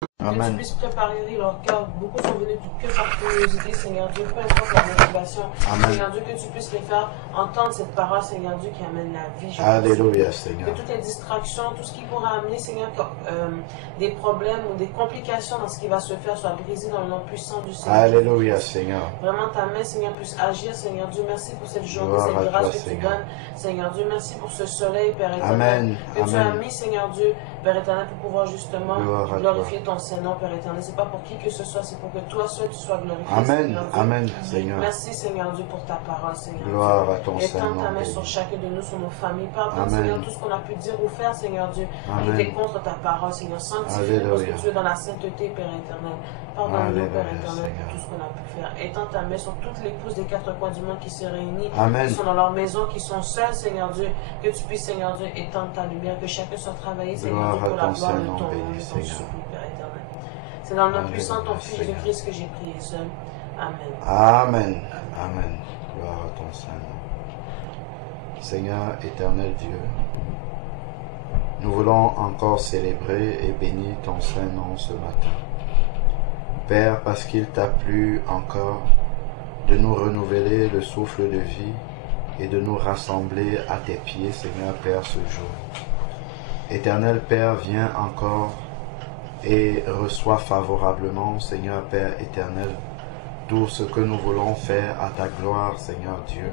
Que tu puisses préparer leur cœur. Beaucoup sont venus que par curiosité, Seigneur Dieu, peu importe la motivation. Seigneur Dieu, que tu puisses les faire entendre cette parole, Seigneur Dieu, qui amène la vie. Alléluia, Seigneur. Que toutes les distractions, tout ce qui pourra amener, Seigneur, des problèmes ou des complications dans ce qui va se faire, soit brisé dans le nom puissant du Seigneur. Alléluia, Seigneur. Vraiment, ta main, Seigneur, puisse agir, Seigneur Dieu. Merci pour cette journée, cette grâce que tu donnes. Seigneur Dieu, merci pour ce soleil, Père éternel, que tu as mis, Seigneur Dieu, Père éternel, pour pouvoir justement glorifier ton Saint-Nom, Père éternel. C'est pas pour qui que ce soit, c'est pour que toi seul tu sois glorifié. Amen, Amen, Seigneur. Merci, Seigneur Dieu, pour ta parole, Seigneur. Gloire à ton Saint-Nom. Étends ta main sur chacun de nous, sur nos familles. Pardonne, Seigneur, tout ce qu'on a pu dire ou faire, Seigneur Dieu, qui était contre ta parole, Seigneur. Sanctifie parce que tu es dans la sainteté, Père éternel. Pardonne-nous, Père éternel, pour tout ce qu'on a pu faire. Étends ta main sur toutes les épouses des quatre coins du monde qui se réunissent, qui sont dans leur maison, qui sont seules, Seigneur Dieu. Que tu puisses, Seigneur Dieu, étendre ta lumière, que chacun soit travaillé, Seigneur Dieu, pour la gloire de ton nom et ton souffle, Père éternel. C'est dans le nom puissant de ton Fils Jésus-Christ que j'ai prié seul. Amen. Amen. Amen. Gloire à ton Saint-Nom. Seigneur éternel Dieu, nous voulons encore célébrer et bénir ton Saint-Nom ce matin. Père, parce qu'il t'a plu encore de nous renouveler le souffle de vie et de nous rassembler à tes pieds, Seigneur Père, ce jour. Éternel Père, viens encore et reçois favorablement, Seigneur Père éternel, tout ce que nous voulons faire à ta gloire, Seigneur Dieu.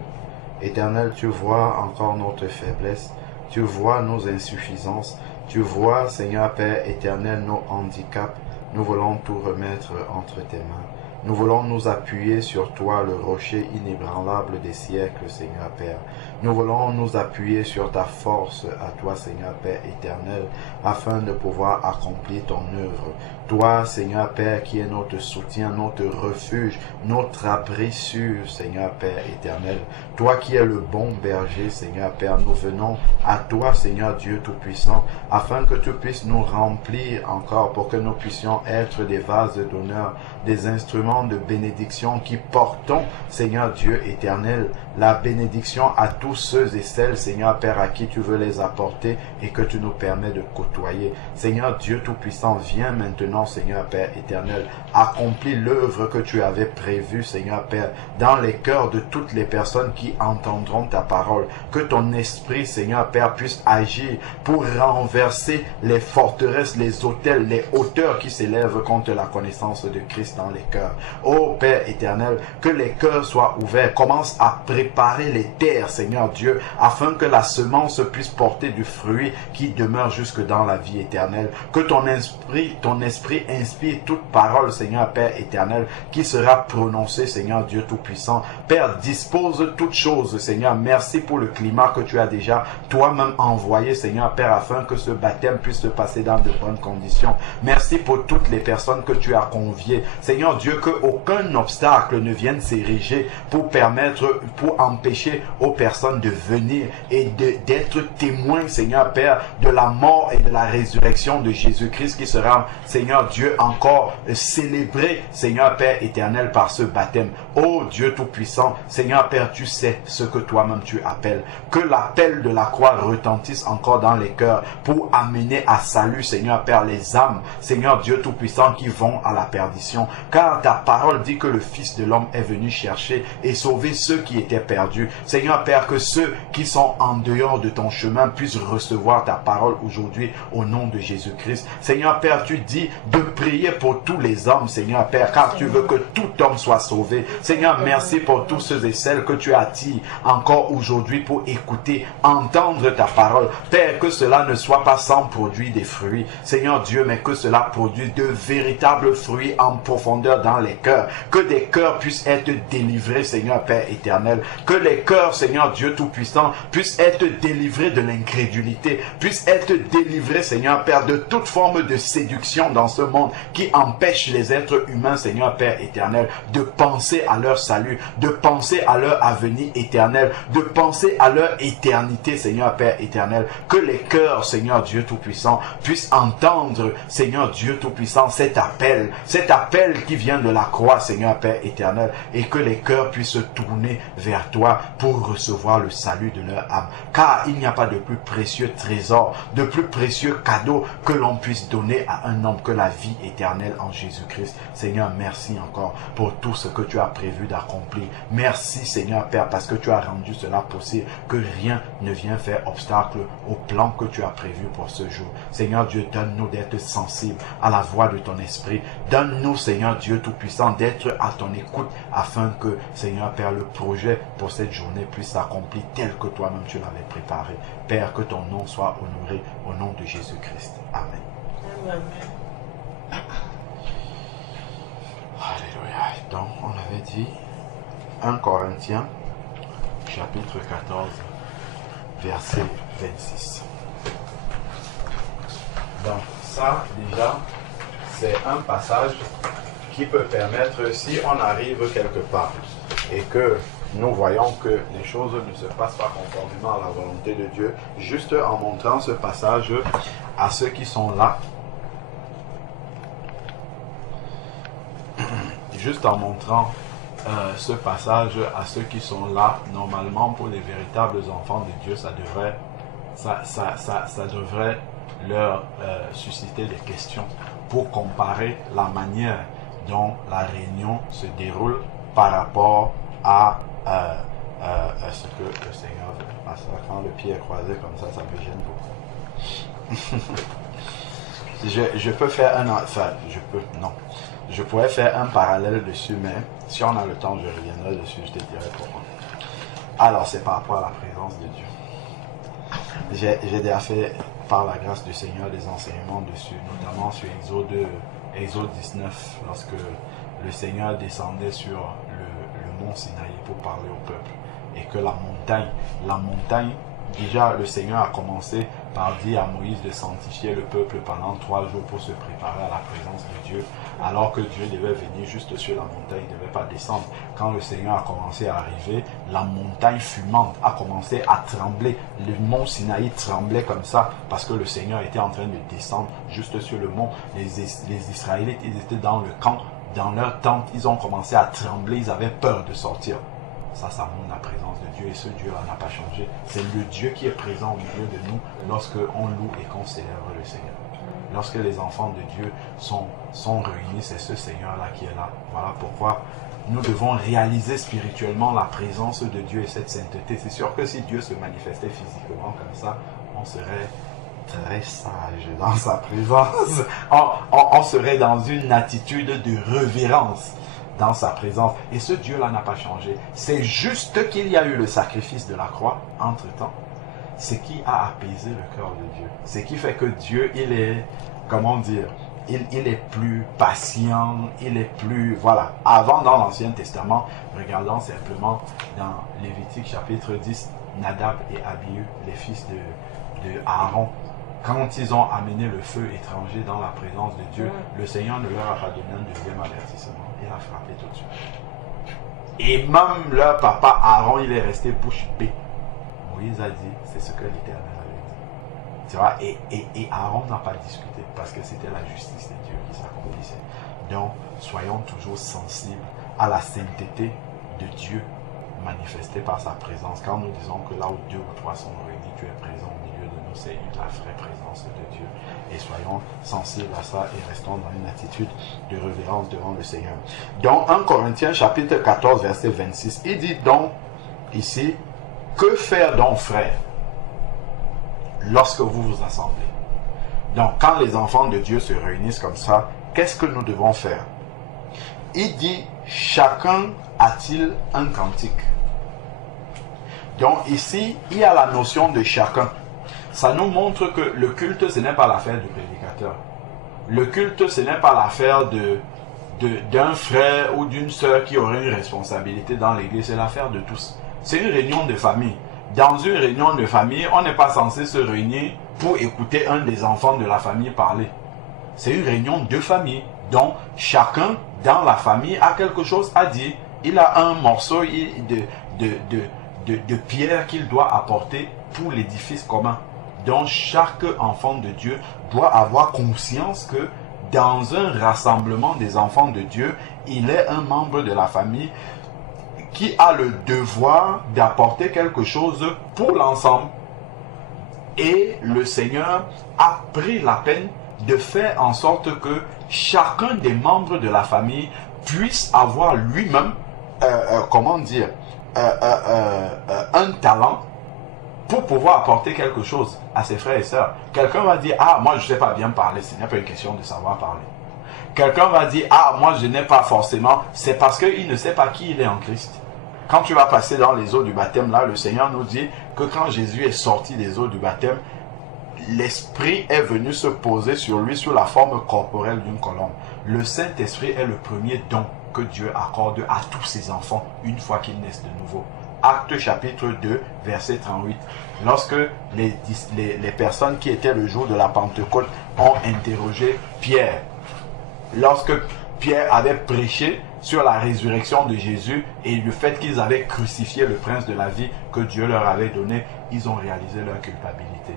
Éternel, tu vois encore notre faiblesse, tu vois nos insuffisances, tu vois, Seigneur Père éternel, nos handicaps. Nous voulons tout remettre entre tes mains. Nous voulons nous appuyer sur toi, le rocher inébranlable des siècles, Seigneur Père. Nous voulons nous appuyer sur ta force à toi, Seigneur Père éternel, afin de pouvoir accomplir ton œuvre. Toi, Seigneur Père, qui est notre soutien, notre refuge, notre abri sûr, Seigneur Père éternel. Toi qui es le bon berger, Seigneur Père, nous venons à toi, Seigneur Dieu Tout-Puissant, afin que tu puisses nous remplir encore pour que nous puissions être des vases d'honneur, des instruments de bénédiction qui portons, Seigneur Dieu éternel, la bénédiction à tous ceux et celles, Seigneur Père, à qui tu veux les apporter et que tu nous permets de côtoyer. Seigneur Dieu Tout-Puissant, viens maintenant, Seigneur Père éternel, accomplis l'œuvre que tu avais prévue, Seigneur Père, dans les cœurs de toutes les personnes qui entendront ta parole. Que ton esprit, Seigneur Père, puisse agir pour renverser les forteresses, les autels, les hauteurs qui s'élèvent contre la connaissance de Christ dans les cœurs. Ô Père éternel, que les cœurs soient ouverts. Commence à préparer les terres, Seigneur Dieu, afin que la semence puisse porter du fruit qui demeure jusque dans la vie éternelle. Que ton esprit inspire toute parole, Seigneur Père éternel, qui sera prononcée, Seigneur Dieu Tout-Puissant. Père, dispose toutes choses, Seigneur. Merci pour le climat que tu as déjà toi-même envoyé, Seigneur Père, afin que ce baptême puisse se passer dans de bonnes conditions. Merci pour toutes les personnes que tu as conviées. Seigneur Dieu, que aucun obstacle ne vienne s'ériger pour empêcher aux personnes de venir et d'être témoins, Seigneur Père, de la mort et de la résurrection de Jésus-Christ qui sera, Seigneur Dieu, encore célébré, Seigneur Père éternel, par ce baptême. Ô Dieu Tout-Puissant, Seigneur Père, tu sais ce que toi-même tu appelles. Que l'appel de la croix retentisse encore dans les cœurs pour amener à salut, Seigneur Père, les âmes, Seigneur Dieu Tout-Puissant, qui vont à la perdition. Car ta parole dit que le Fils de l'homme est venu chercher et sauver ceux qui étaient perdus. Seigneur Père, que ceux qui sont en dehors de ton chemin puissent recevoir ta parole aujourd'hui au nom de Jésus-Christ. Seigneur Père, tu dis de prier pour tous les hommes, Seigneur Père, car tu veux que tout homme soit sauvé. Seigneur, merci pour tous ceux et celles que tu attires encore aujourd'hui pour écouter, entendre ta parole. Père, que cela ne soit pas sans produire des fruits, Seigneur Dieu, mais que cela produise de véritables fruits en profondeur dans les cœurs. Que des cœurs puissent être délivrés, Seigneur Père éternel. Que les cœurs, Seigneur Dieu Tout-Puissant, puissent être délivrés de l'incrédulité, puissent être délivrés, Seigneur Père, de toute forme de séduction dans ce monde qui empêche les êtres humains, Seigneur Père éternel, de penser à leur salut, de penser à leur avenir éternel, de penser à leur éternité, Seigneur Père éternel. Que les cœurs, Seigneur Dieu Tout-Puissant, puissent entendre, Seigneur Dieu Tout-Puissant, cet appel qui vient de la croix, Seigneur Père éternel, et que les cœurs puissent se tourner vers toi pour recevoir le salut de leur âme. Car il n'y a pas de plus précieux trésor, de plus précieux cadeau que l'on puisse donner à un homme que la vie éternelle en Jésus-Christ. Seigneur, merci encore pour tout ce que tu as prévu d'accomplir. Merci Seigneur Père, parce que tu as rendu cela possible, que rien ne vient faire obstacle au plan que tu as prévu pour ce jour. Seigneur Dieu, donne-nous d'être sensibles à la voix de ton esprit. Donne-nous, Seigneur Dieu Tout-Puissant, d'être à ton écoute, afin que, Seigneur Père, le projet pour cette journée puisse s'accomplir tel que toi-même tu l'avais préparé. Père, que ton nom soit honoré au nom de Jésus-Christ. Amen. Amen. Alléluia. Donc, on avait dit 1 Corinthiens, chapitre 14, verset 26. Donc, ça, déjà, c'est un passage qui peut permettre, si on arrive quelque part et que nous voyons que les choses ne se passent pas conformément à la volonté de Dieu, juste en montrant ce passage à ceux qui sont là, juste en montrant ce passage à ceux qui sont là, normalement pour les véritables enfants de Dieu, ça devrait leur susciter des questions pour comparer la manière dont la réunion se déroule par rapport à ce que le Seigneur veut. Parce que quand le pied est croisé comme ça me gêne beaucoup. je peux faire je pourrais faire un parallèle dessus, mais si on a le temps, je reviendrai dessus, je te dirai pourquoi. Alors, c'est par rapport à la présence de Dieu. J'ai déjà fait, par la grâce du Seigneur, des enseignements dessus, notamment sur Exode 19, lorsque le Seigneur descendait sur le mont Sinaï pour parler au peuple. Et que la montagne, déjà le Seigneur a commencé par dire à Moïse de sanctifier le peuple pendant 3 jours pour se préparer à la présence de Dieu, alors que Dieu devait venir juste sur la montagne, il ne devait pas descendre. Quand le Seigneur a commencé à arriver, la montagne fumante a commencé à trembler. Le mont Sinaï tremblait comme ça parce que le Seigneur était en train de descendre juste sur le mont. Les Israélites, ils étaient dans le camp, dans leur tente, ils ont commencé à trembler, ils avaient peur de sortir. Ça montre la présence de Dieu et ce Dieu-là n'a pas changé. C'est le Dieu qui est présent au milieu de nous lorsque on loue et qu'on célèbre le Seigneur. Lorsque les enfants de Dieu sont réunis, c'est ce Seigneur-là qui est là. Voilà pourquoi nous devons réaliser spirituellement la présence de Dieu et cette sainteté. C'est sûr que si Dieu se manifestait physiquement comme ça, on serait très sage dans sa présence. On serait dans une attitude de révérence dans sa présence. Et ce Dieu-là n'a pas changé. C'est juste qu'il y a eu le sacrifice de la croix entre-temps. C'est qui a apaisé le cœur de Dieu. C'est qui fait que Dieu, il est, comment dire, il est plus patient, il est plus, voilà. Avant, dans l'Ancien Testament, regardons simplement dans Lévitique chapitre 10, Nadab et Abihu, les fils de Aaron, quand ils ont amené le feu étranger dans la présence de Dieu, le Seigneur ne leur a pas donné un deuxième avertissement. Il a frappé tout de suite. Et même leur papa Aaron, il est resté bouche bée. Moïse a dit, c'est ce que l'Éternel avait dit. Tu vois, et Aaron n'a pas discuté parce que c'était la justice de Dieu qui s'accomplissait. Donc, soyons toujours sensibles à la sainteté de Dieu manifestée par sa présence. Quand nous disons que là où 2 ou 3 sont réunis, tu es présent au milieu de nous, c'est la vraie présence de Dieu. Et soyons sensibles à ça et restons dans une attitude de révérence devant le Seigneur. Dans 1 Corinthiens chapitre 14 verset 26, il dit donc ici, que faire donc frères lorsque vous vous assemblez? Donc quand les enfants de Dieu se réunissent comme ça, qu'est-ce que nous devons faire? Il dit, chacun a-t-il un cantique? Donc ici, il y a la notion de chacun. Ça nous montre que le culte, ce n'est pas l'affaire du prédicateur. Le culte, ce n'est pas l'affaire d'un frère ou d'une sœur qui aurait une responsabilité dans l'église. C'est l'affaire de tous. C'est une réunion de famille. Dans une réunion de famille, on n'est pas censé se réunir pour écouter un des enfants de la famille parler. C'est une réunion de famille. Donc, chacun dans la famille a quelque chose à dire. Il a un morceau de pierre qu'il doit apporter pour l'édifice commun. Donc chaque enfant de Dieu doit avoir conscience que dans un rassemblement des enfants de Dieu, il est un membre de la famille qui a le devoir d'apporter quelque chose pour l'ensemble. Et le Seigneur a pris la peine de faire en sorte que chacun des membres de la famille puisse avoir lui-même, un talent pour pouvoir apporter quelque chose à ses frères et sœurs. Quelqu'un va dire, ah, moi je ne sais pas bien parler, ce n'est pas une question de savoir parler. Quelqu'un va dire, ah, moi je n'ai pas forcément, c'est parce qu'il ne sait pas qui il est en Christ. Quand tu vas passer dans les eaux du baptême, là, le Seigneur nous dit que quand Jésus est sorti des eaux du baptême, l'Esprit est venu se poser sur lui sous la forme corporelle d'une colombe. Le Saint-Esprit est le premier don que Dieu accorde à tous ses enfants une fois qu'ils naissent de nouveau. Acte chapitre 2, verset 38. Lorsque les personnes qui étaient le jour de la Pentecôte ont interrogé Pierre, lorsque Pierre avait prêché sur la résurrection de Jésus et le fait qu'ils avaient crucifié le prince de la vie que Dieu leur avait donné, ils ont réalisé leur culpabilité.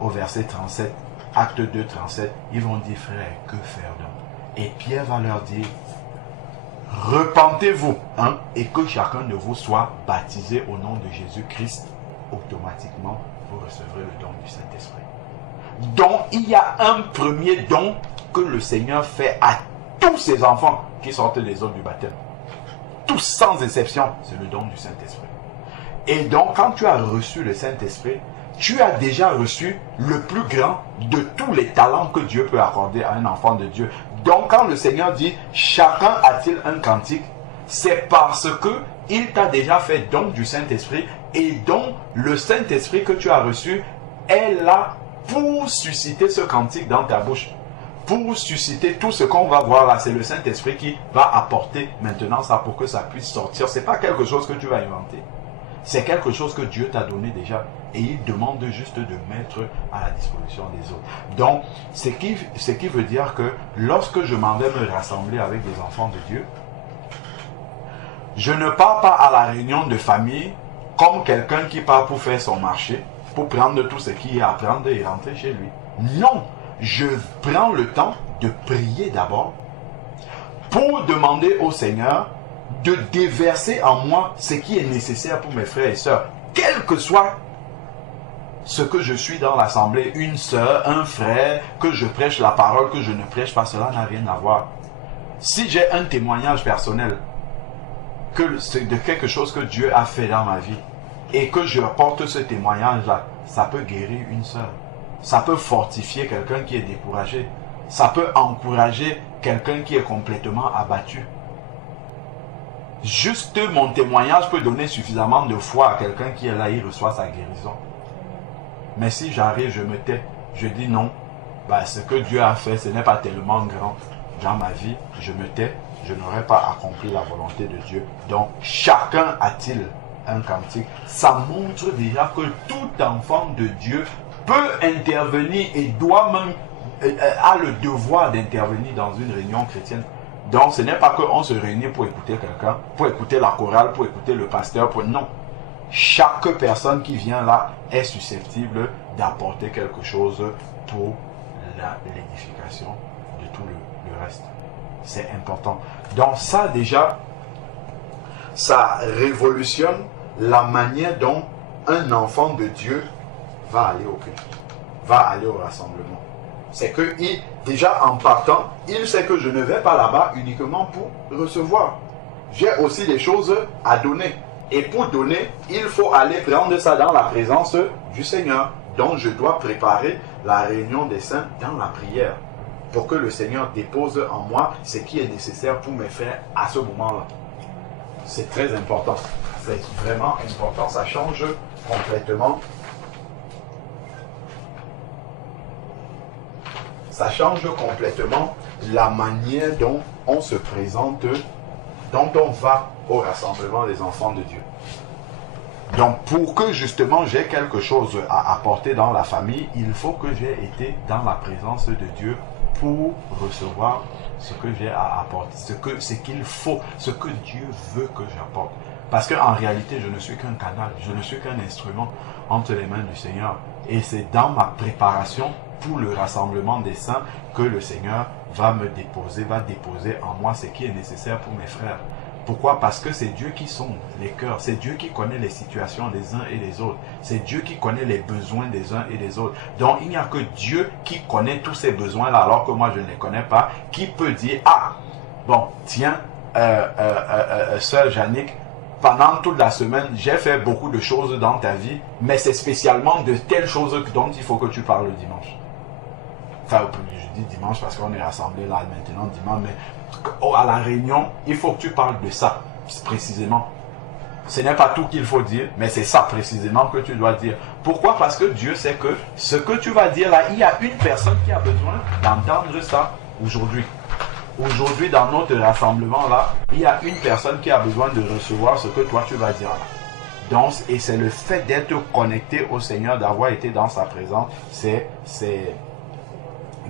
Au verset 37, acte 2, 37, ils vont dire, frère, que faire donc? Et Pierre va leur dire, repentez-vous, et que chacun de vous soit baptisé au nom de Jésus-Christ. Automatiquement, vous recevrez le don du Saint-Esprit. Donc, il y a un premier don que le Seigneur fait à tous ses enfants qui sortent des eaux du baptême. Tous sans exception, c'est le don du Saint-Esprit. Et donc, quand tu as reçu le Saint-Esprit, tu as déjà reçu le plus grand de tous les talents que Dieu peut accorder à un enfant de Dieu. Donc, quand le Seigneur dit « chacun a-t-il un cantique », c'est parce que il t'a déjà fait don du Saint-Esprit et donc le Saint-Esprit que tu as reçu est là pour susciter ce cantique dans ta bouche. Pour susciter tout ce qu'on va voir là, c'est le Saint-Esprit qui va apporter maintenant ça pour que ça puisse sortir. Ce n'est pas quelque chose que tu vas inventer. C'est quelque chose que Dieu t'a donné déjà. Et il demande juste de mettre à la disposition des autres. Donc, ce qui veut dire que lorsque je m'en vais me rassembler avec des enfants de Dieu, je ne pars pas à la réunion de famille comme quelqu'un qui part pour faire son marché, pour prendre tout ce qu'il y a à prendre et rentrer chez lui. Non, je prends le temps de prier d'abord pour demander au Seigneur de déverser en moi ce qui est nécessaire pour mes frères et sœurs, quel que soit ce que je suis dans l'assemblée, une sœur, un frère, que je prêche la parole, que je ne prêche pas, cela n'a rien à voir. Si j'ai un témoignage personnel de quelque chose que Dieu a fait dans ma vie et que je apporte ce témoignage-là, ça peut guérir une sœur. Ça peut fortifier quelqu'un qui est découragé. Ça peut encourager quelqu'un qui est complètement abattu. Juste mon témoignage peut donner suffisamment de foi à quelqu'un qui est là, il reçoit sa guérison. Mais si j'arrive, je me tais, je dis non, ce que Dieu a fait, ce n'est pas tellement grand dans ma vie, je me tais, je n'aurai pas accompli la volonté de Dieu. Donc, chacun a-t-il un cantique? Ça montre déjà que tout enfant de Dieu peut intervenir et doit même, a le devoir d'intervenir dans une réunion chrétienne. Donc, ce n'est pas qu'on se réunit pour écouter quelqu'un, pour écouter la chorale, pour écouter le pasteur, non. Chaque personne qui vient là est susceptible d'apporter quelque chose pour l'édification de tout le reste. C'est important. Donc ça déjà, ça révolutionne la manière dont un enfant de Dieu va aller au culte, va aller au rassemblement. C'est que déjà en partant, il sait que je ne vais pas là-bas uniquement pour recevoir. J'ai aussi des choses à donner. Et pour donner, il faut aller prendre ça dans la présence du Seigneur. Donc je dois préparer la réunion des saints dans la prière pour que le Seigneur dépose en moi ce qui est nécessaire pour me faire à ce moment-là. C'est très important. C'est vraiment important. Ça change complètement. Ça change complètement la manière dont on se présente, dont on va au rassemblement des enfants de Dieu. Donc, pour que justement j'ai quelque chose à apporter dans la famille, il faut que j'ai été dans la présence de Dieu pour recevoir ce que j'ai à apporter, ce qu'il faut, ce que Dieu veut que j'apporte. Parce qu'en réalité, je ne suis qu'un canal, je ne suis qu'un instrument entre les mains du Seigneur. Et c'est dans ma préparation pour le rassemblement des saints que le Seigneur va déposer en moi ce qui est nécessaire pour mes frères. Pourquoi? Parce que c'est Dieu qui sonde les cœurs. C'est Dieu qui connaît les situations des uns et des autres. C'est Dieu qui connaît les besoins des uns et des autres. Donc, il n'y a que Dieu qui connaît tous ces besoins-là, alors que moi, je ne les connais pas, qui peut dire, ah, bon, tiens, sœur Jannick, pendant toute la semaine, j'ai fait beaucoup de choses dans ta vie, mais c'est spécialement de telles choses dont il faut que tu parles le dimanche. Enfin, je dis dimanche parce qu'on est rassemblés là maintenant dimanche, mais à la réunion, il faut que tu parles de ça, précisément. Ce n'est pas tout qu'il faut dire, mais c'est ça précisément que tu dois dire. Pourquoi? Parce que Dieu sait que ce que tu vas dire là, il y a une personne qui a besoin d'entendre ça aujourd'hui. Aujourd'hui, dans notre rassemblement là, il y a une personne qui a besoin de recevoir ce que toi tu vas dire là. Donc, et c'est le fait d'être connecté au Seigneur, d'avoir été dans sa présence,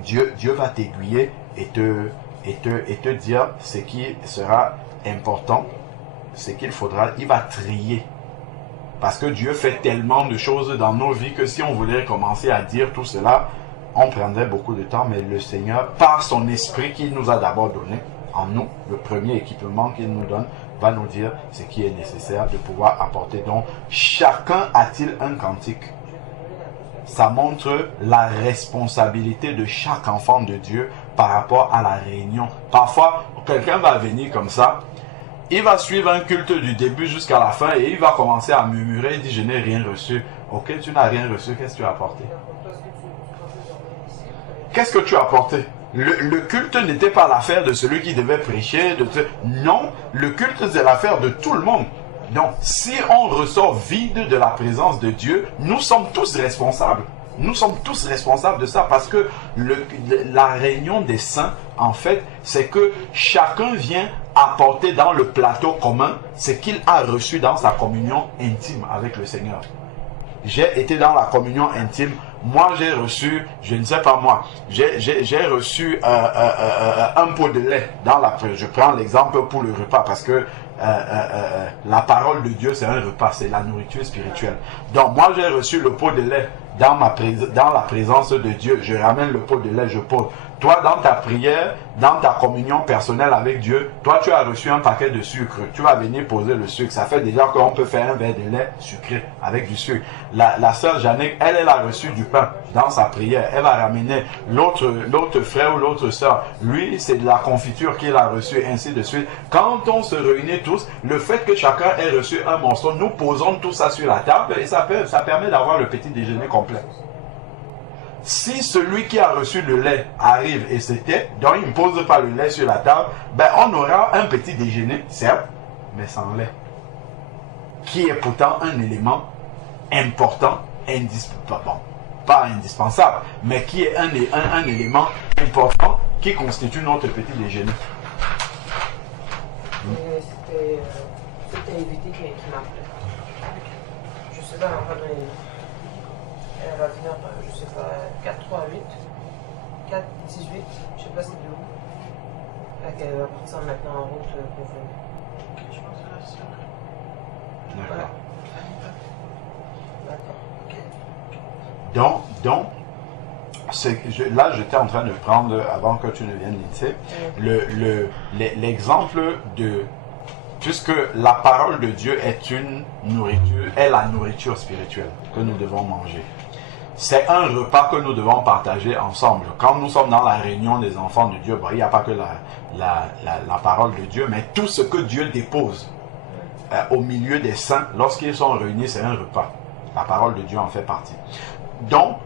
Dieu va t'aiguiller et te dire ce qui sera important, ce qu'il faudra. Il va trier. Parce que Dieu fait tellement de choses dans nos vies que si on voulait commencer à dire tout cela, on prendrait beaucoup de temps. Mais le Seigneur, par son esprit qu'il nous a d'abord donné, en nous, le premier équipement qu'il nous donne, va nous dire ce qui est nécessaire de pouvoir apporter. Donc, chacun a-t-il un cantique? Ça montre la responsabilité de chaque enfant de Dieu par rapport à la réunion. Parfois, quelqu'un va venir comme ça, il va suivre un culte du début jusqu'à la fin et il va commencer à murmurer, il dit je n'ai rien reçu. Ok, tu n'as rien reçu, qu'est-ce que tu as apporté? Qu'est-ce que tu as apporté? Le culte n'était pas l'affaire de celui qui devait prêcher. Non, le culte c'est l'affaire de tout le monde. Donc, si on ressort vide de la présence de Dieu, nous sommes tous responsables. Nous sommes tous responsables de ça parce que la réunion des saints, en fait, c'est que chacun vient apporter dans le plateau commun ce qu'il a reçu dans sa communion intime avec le Seigneur. J'ai été dans la communion intime. Moi, j'ai reçu, je ne sais pas moi, j'ai reçu un pot de lait dans la... Je prends l'exemple pour le repas parce que la parole de Dieu, c'est un repas, c'est la nourriture spirituelle. Donc, moi, j'ai reçu le pot de lait dans la présence de Dieu. Je ramène le pot de lait, je pose. Toi, dans ta prière, dans ta communion personnelle avec Dieu, toi, tu as reçu un paquet de sucre. Tu vas venir poser le sucre. Ça fait déjà qu'on peut faire un verre de lait sucré avec du sucre. La sœur Jannick, elle a reçu du pain dans sa prière. Elle va ramener l'autre frère ou l'autre sœur. Lui, c'est de la confiture qu'il a reçu, ainsi de suite. Quand on se réunit tous, le fait que chacun ait reçu un morceau, nous posons tout ça sur la table et ça permet d'avoir le petit déjeuner complet. Si celui qui a reçu le lait arrive et se tait, donc il ne pose pas le lait sur la table, ben on aura un petit déjeuner, certes, mais sans lait. Qui est pourtant un élément important, pas indispensable, mais qui est un élément important qui constitue notre petit déjeuner. C'était invité qui m'appelait. Je sais pas, en fait, elle va venir, je sais pas, 4-3-8, 4-18, je sais pas c'est de où. Elle va partir maintenant en route pour venir. Je pense que là, c'est vrai. D'accord. D'accord. Donc, là, j'étais en train de prendre, avant que tu ne viennes lycée, l'exemple de... Puisque la parole de Dieu est une nourriture, est la nourriture spirituelle que nous devons manger. C'est un repas que nous devons partager ensemble. Quand nous sommes dans la réunion des enfants de Dieu, il n'y a pas que la parole de Dieu, mais tout ce que Dieu dépose au milieu des saints, lorsqu'ils sont réunis, c'est un repas. La parole de Dieu en fait partie. Donc,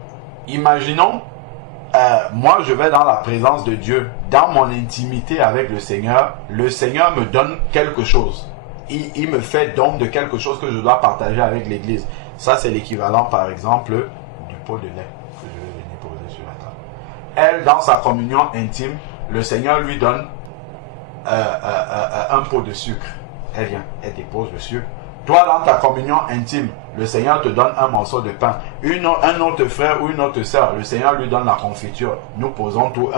imaginons, moi je vais dans la présence de Dieu, dans mon intimité avec le Seigneur me donne quelque chose. Il me fait don de quelque chose que je dois partager avec l'église. Ça c'est l'équivalent par exemple du pot de lait que je vais venir poser sur la table. Elle, dans sa communion intime, le Seigneur lui donne un pot de sucre. Elle vient, elle dépose le sucre. Toi, dans ta communion intime, le Seigneur te donne un morceau de pain. Un autre frère ou une autre sœur, le Seigneur lui donne la confiture. Nous posons tout.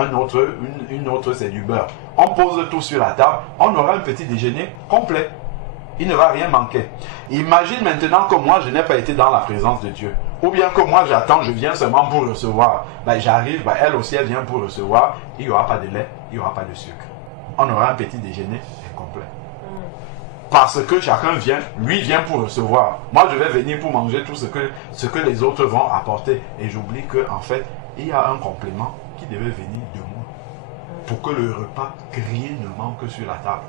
Une autre, c'est du beurre. On pose tout sur la table. On aura un petit déjeuner complet. Il ne va rien manquer. Imagine maintenant que moi, je n'ai pas été dans la présence de Dieu. Ou bien que moi j'attends, je viens seulement pour recevoir. Ben, j'arrive, ben, elle aussi elle vient pour recevoir. Il n'y aura pas de lait, il n'y aura pas de sucre. On aura un petit déjeuner incomplet. Parce que chacun vient, lui vient pour recevoir. Moi je vais venir pour manger tout ce que les autres vont apporter. Et j'oublie qu'en fait, il y a un complément qui devait venir de moi. Pour que le repas, que rien ne manque sur la table.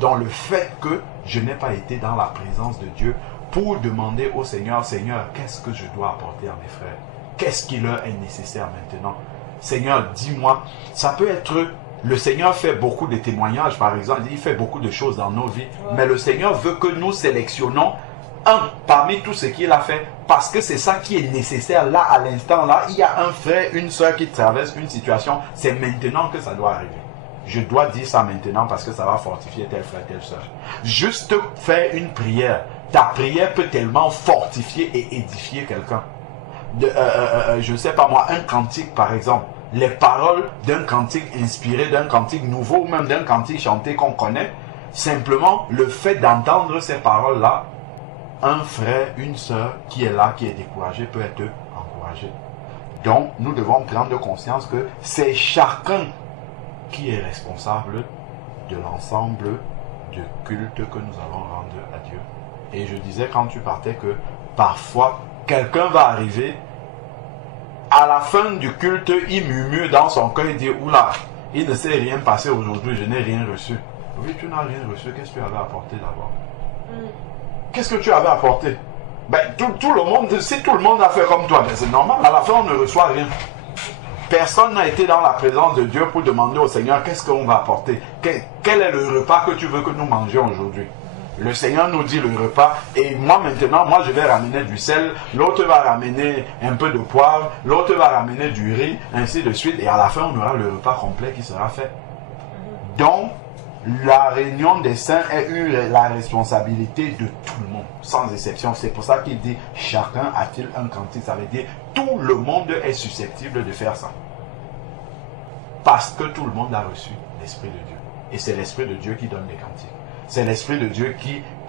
Dans le fait que je n'ai pas été dans la présence de Dieu pour demander au Seigneur, Seigneur, qu'est-ce que je dois apporter à mes frères? Qu'est-ce qui leur est nécessaire maintenant? Seigneur, dis-moi, ça peut être, le Seigneur fait beaucoup de témoignages, par exemple, il fait beaucoup de choses dans nos vies, mais le Seigneur veut que nous sélectionnons un parmi tout ce qu'il a fait, parce que c'est ça qui est nécessaire là, à l'instant là. Il y a un frère, une soeur qui traverse une situation, c'est maintenant que ça doit arriver. Je dois dire ça maintenant parce que ça va fortifier tel frère, telle soeur. Juste faire une prière. Ta prière peut tellement fortifier et édifier quelqu'un. Je ne sais pas moi, un cantique par exemple. Les paroles d'un cantique inspiré, d'un cantique nouveau, ou même d'un cantique chanté qu'on connaît. Simplement, le fait d'entendre ces paroles-là, un frère, une soeur qui est là, qui est découragé, peut être encouragé. Donc, nous devons prendre conscience que c'est chacun qui est responsable de l'ensemble de culte que nous allons rendre à Dieu. Et je disais quand tu partais que parfois, quelqu'un va arriver, à la fin du culte, il murmure dans son cœur et dit, oula, il ne s'est rien passé aujourd'hui, je n'ai rien reçu. Oui, tu n'as rien reçu, qu'est-ce que tu avais apporté d'abord? Qu'est-ce que tu avais apporté? Ben, tout le monde, si tout le monde a fait comme toi, ben c'est normal, à la fin on ne reçoit rien. Personne n'a été dans la présence de Dieu pour demander au Seigneur qu'est-ce qu'on va apporter. Quel est le repas que tu veux que nous mangions aujourd'hui? Le Seigneur nous dit le repas et moi maintenant, moi je vais ramener du sel, l'autre va ramener un peu de poivre, l'autre va ramener du riz, ainsi de suite. Et à la fin, on aura le repas complet qui sera fait. Donc, la réunion des saints est la responsabilité de tout le monde, sans exception. C'est pour ça qu'il dit, chacun a-t-il un cantique. Ça veut dire, tout le monde est susceptible de faire ça. Parce que tout le monde a reçu l'Esprit de Dieu. Et c'est l'Esprit de Dieu qui donne les cantiques. C'est l'Esprit de Dieu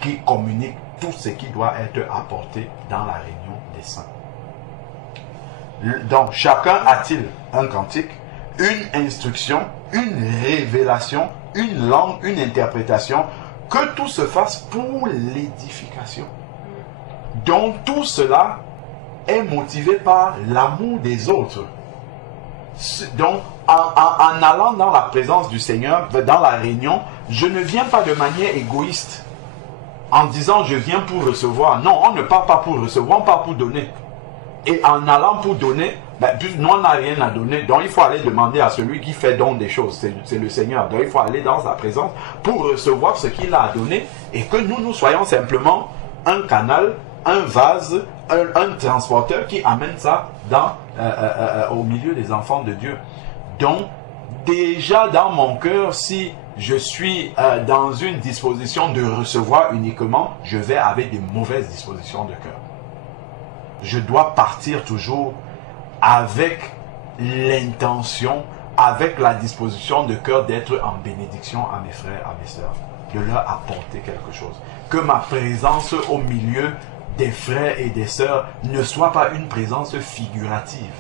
qui communique tout ce qui doit être apporté dans la réunion des saints. Donc, chacun a-t-il un cantique, une instruction, une révélation, une langue, une interprétation, que tout se fasse pour l'édification. Donc, tout cela est motivé par l'amour des autres. Donc, en allant dans la présence du Seigneur, dans la réunion, je ne viens pas de manière égoïste, en disant je viens pour recevoir. Non, on ne part pas pour recevoir, on part pour donner. Et en allant pour donner, ben, nous on n'a rien à donner. Donc il faut aller demander à celui qui fait don des choses, c'est le Seigneur. Donc il faut aller dans sa présence pour recevoir ce qu'il a à donner et que nous soyons simplement un canal, un vase, un transporteur qui amène ça au milieu des enfants de Dieu. Donc, déjà dans mon cœur, si je suis dans une disposition de recevoir uniquement, je vais avec des mauvaises dispositions de cœur. Je dois partir toujours avec l'intention, avec la disposition de cœur d'être en bénédiction à mes frères, à mes sœurs, de leur apporter quelque chose. Que ma présence au milieu des frères et des sœurs ne soit pas une présence figurative.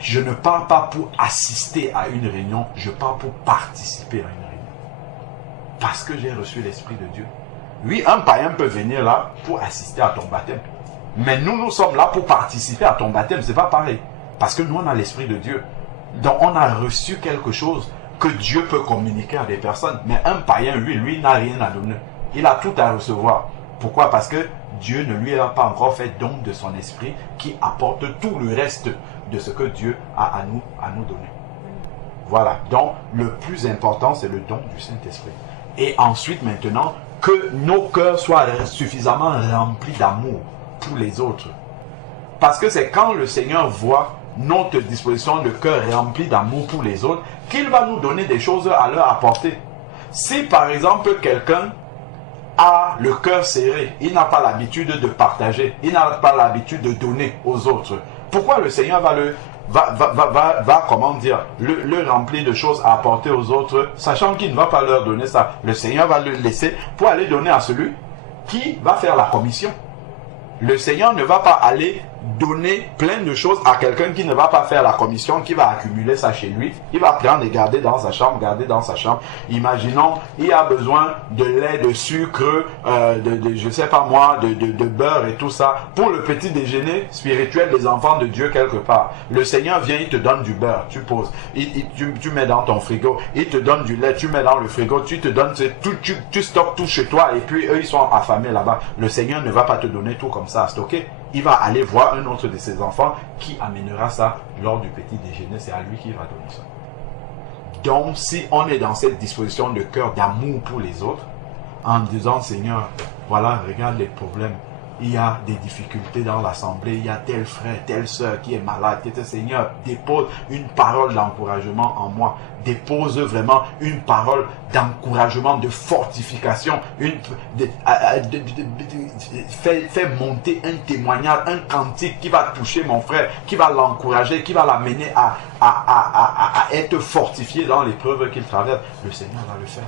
Je ne pars pas pour assister à une réunion, je pars pour participer à une réunion. Parce que j'ai reçu l'Esprit de Dieu. Oui, un païen peut venir là pour assister à ton baptême. Mais nous sommes là pour participer à ton baptême, c'est pas pareil. Parce que nous, on a l'Esprit de Dieu. Donc, on a reçu quelque chose que Dieu peut communiquer à des personnes. Mais un païen, lui n'a rien à donner. Il a tout à recevoir. Pourquoi? Parce que Dieu ne lui a pas encore fait don de son esprit qui apporte tout le reste de ce que Dieu a à nous donner. Voilà. Donc, le plus important, c'est le don du Saint-Esprit. Et ensuite, maintenant, que nos cœurs soient suffisamment remplis d'amour pour les autres. Parce que c'est quand le Seigneur voit notre disposition de cœur remplie d'amour pour les autres qu'il va nous donner des choses à leur apporter. Si, par exemple, quelqu'un a le cœur serré, il n'a pas l'habitude de partager, il n'a pas l'habitude de donner aux autres, pourquoi le Seigneur va comment dire, le remplir de choses à apporter aux autres, sachant qu'il ne va pas leur donner ça? Le Seigneur va le laisser pour aller donner à celui qui va faire la commission. Le Seigneur ne va pas aller donner plein de choses à quelqu'un qui ne va pas faire la commission, qui va accumuler ça chez lui. Il va prendre et garder dans sa chambre, Imaginons, il a besoin de lait, de sucre, je sais pas moi, de beurre et tout ça, pour le petit déjeuner spirituel des enfants de Dieu quelque part. Le Seigneur vient, il te donne du beurre, tu poses, tu mets dans ton frigo, il te donne du lait, tu mets dans le frigo, tu stockes tout chez toi, et puis eux ils sont affamés là-bas. Le Seigneur ne va pas te donner tout comme ça à stocker. Il va aller voir un autre de ses enfants qui amènera ça lors du petit déjeuner. C'est à lui qui va donner ça. Donc, si on est dans cette disposition de cœur, d'amour pour les autres, en disant, Seigneur, voilà, regarde les problèmes. Il y a des difficultés dans l'assemblée, il y a tel frère, telle soeur qui est malade. Seigneur, dépose une parole d'encouragement en moi. Dépose vraiment une parole d'encouragement, de fortification. Fais monter un témoignage, un cantique qui va toucher mon frère, qui va l'encourager, qui va l'amener à être fortifié dans l'épreuve qu'il traverse. Le Seigneur va le faire.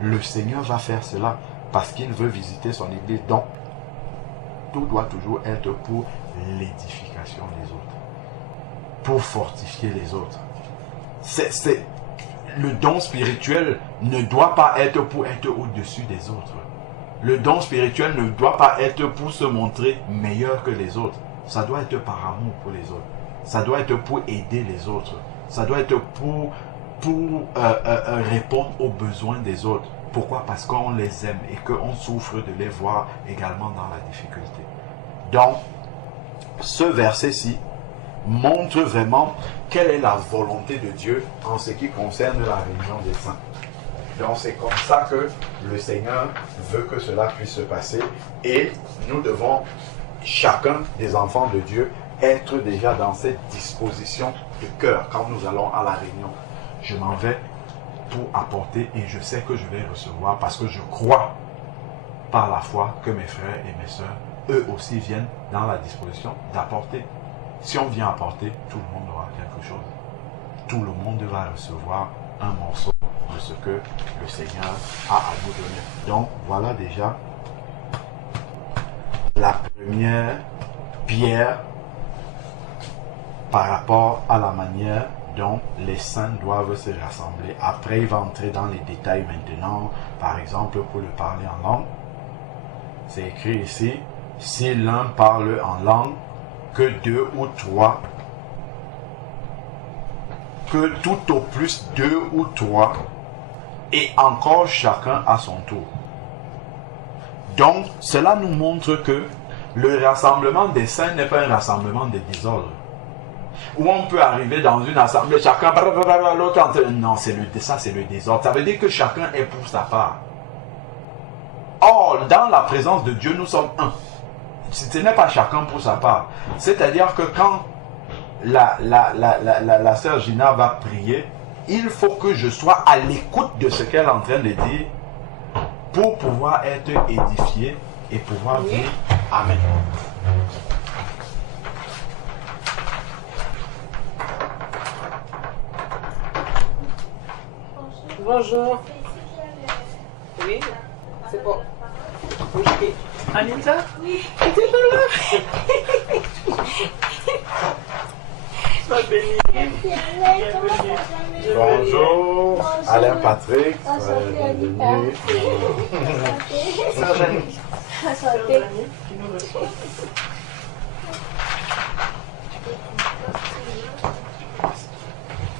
Le Seigneur va faire cela parce qu'il veut visiter son église. Donc, tout doit toujours être pour l'édification des autres, pour fortifier les autres. Le don spirituel ne doit pas être pour être au-dessus des autres. Le don spirituel ne doit pas être pour se montrer meilleur que les autres. Ça doit être par amour pour les autres. Ça doit être pour aider les autres. Ça doit être pour répondre aux besoins des autres. Pourquoi? Parce qu'on les aime et qu'on souffre de les voir également dans la difficulté. Donc, ce verset-ci montre vraiment quelle est la volonté de Dieu en ce qui concerne la réunion des saints. Donc, c'est comme ça que le Seigneur veut que cela puisse se passer et nous devons, chacun des enfants de Dieu, être déjà dans cette disposition de cœur quand nous allons à la réunion. Je m'en vais pour apporter et je sais que je vais recevoir parce que je crois par la foi que mes frères et mes sœurs, eux aussi viennent dans la disposition d'apporter. Si on vient apporter, tout le monde aura quelque chose. Tout le monde va recevoir un morceau de ce que le Seigneur a à nous donner. Donc voilà déjà la première pierre par rapport à la manière dont les saints doivent se rassembler. Après, il va entrer dans les détails maintenant. Par exemple, pour le parler en langue, c'est écrit ici, si l'un parle en langue, que deux ou trois, que tout au plus deux ou trois, et encore chacun à son tour. Donc, cela nous montre que le rassemblement des saints n'est pas un rassemblement de désordre. Où on peut arriver dans une assemblée, chacun, l'autre entre... Non, ça c'est le désordre. Ça veut dire que chacun est pour sa part. Or, dans la présence de Dieu, nous sommes un. Ce n'est pas chacun pour sa part. C'est-à-dire que quand la sœur Gina va prier, il faut que je sois à l'écoute de ce qu'elle est en train de dire pour pouvoir être édifié et pouvoir dire Amen. Bonjour. Oui, c'est bon. Oui. Anita? Oui. Sois bénie. Bienvenue. Bonjour, Alain Patrick. Bienvenue. Sœur Janie. Sœur Janie qui nous reçoit.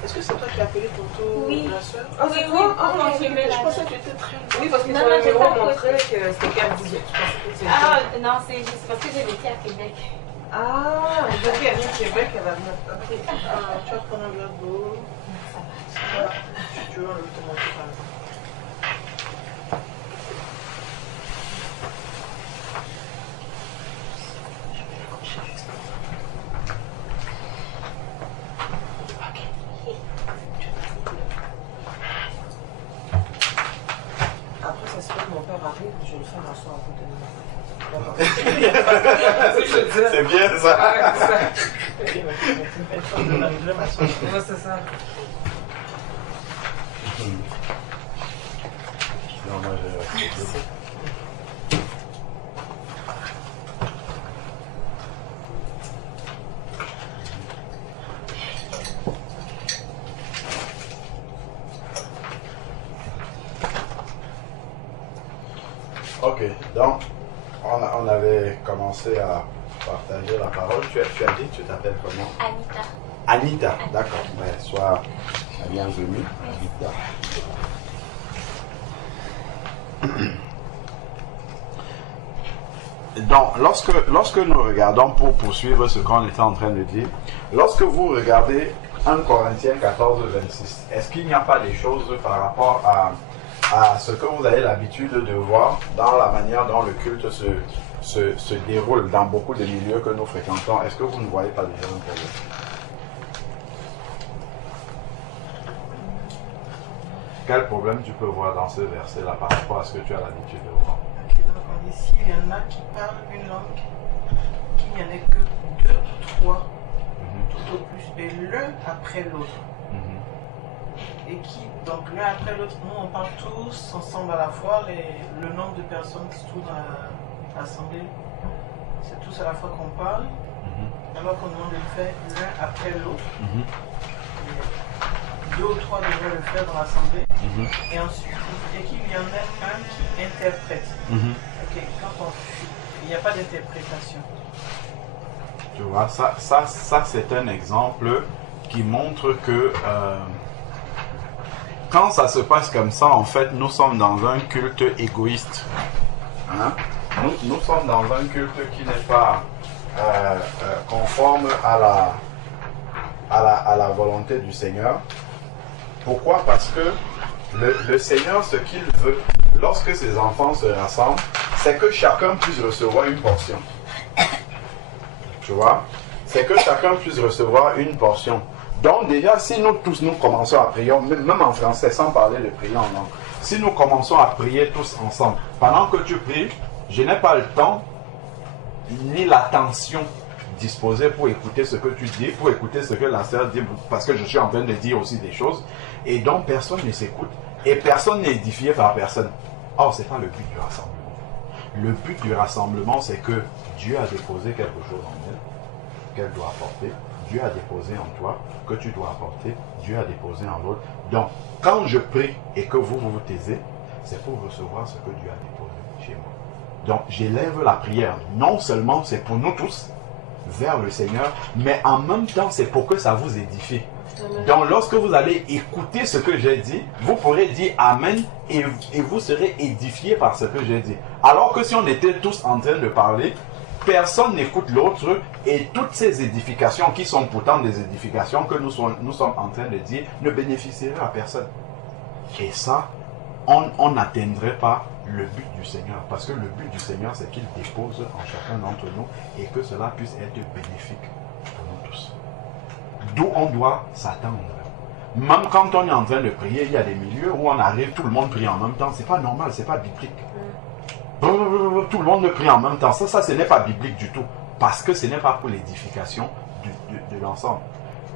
Est-ce que c'est toi qui as appelé tantôt la soeur? Ah, c'est toi? Ah, non, Je pensais que tu étais très loin. Oui, parce que ton numéro montrait que c'était qu'elle disait. Ah, non, c'est juste parce que j'ai vécu à Québec. Ah, je dis qu'elle vient de Québec, elle va venir. Ok. Tu vas prendre un verre d'eau. Voilà. Tu veux te montrer par exemple. Après, ça se fait que mon père arrive, je vais le faire asseoir à côté de moi. C'est bien ça. Ouais, c'est ça. Non, moi, Ok, donc on avait commencé à partager la parole. Tu as dit, tu t'appelles comment? Anita. Anita, d'accord. Ben, sois la bienvenue, Anita. Donc, lorsque nous regardons, pour poursuivre ce qu'on était en train de dire, lorsque vous regardez 1 Corinthiens 14, 26, est-ce qu'il n'y a pas des choses par rapport à ce que vous avez l'habitude de voir dans la manière dont le culte se déroule dans beaucoup de milieux que nous fréquentons? Est-ce que vous ne voyez pas déjà un problème? Quel problème tu peux voir dans ce verset-là par rapport à ce que tu as l'habitude de voir? Ok, donc on dit s'il y en a qui parlent une langue, qu'il n'y en ait que 2 ou 3, tout au plus, et l'un après l'autre. Et qui, donc l'un après l'autre, nous on parle tous ensemble à la fois, le nombre de personnes qui se trouvent dans l'assemblée, c'est tous à la fois qu'on parle, alors qu'on demande de le faire l'un après l'autre. 2 ou 3 devraient le faire dans l'assemblée. Et ensuite, et qu'il y en ait un qui interprète. Ok, quand il n'y a pas d'interprétation. Tu vois, ça c'est un exemple qui montre que quand ça se passe comme ça, en fait, nous sommes dans un culte égoïste. Hein? Nous sommes dans un culte qui n'est pas conforme à la volonté du Seigneur. Pourquoi? Parce que le Seigneur, ce qu'il veut, lorsque ses enfants se rassemblent, c'est que chacun puisse recevoir une portion. Tu vois? C'est que chacun puisse recevoir une portion. Donc déjà, si nous tous nous commençons à prier, même en français, sans parler de prier en langue, si nous commençons à prier tous ensemble, pendant que tu pries, je n'ai pas le temps ni l'attention disposée pour écouter ce que tu dis, pour écouter ce que la sœur dit, parce que je suis en train de dire aussi des choses, et donc personne ne s'écoute, et personne n'est édifié par personne. Or, ce n'est pas le but du rassemblement. Le but du rassemblement, c'est que Dieu a déposé quelque chose en elle, qu'elle doit apporter. Dieu a déposé en toi, que tu dois apporter. Dieu a déposé en l'autre. Donc, quand je prie et que vous vous taisez, c'est pour recevoir ce que Dieu a déposé chez moi. Donc, j'élève la prière. Non seulement c'est pour nous tous, vers le Seigneur, mais en même temps, c'est pour que ça vous édifie. Donc, lorsque vous allez écouter ce que j'ai dit, vous pourrez dire Amen et vous serez édifié par ce que j'ai dit. Alors que si on était tous en train de parler, personne n'écoute l'autre et toutes ces édifications qui sont pourtant des édifications que nous sommes en train de dire ne bénéficieraient à personne. Et ça, on n'atteindrait pas le but du Seigneur. Parce que le but du Seigneur, c'est qu'il dépose en chacun d'entre nous et que cela puisse être bénéfique pour nous tous. D'où on doit s'attendre. Même quand on est en train de prier, il y a des milieux où on arrive, tout le monde prie en même temps. C'est pas normal, c'est pas biblique. Tout le monde prie en même temps. Ça, ce n'est pas biblique du tout. Parce que ce n'est pas pour l'édification de l'ensemble.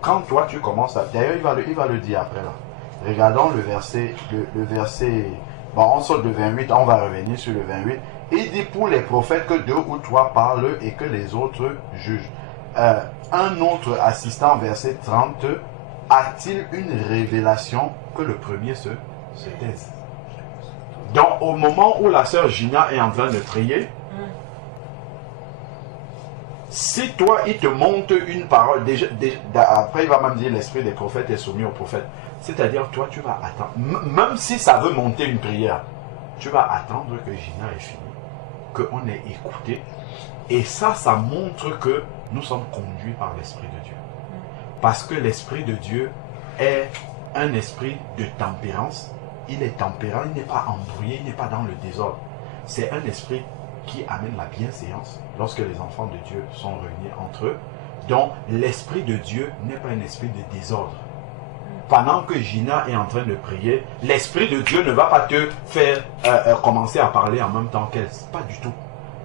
Quand toi, tu commences à... D'ailleurs, il va le dire après là. Regardons le verset... Bon, on saute de 28, on va revenir sur le 28. Il dit pour les prophètes que 2 ou 3 parlent et que les autres jugent. Un autre assistant, verset 30, a-t-il une révélation que le premier se taise? Donc, au moment où la sœur Gina est en train de prier, si toi, il te montre une parole, après il va même dire l'esprit des prophètes est soumis aux prophètes. C'est-à-dire, toi, tu vas attendre. Même si ça veut monter une prière, tu vas attendre que Gina ait fini, qu'on ait écouté. Et ça montre que nous sommes conduits par l'Esprit de Dieu. Parce que l'Esprit de Dieu est un esprit de tempérance. Il est tempérant, il n'est pas embrouillé, il n'est pas dans le désordre. C'est un esprit qui amène la bienséance lorsque les enfants de Dieu sont réunis entre eux. Donc, l'Esprit de Dieu n'est pas un esprit de désordre. Pendant que Gina est en train de prier, l'Esprit de Dieu ne va pas te faire commencer à parler en même temps qu'elle. Pas du tout.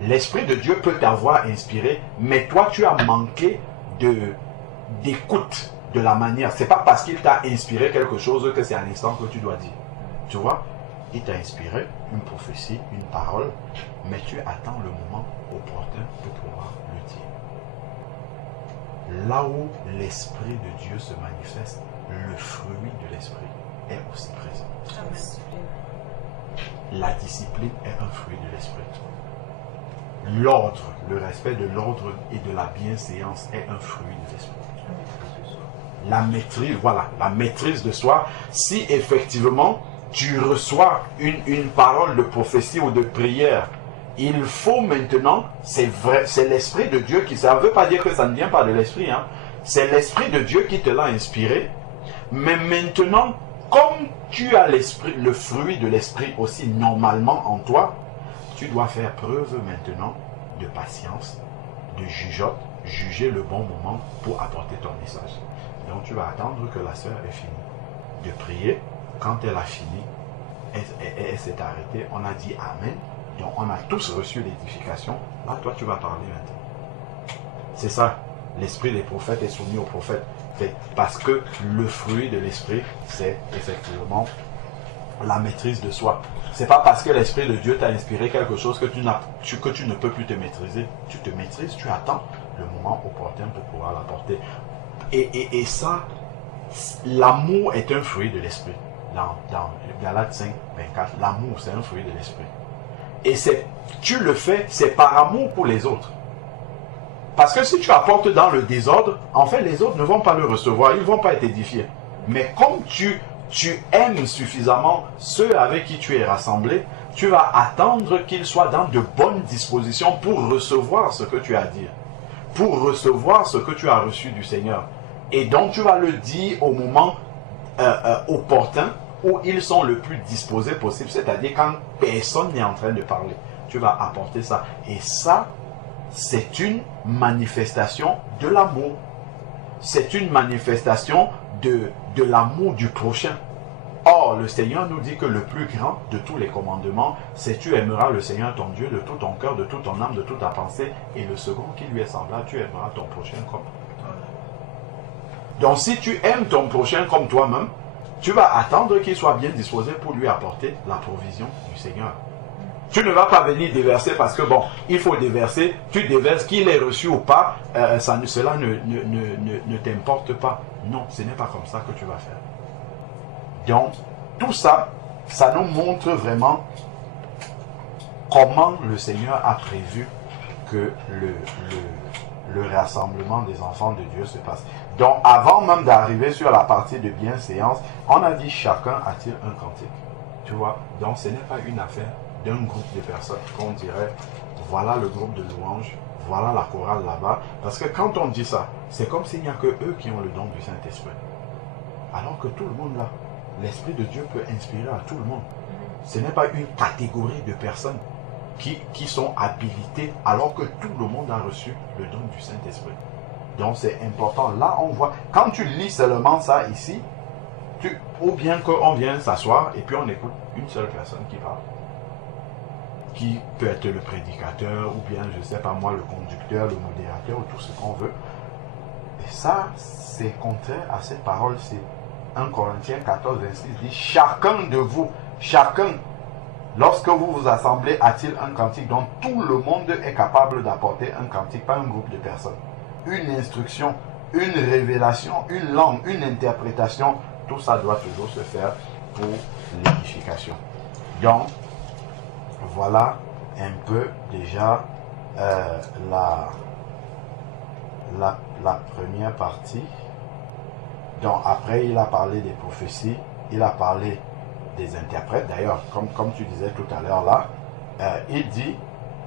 L'Esprit de Dieu peut t'avoir inspiré, mais toi, tu as manqué d'écoute de la manière. Ce n'est pas parce qu'il t'a inspiré quelque chose que c'est à l'instant que tu dois dire. Tu vois, il t'a inspiré une prophétie, une parole, mais tu attends le moment opportun pour pouvoir le dire. Là où l'Esprit de Dieu se manifeste, le fruit de l'Esprit est aussi présent. La discipline est un fruit de l'esprit. L'ordre, le respect de l'ordre et de la bienséance est un fruit de l'esprit. La maîtrise, voilà, la maîtrise de soi. Si effectivement tu reçois une parole de prophétie ou de prière, il faut maintenant, c'est vrai, c'est l'Esprit de Dieu qui, ça ne veut pas dire que ça ne vient pas de l'Esprit, hein. C'est l'Esprit de Dieu qui te l'a inspiré. Mais maintenant, comme tu as l'esprit, le fruit de l'Esprit aussi normalement en toi, tu dois faire preuve maintenant de patience, de jugeote, juger le bon moment pour apporter ton message. Donc tu vas attendre que la sœur ait fini de prier. Quand elle a fini, elle s'est arrêtée, on a dit Amen. Donc on a tous reçu l'édification. Là, toi, tu vas parler maintenant. C'est ça. L'esprit des prophètes est soumis aux prophètes. C'est parce que le fruit de l'esprit, c'est effectivement la maîtrise de soi. C'est pas parce que l'Esprit de Dieu t'a inspiré quelque chose que tu ne peux plus te maîtriser. Tu te maîtrises, tu attends le moment opportun pour pouvoir l'apporter. Et ça, l'amour est un fruit de l'esprit. Dans Galates 5, 24, l'amour, c'est un fruit de l'esprit. Et tu le fais, c'est par amour pour les autres. Parce que si tu apportes dans le désordre, en fait, les autres ne vont pas le recevoir, ils ne vont pas être édifiés. Mais comme tu aimes suffisamment ceux avec qui tu es rassemblé, tu vas attendre qu'ils soient dans de bonnes dispositions pour recevoir ce que tu as à dire, pour recevoir ce que tu as reçu du Seigneur. Et donc tu vas le dire au moment opportun où ils sont le plus disposés possible, c'est-à-dire quand personne n'est en train de parler. Tu vas apporter ça. Et ça, c'est une manifestation de l'amour. C'est une manifestation de l'amour du prochain. Or, le Seigneur nous dit que le plus grand de tous les commandements, c'est tu aimeras le Seigneur ton Dieu de tout ton cœur, de toute ton âme, de toute ta pensée. Et le second qui lui est semblable, tu aimeras ton prochain comme toi-même. Donc, si tu aimes ton prochain comme toi-même, tu vas attendre qu'il soit bien disposé pour lui apporter la provision du Seigneur. Tu ne vas pas venir déverser parce que bon, il faut déverser, tu déverses, qu'il ait reçu ou pas, cela ne t'importe pas. Non, ce n'est pas comme ça que tu vas faire. Donc, tout ça, ça nous montre vraiment comment le Seigneur a prévu que le rassemblement des enfants de Dieu se passe. Donc, avant même d'arriver sur la partie de bienséance, on a dit chacun a-t-il un cantique. Tu vois, donc ce n'est pas une affaire d'un groupe de personnes qu'on dirait, voilà le groupe de louanges, voilà la chorale là-bas. Parce que quand on dit ça, c'est comme s'il n'y a que eux qui ont le don du Saint-Esprit. Alors que tout le monde là, l'Esprit de Dieu peut inspirer à tout le monde. Ce n'est pas une catégorie de personnes qui sont habilitées alors que tout le monde a reçu le don du Saint-Esprit. Donc c'est important. Là on voit, quand tu lis seulement ça ici, ou bien qu'on vient s'asseoir et puis on écoute une seule personne qui parle. Qui peut être le prédicateur ou bien, je ne sais pas moi, le conducteur, le modérateur ou tout ce qu'on veut. Et ça, c'est contraire à cette parole-ci. 1 Corinthiens 14, 26 dit, chacun de vous, chacun, lorsque vous vous assemblez, a-t-il un cantique dont tout le monde est capable d'apporter un cantique, pas un groupe de personnes. Une instruction, une révélation, une langue, une interprétation, tout ça doit toujours se faire pour l'édification. Donc, voilà un peu déjà la première partie. Donc après il a parlé des prophéties, il a parlé des interprètes. D'ailleurs, comme tu disais tout à l'heure là, il dit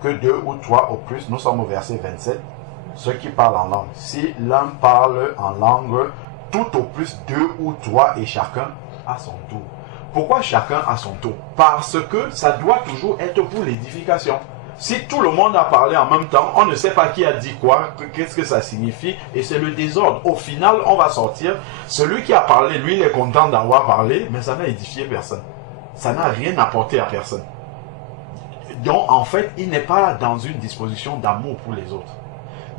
que 2 ou 3 au plus, nous sommes au verset 27, ceux qui parlent en langue. Si l'un parle en langue, tout au plus 2 ou 3 et chacun à son tour. Pourquoi chacun à son tour? Parce que ça doit toujours être pour l'édification. Si tout le monde a parlé en même temps, on ne sait pas qui a dit quoi, qu'est-ce que ça signifie, et c'est le désordre. Au final, on va sortir, celui qui a parlé, lui, il est content d'avoir parlé, mais ça n'a édifié personne. Ça n'a rien apporté à personne. Donc, en fait, il n'est pas dans une disposition d'amour pour les autres.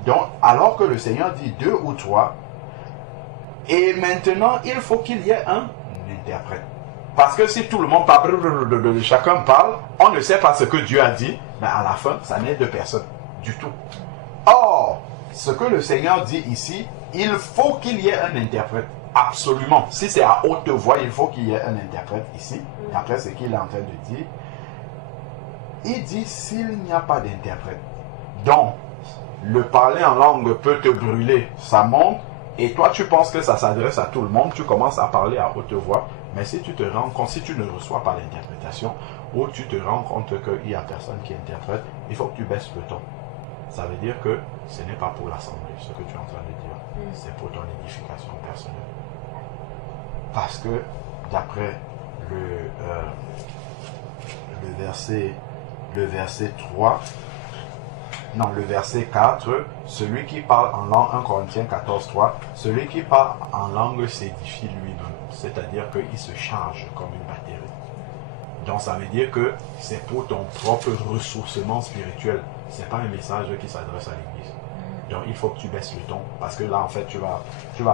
Donc, alors que le Seigneur dit 2 ou 3, et maintenant, il faut qu'il y ait un interprète. Parce que si tout le monde parle, chacun parle, on ne sait pas ce que Dieu a dit, mais à la fin, ça n'aide personne du tout. Or, ce que le Seigneur dit ici, il faut qu'il y ait un interprète. Absolument. Si c'est à haute voix, il faut qu'il y ait un interprète ici, d'après ce qu'il est en train de dire. il dit s'il n'y a pas d'interprète, donc le parler en langue peut te brûler, ça monte, et toi tu penses que ça s'adresse à tout le monde, tu commences à parler à haute voix, mais si tu te rends compte, si tu ne reçois pas l'interprétation, ou tu te rends compte qu'il n'y a personne qui interprète, il faut que tu baisses le ton. Ça veut dire que ce n'est pas pour l'assemblée, ce que tu es en train de dire, c'est pour ton édification personnelle. Parce que d'après le verset 3, non, le verset 4, celui qui parle en langue, 1 Corinthiens 14, 3, celui qui parle en langue s'édifie lui-même, c'est-à-dire qu'il se charge comme une batterie. Donc ça veut dire que c'est pour ton propre ressourcement spirituel, c'est pas un message qui s'adresse à l'église. Donc il faut que tu baisses le ton, parce que là en fait tu vas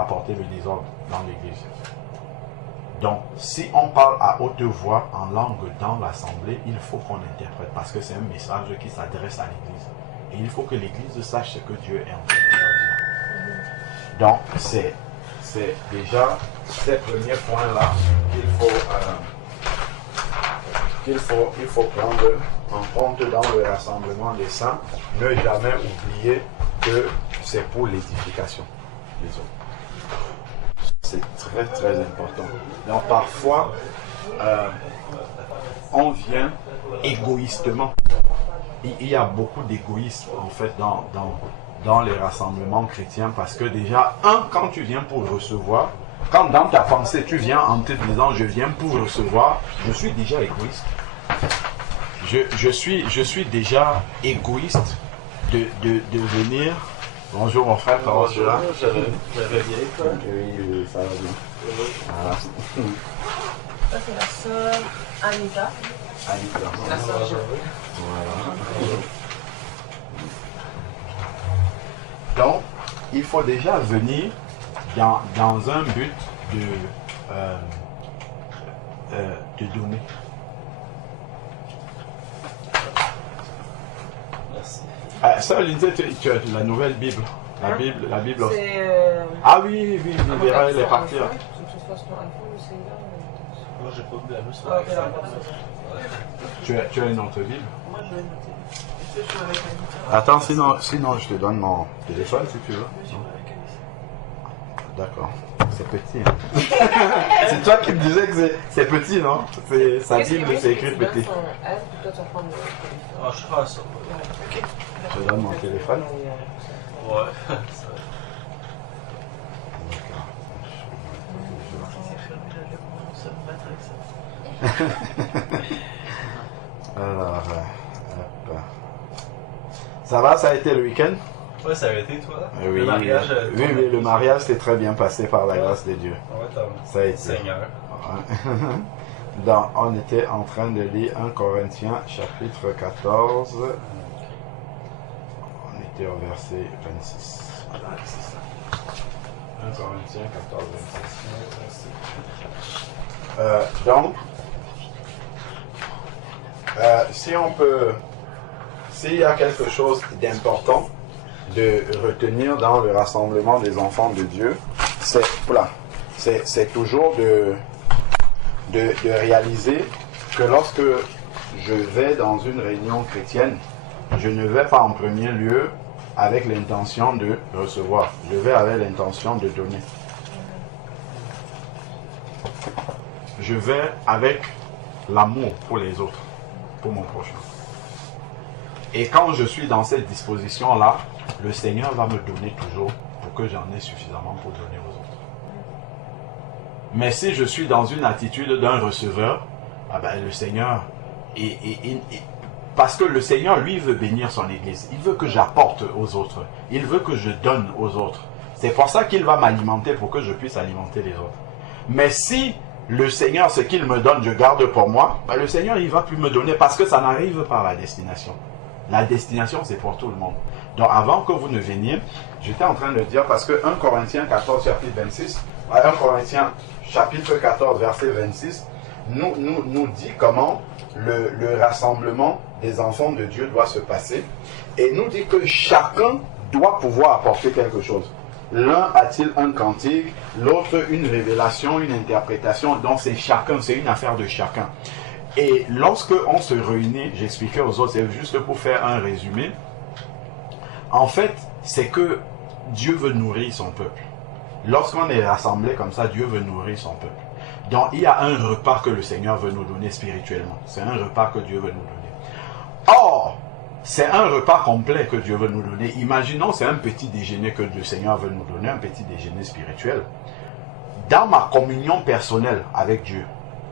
apporter le désordre dans l'église. Donc, si on parle à haute voix en langue dans l'assemblée, il faut qu'on interprète parce que c'est un message qui s'adresse à l'église. Et il faut que l'église sache ce que Dieu est en train de leur dire. Donc, c'est déjà ces premiers points-là qu'il faut prendre en compte dans le rassemblement des saints. Ne jamais oublier que c'est pour l'édification des autres. C'est très très important. Donc parfois, on vient égoïstement. Il y a beaucoup d'égoïsme en fait dans les rassemblements chrétiens parce que déjà, quand tu viens pour recevoir, quand dans ta pensée tu viens en te disant je viens pour recevoir, je suis déjà égoïste. Je suis déjà égoïste de venir. Bonjour mon frère, comment tu vas? J'avais bien. Oui, ça va bien. Voilà. Ça c'est la sœur Anita. La sœur Jo. Voilà. Donc, il faut déjà venir dans un but de donner. Sœur Lindsay, tu as la nouvelle Bible. La Bible aussi. Ah oui, Vera, elle est partie. Moi, j'ai pas vu la même sur l'iPhone. Tu as une autre Bible? Moi, je vais noter. Est-ce que je suis avec Anita? Attends, sinon je te donne mon téléphone si tu veux. D'accord. C'est petit. Hein. C'est toi qui me disais que c'est petit, non? Sa Bible, c'est écrit petit. Ah, je ferai ça. Ok. Je te donne mon téléphone. Ouais. Alors, hop. Ça va, ça a été le week-end? Ouais, ça a été, toi? Oui, le mariage, le mariage s'est très bien passé par la grâce de Dieu. Ouais, ça a été. Seigneur. Ouais. On était en train de lire 1 Corinthiens chapitre 14. On était au verset 26. Voilà, c'est ça. 1 Corinthiens 14, 26. Donc, si on peut, s'il y a quelque chose d'important de retenir dans le rassemblement des enfants de Dieu, c'est toujours de réaliser que lorsque je vais dans une réunion chrétienne, je ne vais pas en premier lieu avec l'intention de recevoir, je vais avec l'intention de donner. Je vais avec l'amour pour les autres, pour mon prochain. Et quand je suis dans cette disposition-là, le Seigneur va me donner toujours pour que j'en ai suffisamment pour donner aux autres. Mais si je suis dans une attitude d'un receveur, le Seigneur, parce que le Seigneur, lui, veut bénir son Église. Il veut que j'apporte aux autres. Il veut que je donne aux autres. C'est pour ça qu'il va m'alimenter, pour que je puisse alimenter les autres. Mais si le Seigneur, ce qu'il me donne, je garde pour moi, le Seigneur, il ne va plus me donner parce que ça n'arrive pas à la destination. La destination, c'est pour tout le monde. Donc, avant que vous ne veniez, j'étais en train de dire, parce que 1 Corinthiens 14, chapitre 26, 1 Corinthiens chapitre 14, verset 26, nous dit comment le rassemblement des enfants de Dieu doit se passer. Et nous dit que chacun doit pouvoir apporter quelque chose. L'un a-t-il un cantique, l'autre une révélation, une interprétation. Donc c'est chacun, c'est une affaire de chacun. Et lorsque on se réunit, j'expliquais aux autres, c'est juste pour faire un résumé. En fait, c'est que Dieu veut nourrir son peuple. Lorsqu'on est rassemblé comme ça, Dieu veut nourrir son peuple. Donc il y a un repas que le Seigneur veut nous donner spirituellement. C'est un repas que Dieu veut nous donner. Or, c'est un repas complet que Dieu veut nous donner. Imaginons, c'est un petit déjeuner que le Seigneur veut nous donner, un petit déjeuner spirituel. Dans ma communion personnelle avec Dieu,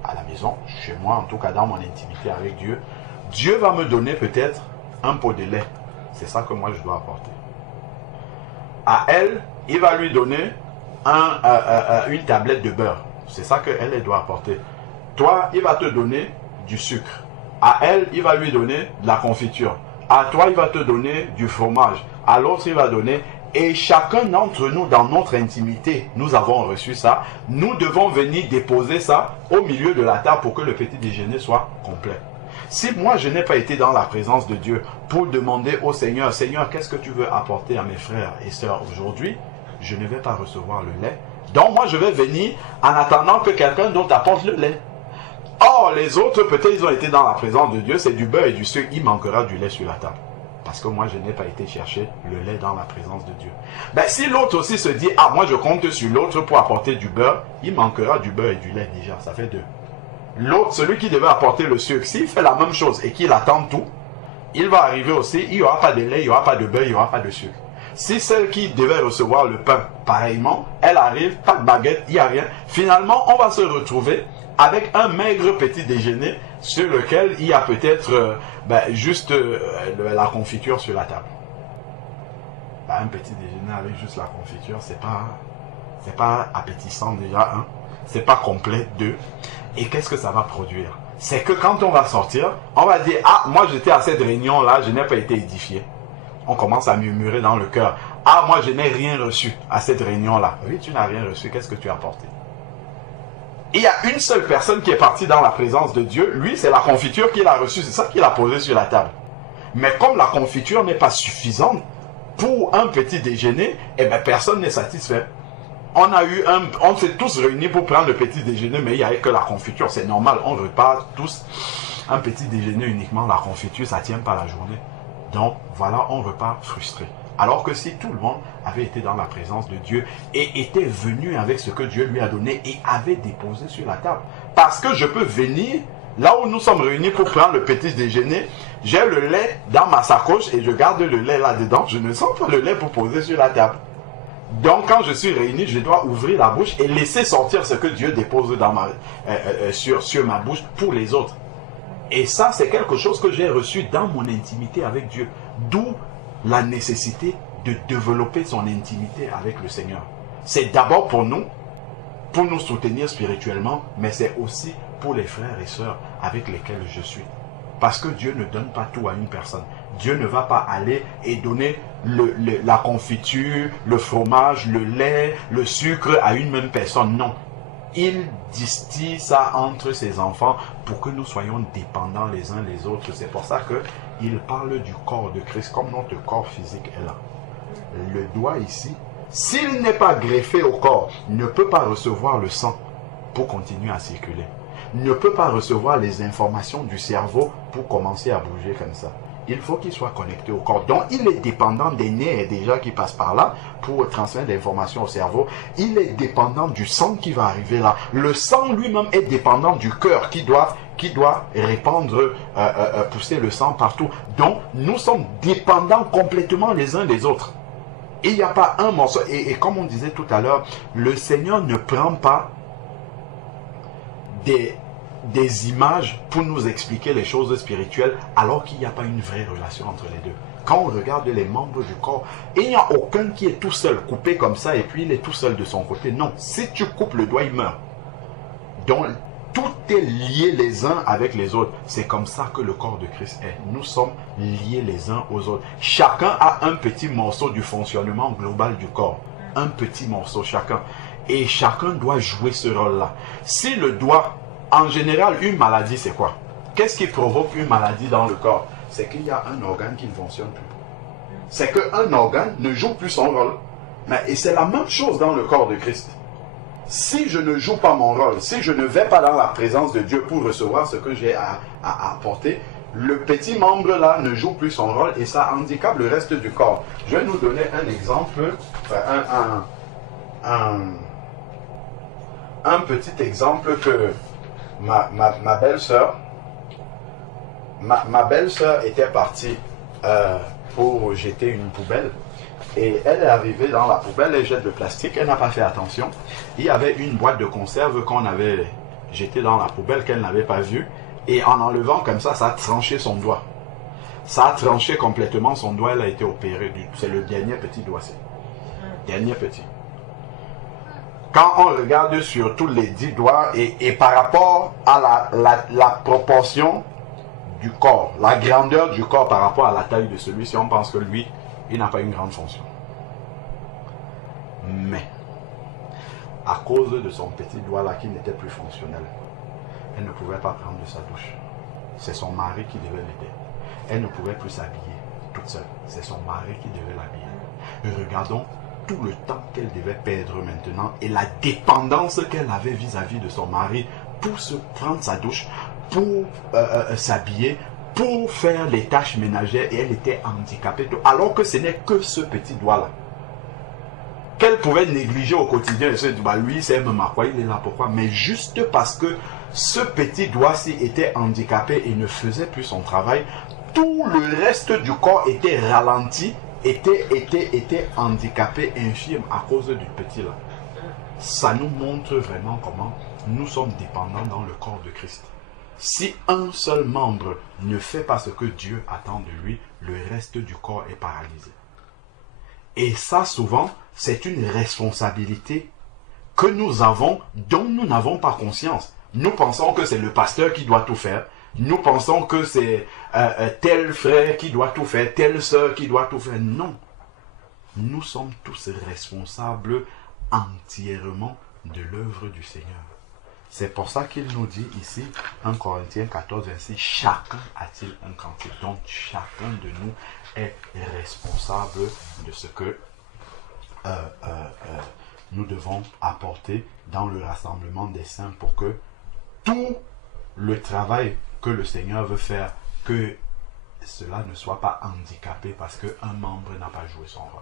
à la maison, chez moi, en tout cas dans mon intimité avec Dieu, Dieu va me donner peut-être un pot de lait. C'est ça que moi je dois apporter. À elle, il va lui donner une tablette de beurre. C'est ça qu'elle doit apporter. Toi, il va te donner du sucre. À elle, il va lui donner de la confiture. À toi, il va te donner du fromage. À l'autre, il va donner... Et chacun d'entre nous, dans notre intimité, nous avons reçu ça. Nous devons venir déposer ça au milieu de la table pour que le petit déjeuner soit complet. Si moi, je n'ai pas été dans la présence de Dieu pour demander au Seigneur, Seigneur, qu'est-ce que tu veux apporter à mes frères et sœurs aujourd'hui? Je ne vais pas recevoir le lait. Donc moi, je vais venir en attendant que quelqu'un d'autre apporte le lait. Or, les autres, peut-être, ils ont été dans la présence de Dieu, c'est du beurre et du sucre. Il manquera du lait sur la table. Parce que moi, je n'ai pas été chercher le lait dans la présence de Dieu. Ben, si l'autre aussi se dit, ah, moi, je compte sur l'autre pour apporter du beurre, il manquera du beurre et du lait déjà. Ça fait 2. L'autre, celui qui devait apporter le sucre, s'il fait la même chose et qu'il attend tout, il va arriver aussi, il n'y aura pas de lait, il n'y aura pas de beurre, il n'y aura pas de sucre. Si celle qui devait recevoir le pain, pareillement, elle arrive, pas de baguette, il n'y a rien. Finalement, on va se retrouver avec un maigre petit déjeuner sur lequel il y a peut-être juste la confiture sur la table. Un petit déjeuner avec juste la confiture, c'est pas appétissant déjà, hein. C'est pas complet, 2. Et qu'est-ce que ça va produire? C'est que quand on va sortir, on va dire, ah, moi j'étais à cette réunion-là, je n'ai pas été édifié. On commence à murmurer dans le cœur, ah, moi je n'ai rien reçu à cette réunion-là. Oui, tu n'as rien reçu, qu'est-ce que tu as apporté? Il y a une seule personne qui est partie dans la présence de Dieu, lui c'est la confiture qu'il a reçue, c'est ça qu'il a posé sur la table. Mais comme la confiture n'est pas suffisante pour un petit déjeuner, eh bien personne n'est satisfait. On s'est tous réunis pour prendre le petit déjeuner, mais il n'y avait que la confiture, c'est normal, on repart tous un petit déjeuner uniquement, la confiture, ça ne tient pas la journée. Donc voilà, on repart frustré. Alors que si tout le monde avait été dans la présence de Dieu et était venu avec ce que Dieu lui a donné et avait déposé sur la table. Parce que je peux venir, là où nous sommes réunis pour prendre le petit déjeuner, j'ai le lait dans ma sacoche et je garde le lait là-dedans. Je ne sens pas le lait pour poser sur la table. Donc quand je suis réuni, je dois ouvrir la bouche et laisser sortir ce que Dieu dépose dans sur ma bouche pour les autres. Et ça, c'est quelque chose que j'ai reçu dans mon intimité avec Dieu. D'où la nécessité de développer son intimité avec le Seigneur. C'est d'abord pour nous soutenir spirituellement, mais c'est aussi pour les frères et sœurs avec lesquels je suis. Parce que Dieu ne donne pas tout à une personne. Dieu ne va pas aller et donner la confiture, le fromage, le lait, le sucre à une même personne. Non. Il distille ça entre ses enfants pour que nous soyons dépendants les uns les autres. C'est pour ça qu'il parle du corps de Christ comme notre corps physique est là. Le doigt ici, s'il n'est pas greffé au corps, ne peut pas recevoir le sang pour continuer à circuler. Ne peut pas recevoir les informations du cerveau pour commencer à bouger comme ça. Il faut qu'il soit connecté au corps. Donc, il est dépendant des nerfs déjà qui passent par là pour transmettre l'information au cerveau. Il est dépendant du sang qui va arriver là. Le sang lui-même est dépendant du cœur qui doit répandre, pousser le sang partout. Donc, nous sommes dépendants complètement les uns des autres. Il n'y a pas un morceau. Et comme on disait tout à l'heure, le Seigneur ne prend pas des images pour nous expliquer les choses spirituelles alors qu'il n'y a pas une vraie relation entre les deux. Quand on regarde les membres du corps, il n'y a aucun qui est tout seul, coupé comme ça et puis il est tout seul de son côté. Non, si tu coupes le doigt, il meurt. Donc, tout est lié les uns avec les autres. C'est comme ça que le corps de Christ est. Nous sommes liés les uns aux autres. Chacun a un petit morceau du fonctionnement global du corps. Un petit morceau chacun. Et chacun doit jouer ce rôle-là. Si le doigt, en général, une maladie, c'est quoi? Qu'est-ce qui provoque une maladie dans le corps? C'est qu'il y a un organe qui ne fonctionne plus. C'est qu'un organe ne joue plus son rôle. Et c'est la même chose dans le corps de Christ. Si je ne joue pas mon rôle, si je ne vais pas dans la présence de Dieu pour recevoir ce que j'ai à apporter, le petit membre là ne joue plus son rôle et ça handicape le reste du corps. Je vais nous donner un exemple, un petit exemple que ma belle-sœur, ma belle-sœur était partie pour jeter une poubelle. Et elle est arrivée dans la poubelle, elle jette le plastique, elle n'a pas fait attention. Il y avait une boîte de conserve qu'on avait jetée dans la poubelle qu'elle n'avait pas vue. Et en enlevant comme ça, ça a tranché son doigt. Ça a tranché complètement son doigt, elle a été opérée. C'est le dernier petit doigt, c'est. Dernier petit. Quand on regarde sur tous les 10 doigts et par rapport à la proportion du corps, la grandeur du corps par rapport à la taille de celui-ci, on pense que lui, il n'a pas une grande fonction. Mais, à cause de son petit doigt là qui n'était plus fonctionnel, elle ne pouvait pas prendre sa douche. C'est son mari qui devait l'aider. Elle ne pouvait plus s'habiller toute seule. C'est son mari qui devait l'habiller. Et regardons tout le temps qu'elle devait perdre maintenant et la dépendance qu'elle avait vis-à-vis de son mari pour se prendre sa douche, pour s'habiller, pour faire les tâches ménagères, et elle était handicapée, alors que ce n'est que ce petit doigt-là qu'elle pouvait négliger au quotidien. Elle se dit, bah lui, c'est même à quoi il est là, pourquoi? Mais juste parce que ce petit doigt-ci était handicapé et ne faisait plus son travail, tout le reste du corps était ralenti, était handicapé, infirme à cause du petit là. Ça nous montre vraiment comment nous sommes dépendants dans le corps de Christ. Si un seul membre ne fait pas ce que Dieu attend de lui, le reste du corps est paralysé. Et ça, souvent, c'est une responsabilité que nous avons, dont nous n'avons pas conscience. Nous pensons que c'est le pasteur qui doit tout faire. Nous pensons que c'est tel frère qui doit tout faire, telle sœur qui doit tout faire. Non. Nous sommes tous responsables entièrement de l'œuvre du Seigneur. C'est pour ça qu'il nous dit ici, 1 Corinthiens 14, ainsi, chacun a-t-il un cantique. Donc, chacun de nous est responsable de ce que nous devons apporter dans le rassemblement des saints pour que tout le travail que le Seigneur veut faire, que cela ne soit pas handicapé parce qu'un membre n'a pas joué son rôle.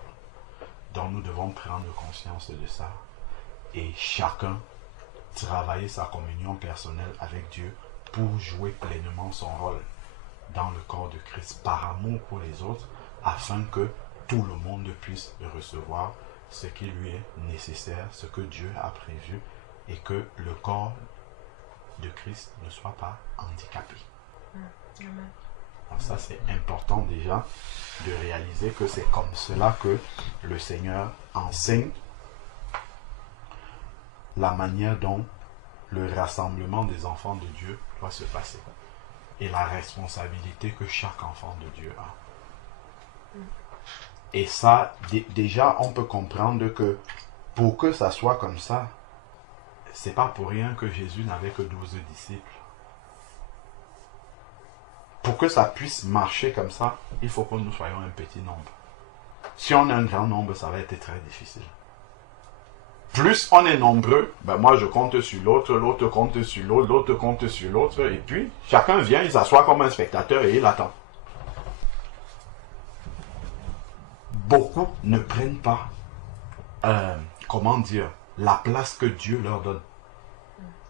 Donc, nous devons prendre conscience de ça et chacun travailler sa communion personnelle avec Dieu pour jouer pleinement son rôle dans le corps de Christ par amour pour les autres, afin que tout le monde puisse recevoir ce qui lui est nécessaire, ce que Dieu a prévu, et que le corps de Christ ne soit pas handicapé. Donc ça, c'est important déjà de réaliser que c'est comme cela que le Seigneur enseigne la manière dont le rassemblement des enfants de Dieu doit se passer et la responsabilité que chaque enfant de Dieu a. Et ça, déjà, on peut comprendre que pour que ça soit comme ça, c'est pas pour rien que Jésus n'avait que 12 disciples. Pour que ça puisse marcher comme ça, il faut que nous soyons un petit nombre. Si on est un grand nombre, ça va être très difficile. Plus on est nombreux, ben moi je compte sur l'autre, l'autre compte sur l'autre, l'autre compte sur l'autre, et puis chacun vient, il s'assoit comme un spectateur et il attend. Beaucoup ne prennent pas, la place que Dieu leur donne.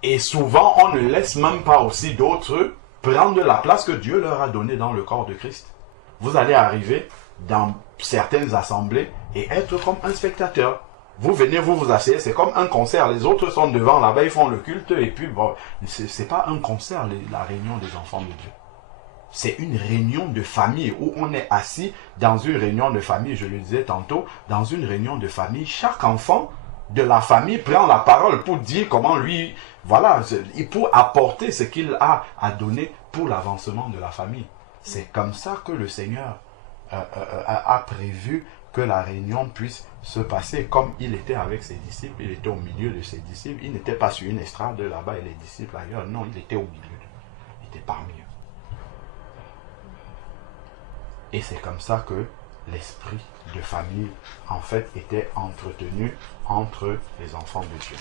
Et souvent, on ne laisse même pas aussi d'autres prendre la place que Dieu leur a donnée dans le corps de Christ. Vous allez arriver dans certaines assemblées et être comme un spectateur. Vous venez, vous vous asseyez, c'est comme un concert. Les autres sont devant là-bas, ils font le culte et puis bon, c'est pas un concert, la réunion des enfants de Dieu. C'est une réunion de famille où on est assis dans une réunion de famille, je le disais tantôt, dans une réunion de famille, chaque enfant de la famille prend la parole pour dire comment lui, voilà, pour apporter ce qu'il a à donner pour l'avancement de la famille. C'est comme ça que le Seigneur a prévu que la réunion puisse se passer comme il était avec ses disciples. Il était au milieu de ses disciples. Il n'était pas sur une estrade là-bas et les disciples ailleurs. Non, il était au milieu. Il était parmi eux. Et c'est comme ça que l'esprit de famille, en fait, était entretenu entre les enfants de Dieu.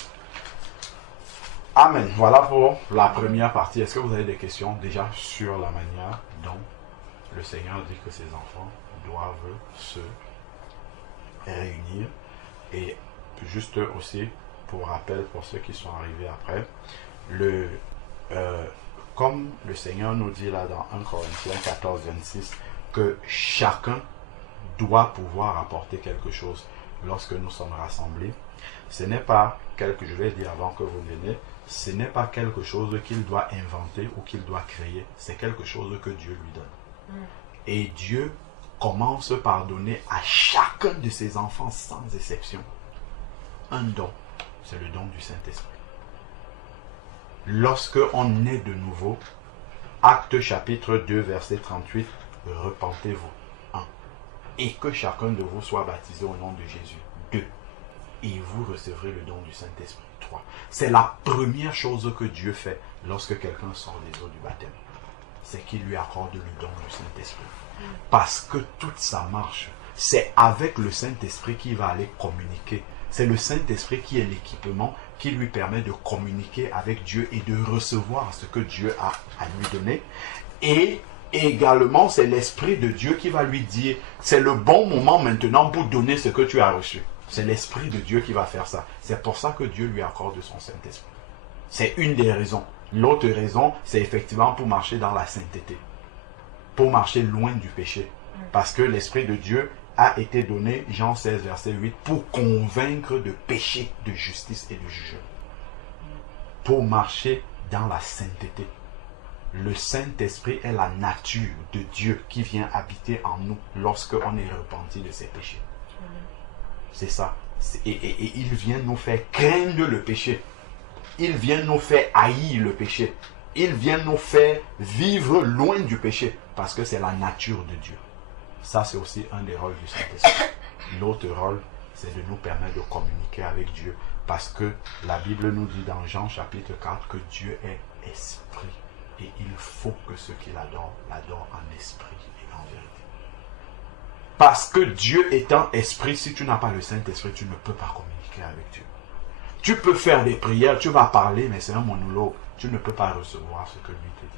Amen. Voilà pour la première partie. Est-ce que vous avez des questions déjà sur la manière dont le Seigneur dit que ses enfants doivent se réunir? Et juste aussi, pour rappel, pour ceux qui sont arrivés après, comme le Seigneur nous dit là dans 1 Corinthiens 14, 26, que chacun doit pouvoir apporter quelque chose lorsque nous sommes rassemblés, ce n'est pas je vais dire avant que vous veniez, ce n'est pas quelque chose qu'il doit inventer ou qu'il doit créer, c'est quelque chose que Dieu lui donne. Et Dieu commence par donner à chacun de ses enfants sans exception un don, c'est le don du Saint-Esprit. Lorsque on est de nouveau, Actes chapitre 2 verset 38, repentez-vous, 1, et que chacun de vous soit baptisé au nom de Jésus, 2, et vous recevrez le don du Saint-Esprit, 3. C'est la première chose que Dieu fait lorsque quelqu'un sort des eaux du baptême, c'est qu'il lui accorde le don du Saint-Esprit. Parce que toute sa marche, c'est avec le Saint-Esprit qu'il va aller communiquer. C'est le Saint-Esprit qui est l'équipement qui lui permet de communiquer avec Dieu et de recevoir ce que Dieu a à lui donner. Et également, c'est l'Esprit de Dieu qui va lui dire, c'est le bon moment maintenant pour donner ce que tu as reçu. C'est l'Esprit de Dieu qui va faire ça. C'est pour ça que Dieu lui accorde son Saint-Esprit. C'est une des raisons. L'autre raison, c'est effectivement pour marcher dans la sainteté. Pour marcher loin du péché. Parce que l'Esprit de Dieu a été donné, Jean 16, verset 8, pour convaincre de péché, de justice et de jugement. Pour marcher dans la sainteté. Le Saint-Esprit est la nature de Dieu qui vient habiter en nous lorsqu'on est repenti de ses péchés. C'est ça. Et il vient nous faire craindre le péché. Il vient nous faire haïr le péché. Il vient nous faire vivre loin du péché. Parce que c'est la nature de Dieu. Ça, c'est aussi un des rôles du Saint-Esprit. L'autre rôle, c'est de nous permettre de communiquer avec Dieu. Parce que la Bible nous dit dans Jean chapitre 4 que Dieu est esprit. Et il faut que ceux qui l'adorent en esprit et en vérité. Parce que Dieu étant esprit, si tu n'as pas le Saint-Esprit, tu ne peux pas communiquer avec Dieu. Tu peux faire des prières, tu vas parler, mais c'est un monologue. Tu ne peux pas recevoir ce que lui te dit.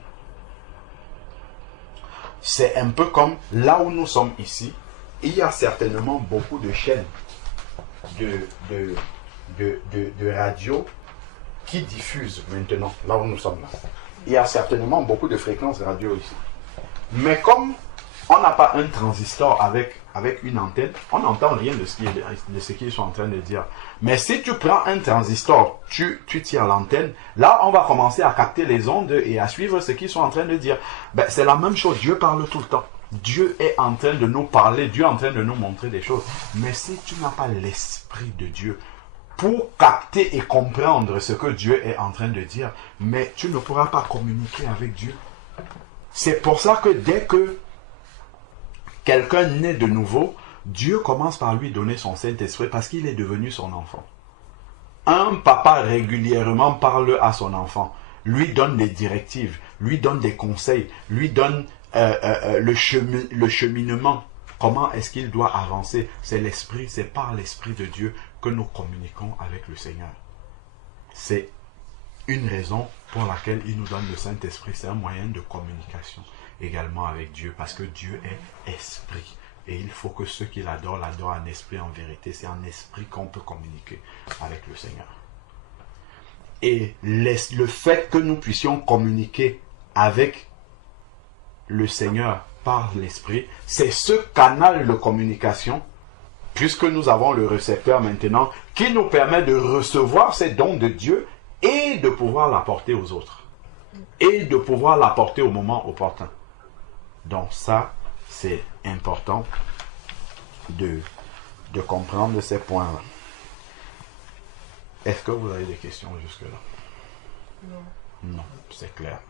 C'est un peu comme là où nous sommes ici, il y a certainement beaucoup de chaînes de radio qui diffusent maintenant, là où nous sommes là. Il y a certainement beaucoup de fréquences radio ici. Mais comme on n'a pas un transistor avec une antenne, on n'entend rien de ce qu'ils sont en train de dire. Mais si tu prends un transistor, tu tires l'antenne, là on va commencer à capter les ondes et à suivre ce qu'ils sont en train de dire. Ben, c'est la même chose, Dieu parle tout le temps. Dieu est en train de nous parler, Dieu est en train de nous montrer des choses. Mais si tu n'as pas l'Esprit de Dieu pour capter et comprendre ce que Dieu est en train de dire, mais tu ne pourras pas communiquer avec Dieu. C'est pour ça que dès que quelqu'un naît de nouveau, Dieu commence par lui donner son Saint-Esprit parce qu'il est devenu son enfant. Un papa régulièrement parle à son enfant, lui donne des directives, lui donne des conseils, lui donne le cheminement. Comment est-ce qu'il doit avancer? C'est l'Esprit, c'est par l'Esprit de Dieu que nous communiquons avec le Seigneur. C'est une raison pour laquelle il nous donne le Saint-Esprit. C'est un moyen de communication également avec Dieu, parce que Dieu est esprit. Et il faut que ceux qui l'adorent en esprit, en vérité. C'est en esprit qu'on peut communiquer avec le Seigneur. Et le fait que nous puissions communiquer avec le Seigneur par l'esprit, c'est ce canal de communication, puisque nous avons le récepteur maintenant, qui nous permet de recevoir ces dons de Dieu et de pouvoir l'apporter aux autres. Et de pouvoir l'apporter au moment opportun. Donc ça, c'est important de comprendre ces points-là. Est-ce que vous avez des questions jusque-là? Non. Non, c'est clair.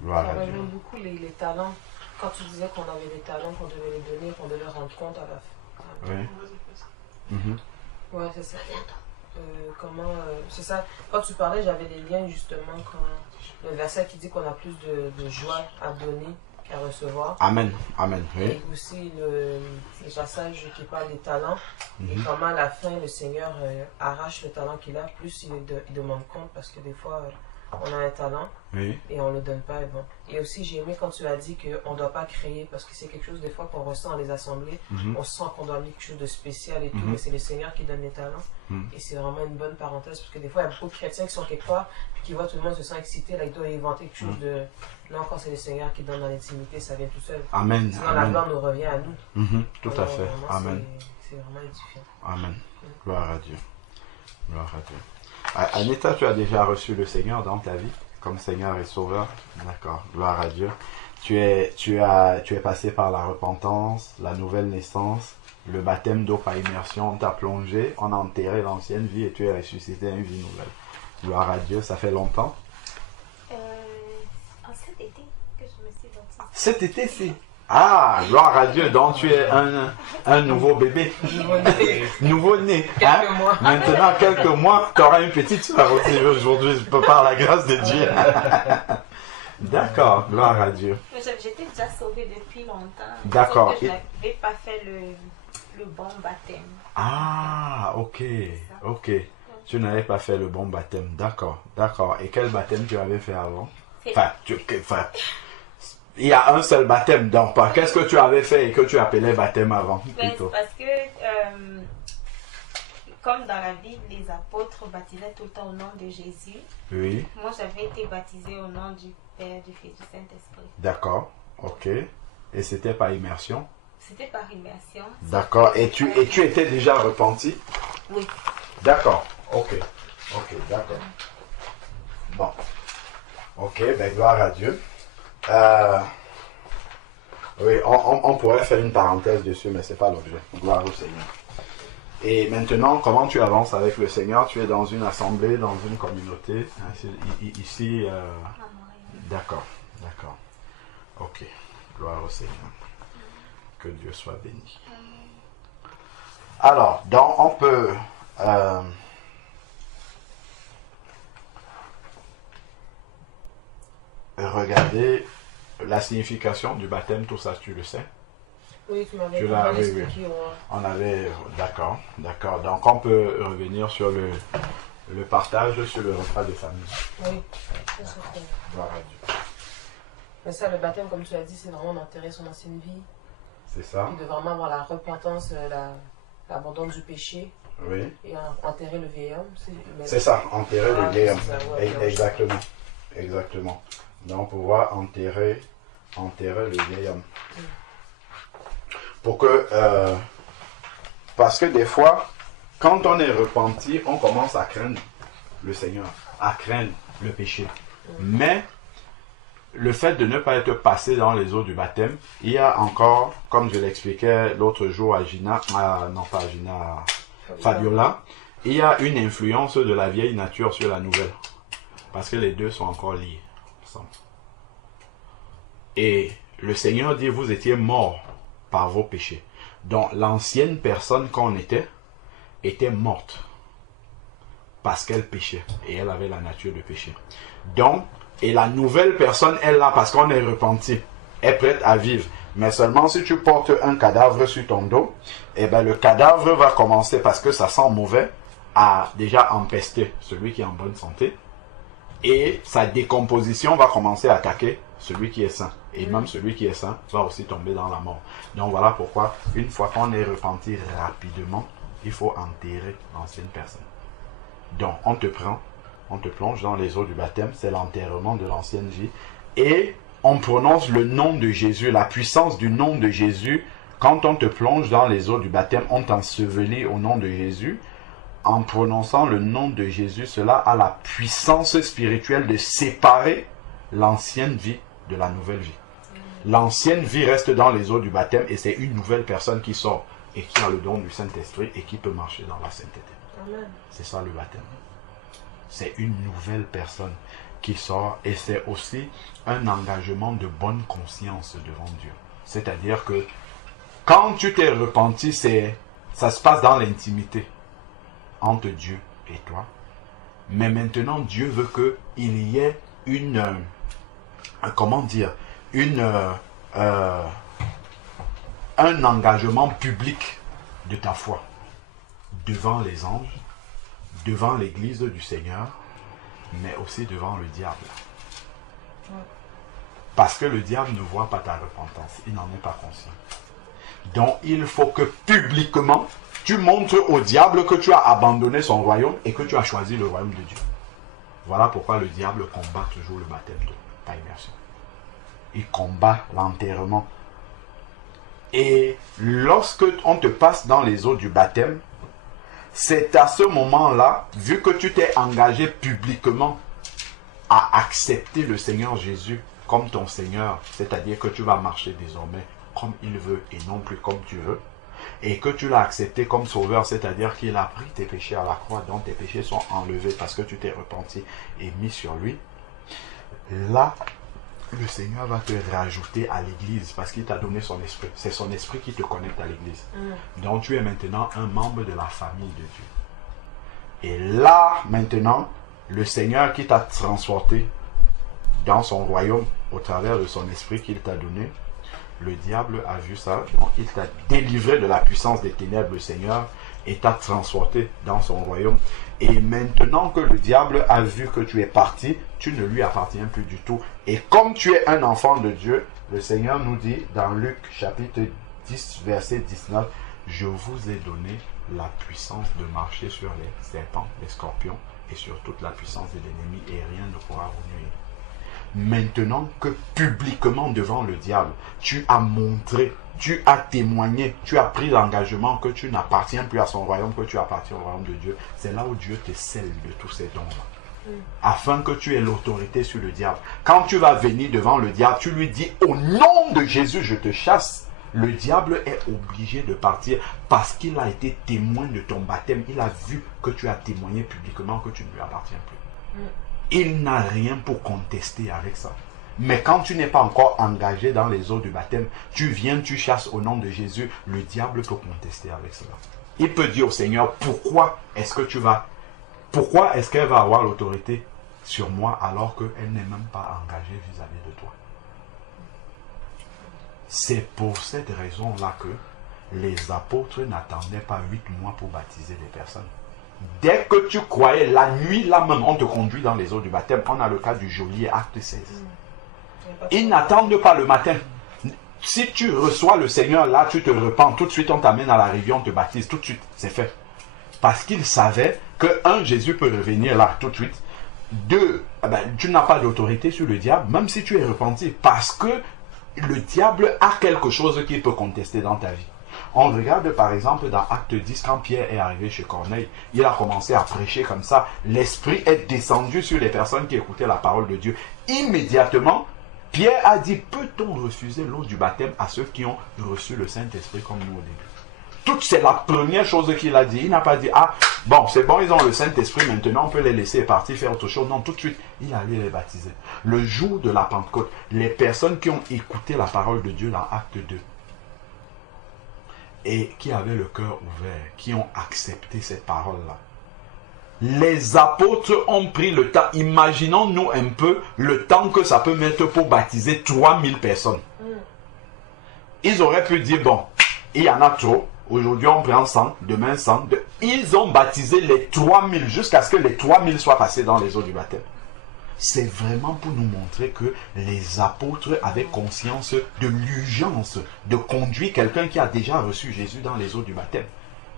Voilà. Ça rejoint beaucoup les talents. Quand tu disais qu'on avait des talents, qu'on devait les donner, qu'on devait rendre compte à la fin. Oui. Ouais, c'est ça. C'est ça. Quand tu parlais, j'avais des liens justement quand le verset qui dit qu'on a plus de joie à donner qu'à recevoir. Amen. Amen. Oui. Et aussi le passage qui parle des talents. Et comment à la fin, le Seigneur arrache le talent qu'il a, plus il demande compte, parce que des fois, on a un talent et on ne le donne pas. Bon. Et aussi, j'ai aimé quand tu as dit qu'on ne doit pas créer, parce que c'est quelque chose des fois qu'on ressent dans les assemblées. On sent qu'on doit amener quelque chose de spécial et tout, mais c'est le Seigneur qui donne les talents. Et c'est vraiment une bonne parenthèse, parce que des fois, il y a beaucoup de chrétiens qui sont quelque part, puis qui voient tout le monde se sent excité, là, ils doivent inventer quelque chose de... Là encore, c'est le Seigneur qui donne dans l'intimité, ça vient tout seul. Amen. Sinon, la gloire nous revient à nous. Tout à fait. Vraiment, Amen. C'est vraiment édifiant. Amen. Gloire à Dieu. Gloire à Dieu. Anita, tu as déjà reçu le Seigneur dans ta vie comme Seigneur et Sauveur? D'accord. Gloire à Dieu. Tu es passé par la repentance, la nouvelle naissance, le baptême d'eau par immersion. On t'a plongé, on a enterré l'ancienne vie et tu es ressuscité à une vie nouvelle. Gloire à Dieu. Ça fait longtemps? En cet été que je me suis baptisée. Cet été, si. Ah, gloire à Dieu. Donc tu es un nouveau bébé. Nouveau-né. Hein? Quelques mois. Maintenant, quelques mois, tu auras une petite soeur aussi aujourd'hui, par la grâce de Dieu. D'accord, gloire à Dieu. J'étais déjà sauvée depuis longtemps. D'accord. Sauf que je n'avais pas fait le bon baptême. Ah, ok, ok. Tu n'avais pas fait le bon baptême. D'accord, d'accord. Et quel baptême tu avais fait avant? Enfin, il y a un seul baptême, donc qu'est-ce que tu avais fait et que tu appelais baptême avant plutôt? Parce que, comme dans la Bible, les apôtres baptisaient tout le temps au nom de Jésus. Oui. Moi, j'avais été baptisée au nom du Père, du Fils, du Saint-Esprit. D'accord, ok. Et c'était par immersion? C'était par immersion. D'accord. Et tu étais déjà repenti? Oui. D'accord, ok. Ok, d'accord. Bon. Ok, ben gloire à Dieu. Oui, on pourrait faire une parenthèse dessus, mais ce n'est pas l'objet. Gloire au Seigneur. Et maintenant, comment tu avances avec le Seigneur? Tu es dans une assemblée, dans une communauté, ici. D'accord, d'accord. Ok, gloire au Seigneur. Que Dieu soit béni. Alors, donc on peut... regarder la signification du baptême, tout ça, tu le sais? Oui, tu m'avais expliqué. Oui. On avait... D'accord, d'accord. Donc, on peut revenir sur le partage, sur le repas de famille. Oui, c'est certain. Gloire à Dieu. Mais ça, le baptême, comme tu l'as dit, c'est vraiment d'enterrer son ancienne vie. C'est ça. Et de vraiment avoir la repentance, l'abandon du péché. Oui. Et enterrer le vieil homme. C'est ça, enterrer le vieil homme. Ouais, exactement. Exactement. Donc, pouvoir enterrer le vieil homme. Pour que... parce que des fois, quand on est repenti, on commence à craindre le Seigneur, à craindre le péché. Mais, le fait de ne pas être passé dans les eaux du baptême, il y a encore, comme je l'expliquais l'autre jour à Gina, non pas à Gina, Fabiola, il y a une influence de la vieille nature sur la nouvelle. Parce que les deux sont encore liés ensemble. Et le Seigneur dit, vous étiez morts par vos péchés. Donc l'ancienne personne qu'on était morte. Parce qu'elle péchait. Et elle avait la nature de péché. Donc, et la nouvelle personne, elle là, parce qu'on est repenti, est prête à vivre. Mais seulement si tu portes un cadavre sur ton dos, eh ben le cadavre va commencer, parce que ça sent mauvais, à déjà empester celui qui est en bonne santé. Et sa décomposition va commencer à attaquer celui qui est sain. Et même celui qui est sain va aussi tomber dans la mort. Donc voilà pourquoi, une fois qu'on est repenti rapidement, il faut enterrer l'ancienne personne. Donc on te plonge dans les eaux du baptême, c'est l'enterrement de l'ancienne vie. Et on prononce le nom de Jésus, la puissance du nom de Jésus. Quand on te plonge dans les eaux du baptême, on t'ensevelit au nom de Jésus. En prononçant le nom de Jésus, cela a la puissance spirituelle de séparer l'ancienne vie de la nouvelle vie. L'ancienne vie reste dans les eaux du baptême et c'est une nouvelle personne qui sort et qui a le don du Saint-Esprit et qui peut marcher dans la sainteté. C'est ça le baptême. C'est une nouvelle personne qui sort et c'est aussi un engagement de bonne conscience devant Dieu. C'est-à-dire que quand tu t'es repenti, ça se passe dans l'intimité entre Dieu et toi. Mais maintenant, Dieu veut qu'il y ait une un engagement public de ta foi devant les anges, devant l'église du Seigneur, mais aussi devant le diable. Parce que le diable ne voit pas ta repentance, il n'en est pas conscient. Donc il faut que publiquement, tu montres au diable que tu as abandonné son royaume et que tu as choisi le royaume de Dieu. Voilà pourquoi le diable combat toujours le baptême de ta immersion. Il combat l'enterrement. Et lorsque on te passe dans les eaux du baptême, c'est à ce moment-là, vu que tu t'es engagé publiquement à accepter le Seigneur Jésus comme ton Seigneur, c'est-à-dire que tu vas marcher désormais comme il veut et non plus comme tu veux, et que tu l'as accepté comme sauveur, c'est-à-dire qu'il a pris tes péchés à la croix, donc tes péchés sont enlevés parce que tu t'es repenti et mis sur lui, là, le Seigneur va te rajouter à l'église parce qu'il t'a donné son esprit. C'est son esprit qui te connecte à l'église. Donc tu es maintenant un membre de la famille de Dieu. Et là, maintenant, le Seigneur qui t'a transporté dans son royaume au travers de son esprit qu'il t'a donné, le diable a vu ça, donc il t'a délivré de la puissance des ténèbres, le Seigneur, et t'a transporté dans son royaume. Et maintenant que le diable a vu que tu es parti, tu ne lui appartiens plus du tout. Et comme tu es un enfant de Dieu, le Seigneur nous dit dans Luc chapitre 10, verset 19, « Je vous ai donné la puissance de marcher sur les serpents, les scorpions, et sur toute la puissance de l'ennemi, et rien ne pourra vous nuire. » Maintenant que publiquement devant le diable, tu as montré, tu as témoigné, tu as pris l'engagement que tu n'appartiens plus à son royaume, que tu appartiens au royaume de Dieu, c'est là où Dieu te scelle de tous ces dons-là. Afin que tu aies l'autorité sur le diable. Quand tu vas venir devant le diable, tu lui dis, au nom de Jésus, je te chasse. Le diable est obligé de partir parce qu'il a été témoin de ton baptême. Il a vu que tu as témoigné publiquement que tu ne lui appartiens plus. Il n'a rien pour contester avec ça. Mais quand tu n'es pas encore engagé dans les eaux du baptême, tu viens, tu chasses au nom de Jésus, le diable peut contester avec cela. Il peut dire au Seigneur, pourquoi est-ce qu'elle va avoir l'autorité sur moi alors qu'elle n'est même pas engagée vis-à-vis de toi? C'est pour cette raison-là que les apôtres n'attendaient pas 8 mois pour baptiser les personnes. Dès que tu croyais, la nuit, là même, on te conduit dans les eaux du baptême. On a le cas du geôlier, acte 16. Ils n'attendent pas le matin. Si tu reçois le Seigneur, là, tu te repens. Tout de suite, on t'amène à la rivière, on te baptise. Tout de suite, c'est fait. Parce qu'ils savaient que, un, Jésus peut revenir là, tout de suite. Deux, tu n'as pas d'autorité sur le diable, même si tu es repenti. Parce que le diable a quelque chose qu'il peut contester dans ta vie. On regarde par exemple dans Acte 10, quand Pierre est arrivé chez Corneille, il a commencé à prêcher comme ça. L'Esprit est descendu sur les personnes qui écoutaient la parole de Dieu. Immédiatement, Pierre a dit, peut-on refuser l'eau du baptême à ceux qui ont reçu le Saint-Esprit comme nous au début? C'est la première chose qu'il a dit. Il n'a pas dit, ah, bon, c'est bon, ils ont le Saint-Esprit, maintenant on peut les laisser partir faire autre chose. Non, tout de suite, il allait les baptiser. Le jour de la Pentecôte, les personnes qui ont écouté la parole de Dieu dans Acte 2, et qui avaient le cœur ouvert, qui ont accepté cette parole-là. Les apôtres ont pris le temps, imaginons-nous un peu le temps que ça peut mettre pour baptiser 3000 personnes. Ils auraient pu dire, bon, il y en a trop, aujourd'hui on prend 100, demain 100. Ils ont baptisé les 3000 jusqu'à ce que les 3000 soient passés dans les eaux du baptême. C'est vraiment pour nous montrer que les apôtres avaient conscience de l'urgence de conduire quelqu'un qui a déjà reçu Jésus dans les eaux du baptême.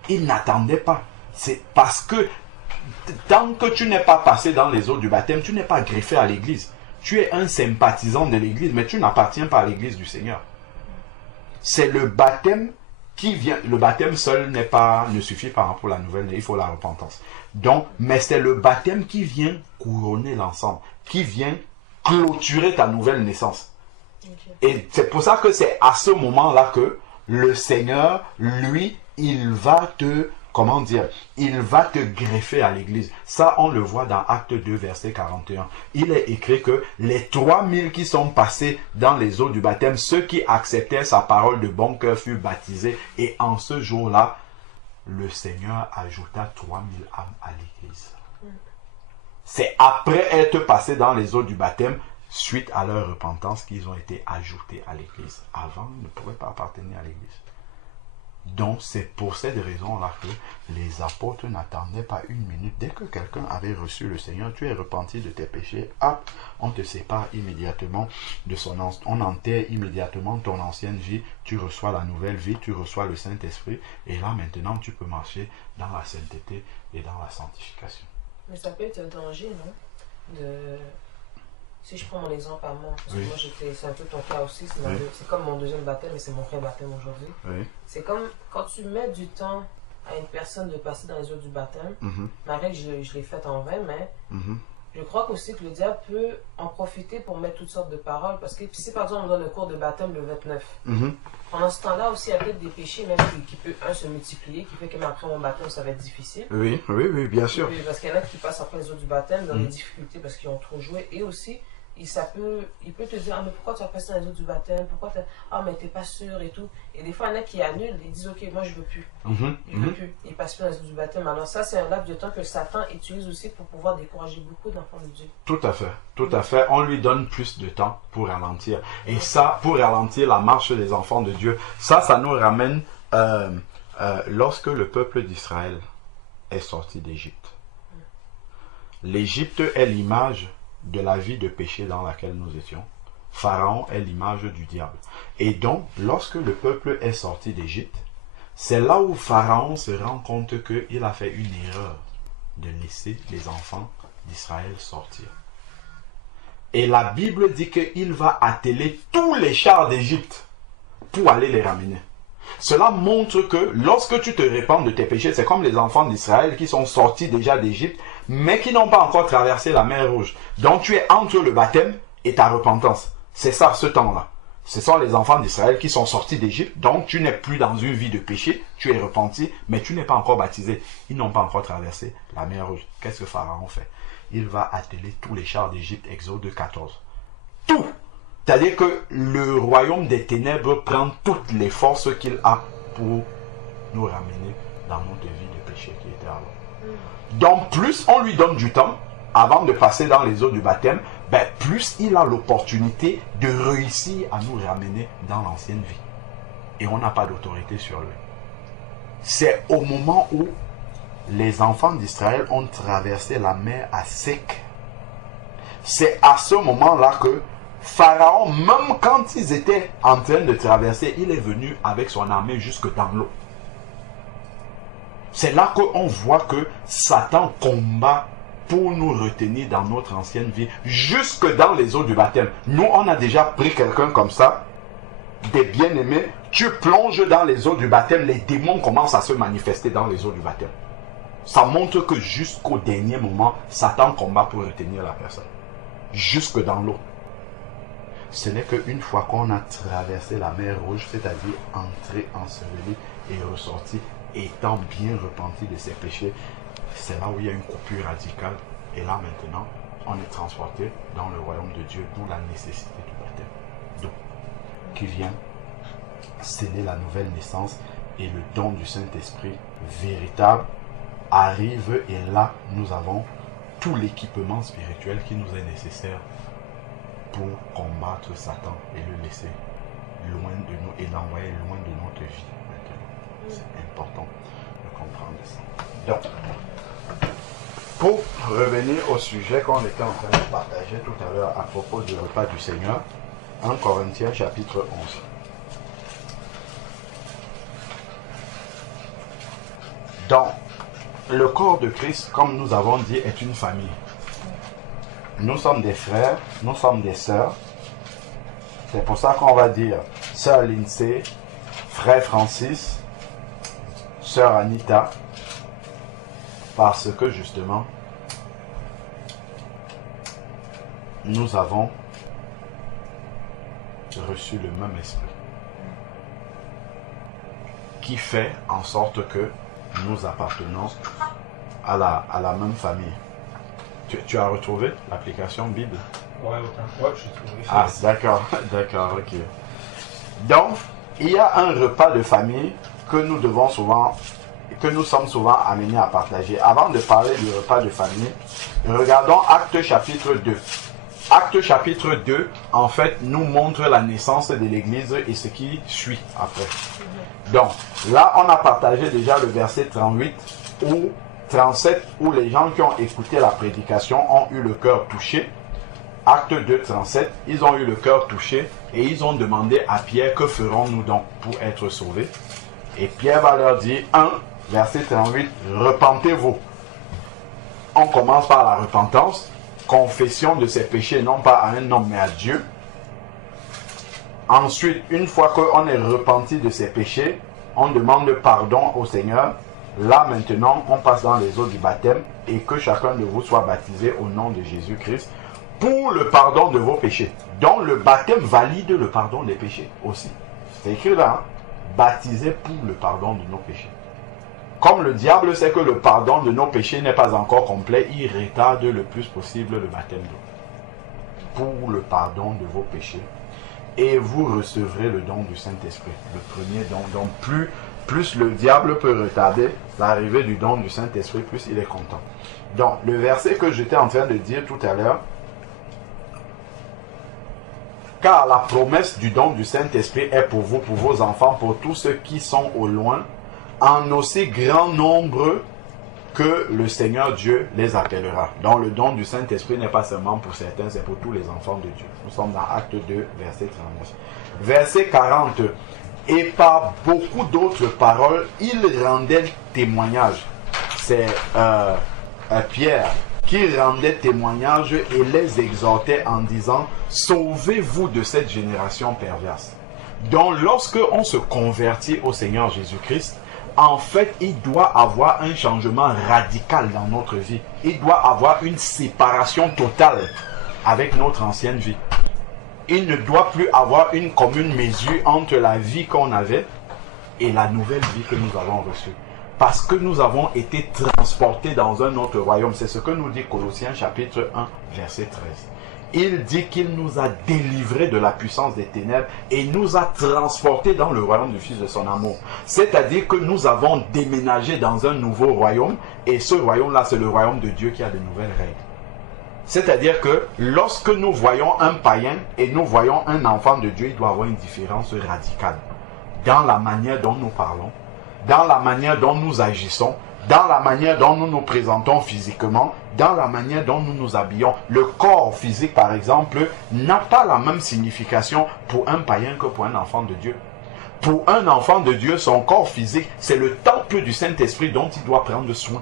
Ils n'attendaient pas. C'est parce que tant que tu n'es pas passé dans les eaux du baptême, tu n'es pas greffé à l'église. Tu es un sympathisant de l'église, mais tu n'appartiens pas à l'église du Seigneur. C'est le baptême qui vient. Le baptême seul ne suffit pas pour la nouvelle, il faut la repentance. Donc, mais c'est le baptême qui vient couronner l'ensemble, qui vient clôturer ta nouvelle naissance. Et c'est pour ça que c'est à ce moment-là que le Seigneur, lui, il va te, il va te greffer à l'église. Ça, on le voit dans Acte 2, verset 41. Il est écrit que les 3000 qui sont passés dans les eaux du baptême, ceux qui acceptaient sa parole de bon cœur furent baptisés. Et en ce jour-là, le Seigneur ajouta 3000 âmes à l'église. C'est après être passé dans les eaux du baptême suite à leur repentance, qu'ils ont été ajoutés à l'Église. Avant, ils ne pouvaient pas appartenir à l'Église. Donc, c'est pour cette raison-là que les apôtres n'attendaient pas une minute. Dès que quelqu'un avait reçu le Seigneur, tu es repenti de tes péchés, hop, on te sépare immédiatement de on enterre immédiatement ton ancienne vie, tu reçois la nouvelle vie, tu reçois le Saint-Esprit, et là, maintenant, tu peux marcher dans la sainteté et dans la sanctification. Mais ça peut être un danger, non? Si je prends mon exemple à moi, parce que moi c'est un peu ton cas aussi, c'est comme mon deuxième baptême, mais c'est mon vrai baptême aujourd'hui. C'est comme quand tu mets du temps à une personne de passer dans les eaux du baptême, malgré que je l'ai fait en vain, mais je crois aussi que le diable peut en profiter pour mettre toutes sortes de paroles, parce que si par exemple on donne le cours de baptême le 29, pendant ce temps-là aussi il y a peut-être des péchés même qui peuvent se multiplier, qui fait que après mon baptême ça va être difficile. Oui, bien sûr. Parce qu'il y en a qui passent après les eaux du baptême dans des difficultés parce qu'ils ont trop joué, et aussi il peut te dire, ah mais pourquoi tu as passé dans les eaux du baptême, pourquoi ah mais t'es pas sûr et tout, et des fois il y en a qui annulent, ils disent ok moi je veux plus, ils passent plus dans les eaux du baptême. Alors ça c'est un laps de temps que Satan utilise aussi pour pouvoir décourager beaucoup d'enfants de Dieu. Tout à fait, on lui donne plus de temps pour ralentir, et ça pour ralentir la marche des enfants de Dieu, ça nous ramène lorsque le peuple d'Israël est sorti d'Égypte. L'Égypte est l'image de la vie de péché dans laquelle nous étions. Pharaon est l'image du diable. Et donc, lorsque le peuple est sorti d'Égypte, c'est là où Pharaon se rend compte qu'il a fait une erreur de laisser les enfants d'Israël sortir. Et la Bible dit qu'il va atteler tous les chars d'Égypte pour aller les ramener. Cela montre que lorsque tu te répands de tes péchés, c'est comme les enfants d'Israël qui sont sortis déjà d'Égypte, mais qui n'ont pas encore traversé la mer Rouge. Donc tu es entre le baptême et ta repentance. C'est ça, ce temps-là. Ce sont les enfants d'Israël qui sont sortis d'Égypte, donc tu n'es plus dans une vie de péché, tu es repenti, mais tu n'es pas encore baptisé. Ils n'ont pas encore traversé la mer Rouge. Qu'est-ce que Pharaon fait? Il va atteler tous les chars d'Égypte, Exode 14. Tout! C'est-à-dire que le royaume des ténèbres prend toutes les forces qu'il a pour nous ramener dans notre vie de péché qui était avant. Donc plus on lui donne du temps avant de passer dans les eaux du baptême, plus il a l'opportunité de réussir à nous ramener dans l'ancienne vie. Et on n'a pas d'autorité sur lui. C'est au moment où les enfants d'Israël ont traversé la mer à sec. C'est à ce moment-là que Pharaon, même quand ils étaient en train de traverser, il est venu avec son armée jusque dans l'eau. C'est là qu'on voit que Satan combat pour nous retenir dans notre ancienne vie, jusque dans les eaux du baptême. Nous, on a déjà pris quelqu'un comme ça, des bien-aimés, tu plonges dans les eaux du baptême, les démons commencent à se manifester dans les eaux du baptême. Ça montre que jusqu'au dernier moment, Satan combat pour retenir la personne. Jusque dans l'eau. Ce n'est qu'une fois qu'on a traversé la mer Rouge, c'est-à-dire entré, enseveli et ressorti, étant bien repenti de ses péchés, c'est là où il y a une coupure radicale. Et là maintenant, on est transporté dans le royaume de Dieu, d'où la nécessité du baptême. Donc, qui vient sceller la nouvelle naissance, et le don du Saint-Esprit véritable arrive, et là nous avons tout l'équipement spirituel qui nous est nécessaire pour combattre Satan et le laisser loin de nous et l'envoyer loin de notre vie maintenant. C'est important de comprendre ça. Donc, pour revenir au sujet qu'on était en train de partager tout à l'heure à propos du repas du Seigneur, 1 Corinthiens chapitre 11. Donc, le corps de Christ, comme nous avons dit, est une famille. Nous sommes des frères, nous sommes des sœurs. C'est pour ça qu'on va dire sœur Lindsay, frère Francis, sœur Anita, parce que justement, nous avons reçu le même esprit qui fait en sorte que nous appartenons à la même famille. Tu as retrouvé l'application Bible? Ouais, autant. Ouais, je suis trouvé. Ah, d'accord, d'accord, ok. Donc, il y a un repas de famille que nous sommes souvent amenés à partager. Avant de parler du repas de famille, regardons Actes chapitre 2. Actes chapitre 2, en fait, nous montre la naissance de l'Église et ce qui suit après. Donc, là, on a partagé déjà le verset 38 ou 37, où les gens qui ont écouté la prédication ont eu le cœur touché. Acte 2, 37, ils ont eu le cœur touché et ils ont demandé à Pierre, que ferons-nous donc pour être sauvés? Et Pierre va leur dire, 1, verset 38, repentez-vous. On commence par la repentance, confession de ses péchés, non pas à un homme mais à Dieu. Ensuite, une fois qu'on est repenti de ses péchés, on demande pardon au Seigneur. Là maintenant, on passe dans les eaux du baptême et que chacun de vous soit baptisé au nom de Jésus-Christ pour le pardon de vos péchés. Donc le baptême valide le pardon des péchés aussi. C'est écrit là, hein? Baptisé pour le pardon de nos péchés. Comme le diable sait que le pardon de nos péchés n'est pas encore complet, il retarde le plus possible le baptême d'eau. Pour le pardon de vos péchés. Et vous recevrez le don du Saint-Esprit. Le premier don. Donc plus le diable peut retarder l'arrivée du don du Saint-Esprit, plus il est content. Donc le verset que j'étais en train de dire tout à l'heure, car la promesse du don du Saint-Esprit est pour vous, pour vos enfants, pour tous ceux qui sont au loin, en aussi grand nombre que le Seigneur Dieu les appellera. Donc le don du Saint-Esprit n'est pas seulement pour certains, c'est pour tous les enfants de Dieu. Nous sommes dans Acte 2, verset 39. Verset 40. Et par beaucoup d'autres paroles, il rendait témoignage. C'est Pierre qui rendait témoignage et les exhortait en disant, sauvez-vous de cette génération perverse. Donc lorsque on se convertit au Seigneur Jésus-Christ, en fait, il doit avoir un changement radical dans notre vie. Il doit avoir une séparation totale avec notre ancienne vie. Il ne doit plus avoir une commune mesure entre la vie qu'on avait et la nouvelle vie que nous avons reçue. Parce que nous avons été transportés dans un autre royaume. C'est ce que nous dit Colossiens chapitre 1, verset 13. Il dit qu'il nous a délivrés de la puissance des ténèbres et nous a transportés dans le royaume du Fils de son amour. C'est-à-dire que nous avons déménagé dans un nouveau royaume et ce royaume-là, c'est le royaume de Dieu qui a de nouvelles règles. C'est-à-dire que lorsque nous voyons un païen et nous voyons un enfant de Dieu, il doit avoir une différence radicale dans la manière dont nous parlons, dans la manière dont nous agissons, dans la manière dont nous nous présentons physiquement, dans la manière dont nous nous habillons. Le corps physique, par exemple, n'a pas la même signification pour un païen que pour un enfant de Dieu. Pour un enfant de Dieu, son corps physique, c'est le temple du Saint-Esprit dont il doit prendre soin.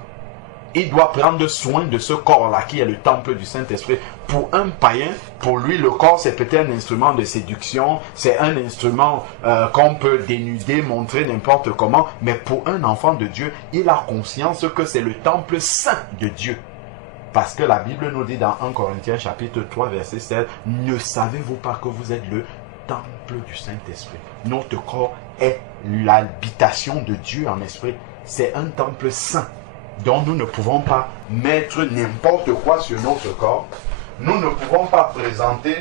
Il doit prendre soin de ce corps-là qui est le temple du Saint-Esprit. Pour un païen, pour lui, le corps, c'est peut-être un instrument de séduction, c'est un instrument qu'on peut dénuder, montrer n'importe comment. Mais pour un enfant de Dieu, il a conscience que c'est le temple saint de Dieu. Parce que la Bible nous dit dans 1 Corinthiens chapitre 3, verset 16, « Ne savez-vous pas que vous êtes le temple du Saint-Esprit ?» Notre corps est l'habitation de Dieu en esprit. C'est un temple saint. Donc nous ne pouvons pas mettre n'importe quoi sur notre corps. Nous ne pouvons pas présenter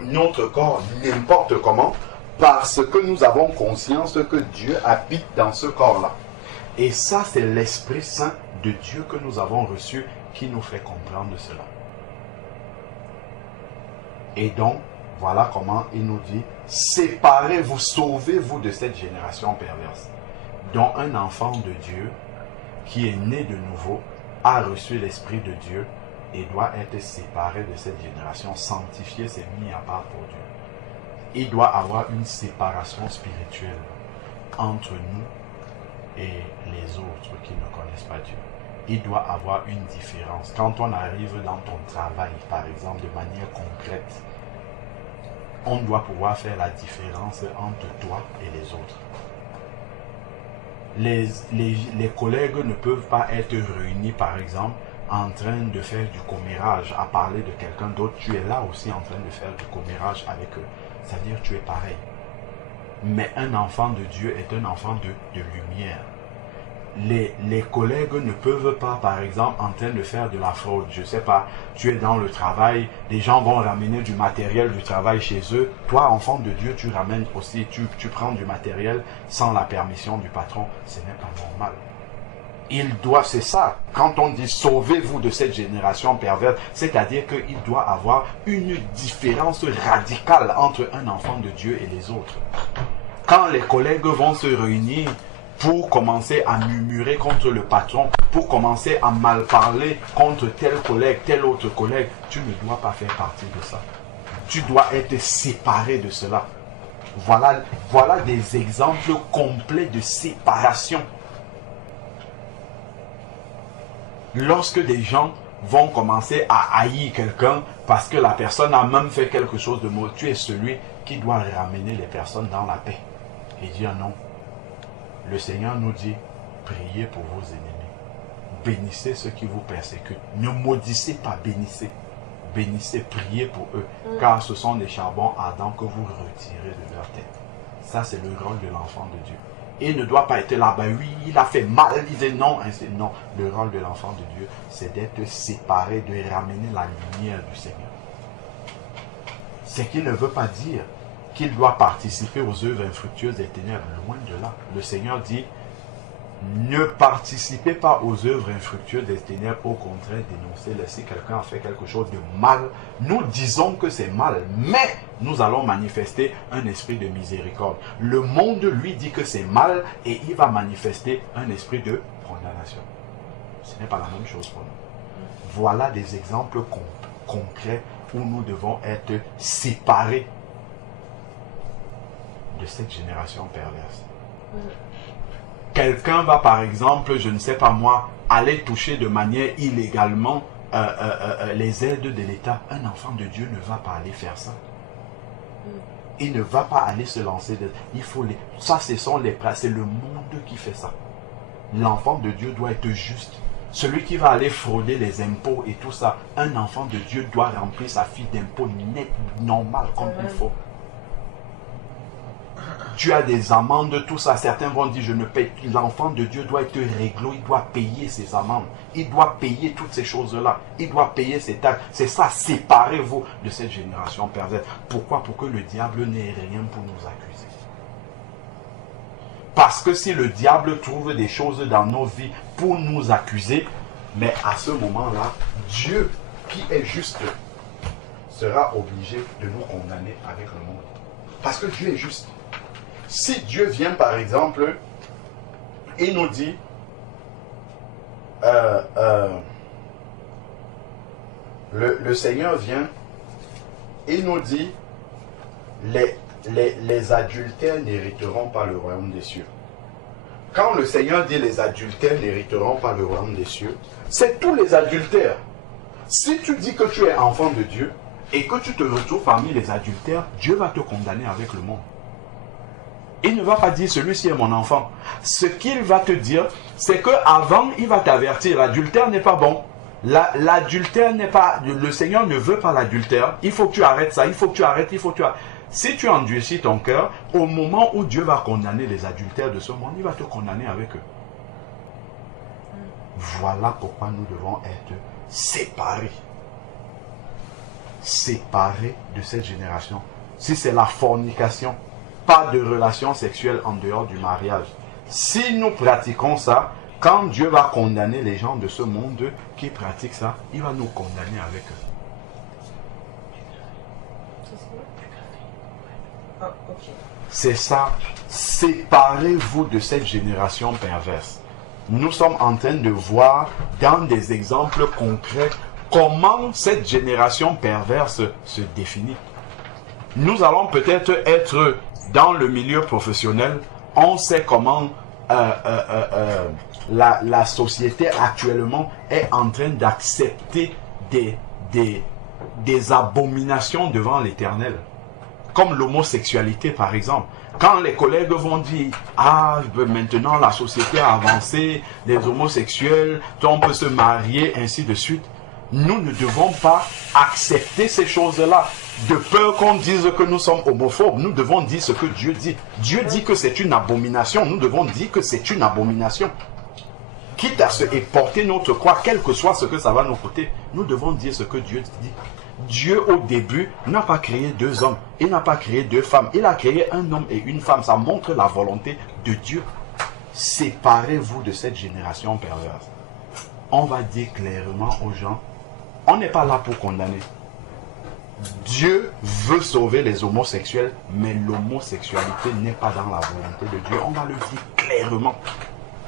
notre corps n'importe comment parce que nous avons conscience que Dieu habite dans ce corps-là. Et ça, c'est l'Esprit Saint de Dieu que nous avons reçu qui nous fait comprendre cela. Et donc, voilà comment il nous dit, séparez-vous, sauvez-vous de cette génération perverse. dont un enfant de Dieu qui est né de nouveau a reçu l'Esprit de Dieu et doit être séparé de cette génération, sanctifié, c'est mis à part pour Dieu. Il doit avoir une séparation spirituelle entre nous et les autres qui ne connaissent pas Dieu. Il doit avoir une différence. Quand on arrive dans ton travail, par exemple, de manière concrète, on doit pouvoir faire la différence entre toi et les autres. Les collègues ne peuvent pas être réunis, par exemple, en train de faire du commérage, à parler de quelqu'un d'autre. Tu es là aussi en train de faire du commérage avec eux. C'est-à-dire que tu es pareil. Mais un enfant de Dieu est un enfant de lumière. Les collègues ne peuvent pas, par exemple, en train de faire de la fraude. Je ne sais pas, tu es dans le travail, les gens vont ramener du matériel du travail chez eux. Toi, enfant de Dieu, tu ramènes aussi, tu prends du matériel sans la permission du patron. Ce n'est pas normal. Il doit, c'est ça, quand on dit sauvez-vous de cette génération perverse, c'est-à-dire qu'il doit avoir une différence radicale entre un enfant de Dieu et les autres. Quand les collègues vont se réunir pour commencer à murmurer contre le patron, pour commencer à mal parler contre tel collègue, tel autre collègue, tu ne dois pas faire partie de ça. Tu dois être séparé de cela. Voilà des exemples complets de séparation. Lorsque des gens vont commencer à haïr quelqu'un parce que la personne a même fait quelque chose de mauvais, tu es celui qui doit ramener les personnes dans la paix et dire non. Le Seigneur nous dit, priez pour vos ennemis. Bénissez ceux qui vous persécutent. Ne maudissez pas, bénissez. Bénissez, priez pour eux. Car ce sont des charbons ardents que vous retirez de leur tête. Ça, c'est le rôle de l'enfant de Dieu. Et il ne doit pas être là, ben oui, il a fait mal, il dit non, ainsi. Non, le rôle de l'enfant de Dieu, c'est d'être séparé, de ramener la lumière du Seigneur. Ce qu'il ne veut pas dire qu'il doit participer aux œuvres infructueuses des ténèbres, loin de là. Le Seigneur dit, ne participez pas aux œuvres infructueuses des ténèbres, au contraire, dénoncez-les. Si quelqu'un a fait quelque chose de mal, nous disons que c'est mal, mais nous allons manifester un esprit de miséricorde. Le monde lui dit que c'est mal et il va manifester un esprit de condamnation. Ce n'est pas la même chose pour nous. Voilà des exemples concrets où nous devons être séparés de cette génération perverse. Quelqu'un va par exemple, je ne sais pas moi, aller toucher de manière illégalement les aides de l'État. Un enfant de Dieu ne va pas aller faire ça. Il ne va pas aller se lancer. Il faut les. Ça, ce sont les prêtres. C'est le monde qui fait ça. L'enfant de Dieu doit être juste. Celui qui va aller frauder les impôts et tout ça, un enfant de Dieu doit remplir sa fiche d'impôts net, normal, comme il faut. Tu as des amendes, tout ça. Certains vont dire, je ne paye. L'enfant de Dieu doit être réglo, il doit payer ses amendes. Il doit payer toutes ces choses-là. Il doit payer ses taxes. C'est ça, séparez-vous de cette génération perverse. Pourquoi? Pour que le diable n'ait rien pour nous accuser. Parce que si le diable trouve des choses dans nos vies pour nous accuser, mais à ce moment-là, Dieu, qui est juste, sera obligé de nous condamner avec le monde. Parce que Dieu est juste. Si Dieu vient par exemple, il nous dit, le Seigneur vient, il nous dit, les adultères n'hériteront pas le royaume des cieux. Quand le Seigneur dit les adultères n'hériteront pas le royaume des cieux, c'est tous les adultères. Si tu dis que tu es enfant de Dieu et que tu te retrouves parmi les adultères, Dieu va te condamner avec le monde. Il ne va pas dire celui-ci est mon enfant. Ce qu'il va te dire, c'est qu'avant, il va t'avertir, l'adultère n'est pas bon. L'adultère n'est pas... Le Seigneur ne veut pas l'adultère. Il faut que tu arrêtes ça, il faut que tu arrêtes, il faut que tu arrêtes. Si tu endurcis ton cœur, au moment où Dieu va condamner les adultères de ce monde, il va te condamner avec eux. Voilà pourquoi nous devons être séparés. Séparés de cette génération. Si c'est la fornication, pas de relation sexuelle en dehors du mariage. Si nous pratiquons ça, quand Dieu va condamner les gens de ce monde qui pratiquent ça, il va nous condamner avec eux. C'est ça. Séparez-vous de cette génération perverse. Nous sommes en train de voir dans des exemples concrets comment cette génération perverse se définit. Nous allons peut-être être dans le milieu professionnel. On sait comment la société actuellement est en train d'accepter des abominations devant l'Éternel. Comme l'homosexualité par exemple. Quand les collègues vont dire « Ah, maintenant la société a avancé, les homosexuels, on peut se marier, ainsi de suite. » Nous ne devons pas accepter ces choses-là. De peur qu'on dise que nous sommes homophobes, nous devons dire ce que Dieu dit. Dieu dit que c'est une abomination, nous devons dire que c'est une abomination. Quitte à se porter notre croix, quel que soit ce que ça va nous coûter, nous devons dire ce que Dieu dit. Dieu au début n'a pas créé deux hommes, il n'a pas créé deux femmes, il a créé un homme et une femme. Ça montre la volonté de Dieu. séparez-vous de cette génération perverse. On va dire clairement aux gens, on n'est pas là pour condamner. Dieu veut sauver les homosexuels, mais l'homosexualité n'est pas dans la volonté de Dieu. On va le dire clairement.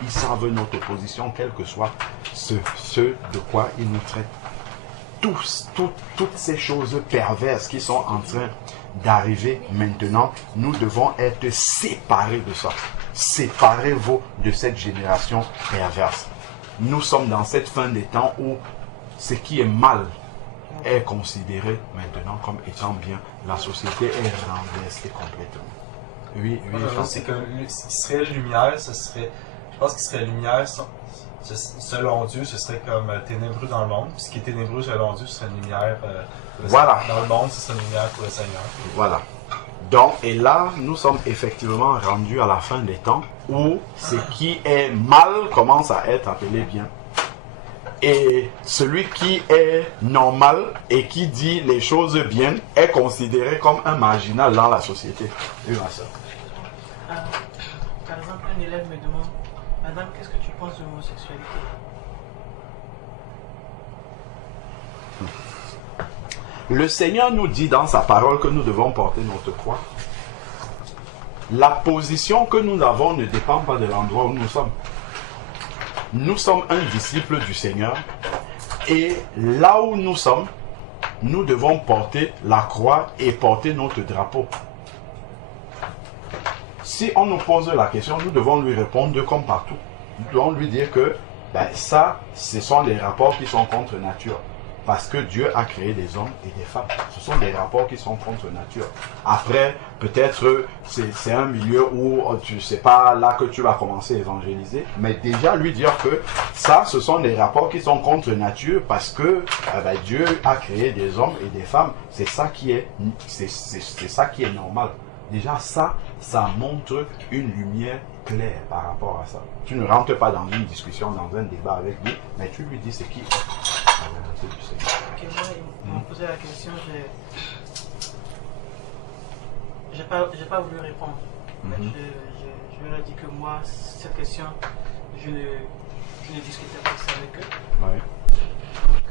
Ils savent notre position, quel que soit ce de quoi ils nous traitent. Toutes ces choses perverses qui sont en train d'arriver maintenant, nous devons être séparés de ça. Séparez-vous de cette génération perverse. Nous sommes dans cette fin des temps où ce qui est mal est considéré maintenant comme étant bien. La société est renversée complètement. Oui. C'est que ce qui serait lumière, je pense qu'il serait lumière selon Dieu, ce serait comme ténébreux dans le monde. Puis ce qui est ténébreux selon Dieu, ce serait une lumière voilà. Dans le monde, ce serait une lumière pour le Seigneur. Voilà. Donc, et là, nous sommes effectivement rendus à la fin des temps où ce qui est mal commence à être appelé bien. Et celui qui est normal et qui dit les choses bien est considéré comme un marginal dans la société. Oui, ma soeur. Par exemple, un élève me demande, Madame, qu'est-ce que tu penses de l'homosexualité? Le Seigneur nous dit dans sa parole que nous devons porter notre croix. La position que nous avons ne dépend pas de l'endroit où nous sommes. Nous sommes un disciple du Seigneur et là où nous sommes, nous devons porter la croix et porter notre drapeau. Si on nous pose la question, nous devons lui répondre comme partout. Nous devons lui dire que ça, ce sont des rapports qui sont contre nature. Parce que Dieu a créé des hommes et des femmes. Ce sont des rapports qui sont contre nature. Après, peut-être c'est un milieu où tu sais pas là que tu vas commencer à évangéliser. Mais déjà lui dire que ça, ce sont des rapports qui sont contre nature parce que Dieu a créé des hommes et des femmes. C'est ça qui est, c'est ça qui est normal. Déjà ça montre une lumière claire par rapport à ça. Tu ne rentres pas dans une discussion, dans un débat avec lui, mais tu lui dis ce qui est la volonté du Seigneur. Ok, moi, ils m'ont posé la question, j'ai pas voulu répondre. Je leur ai dit que moi, cette question, je ne discutais pas ça avec eux. Ouais. Donc,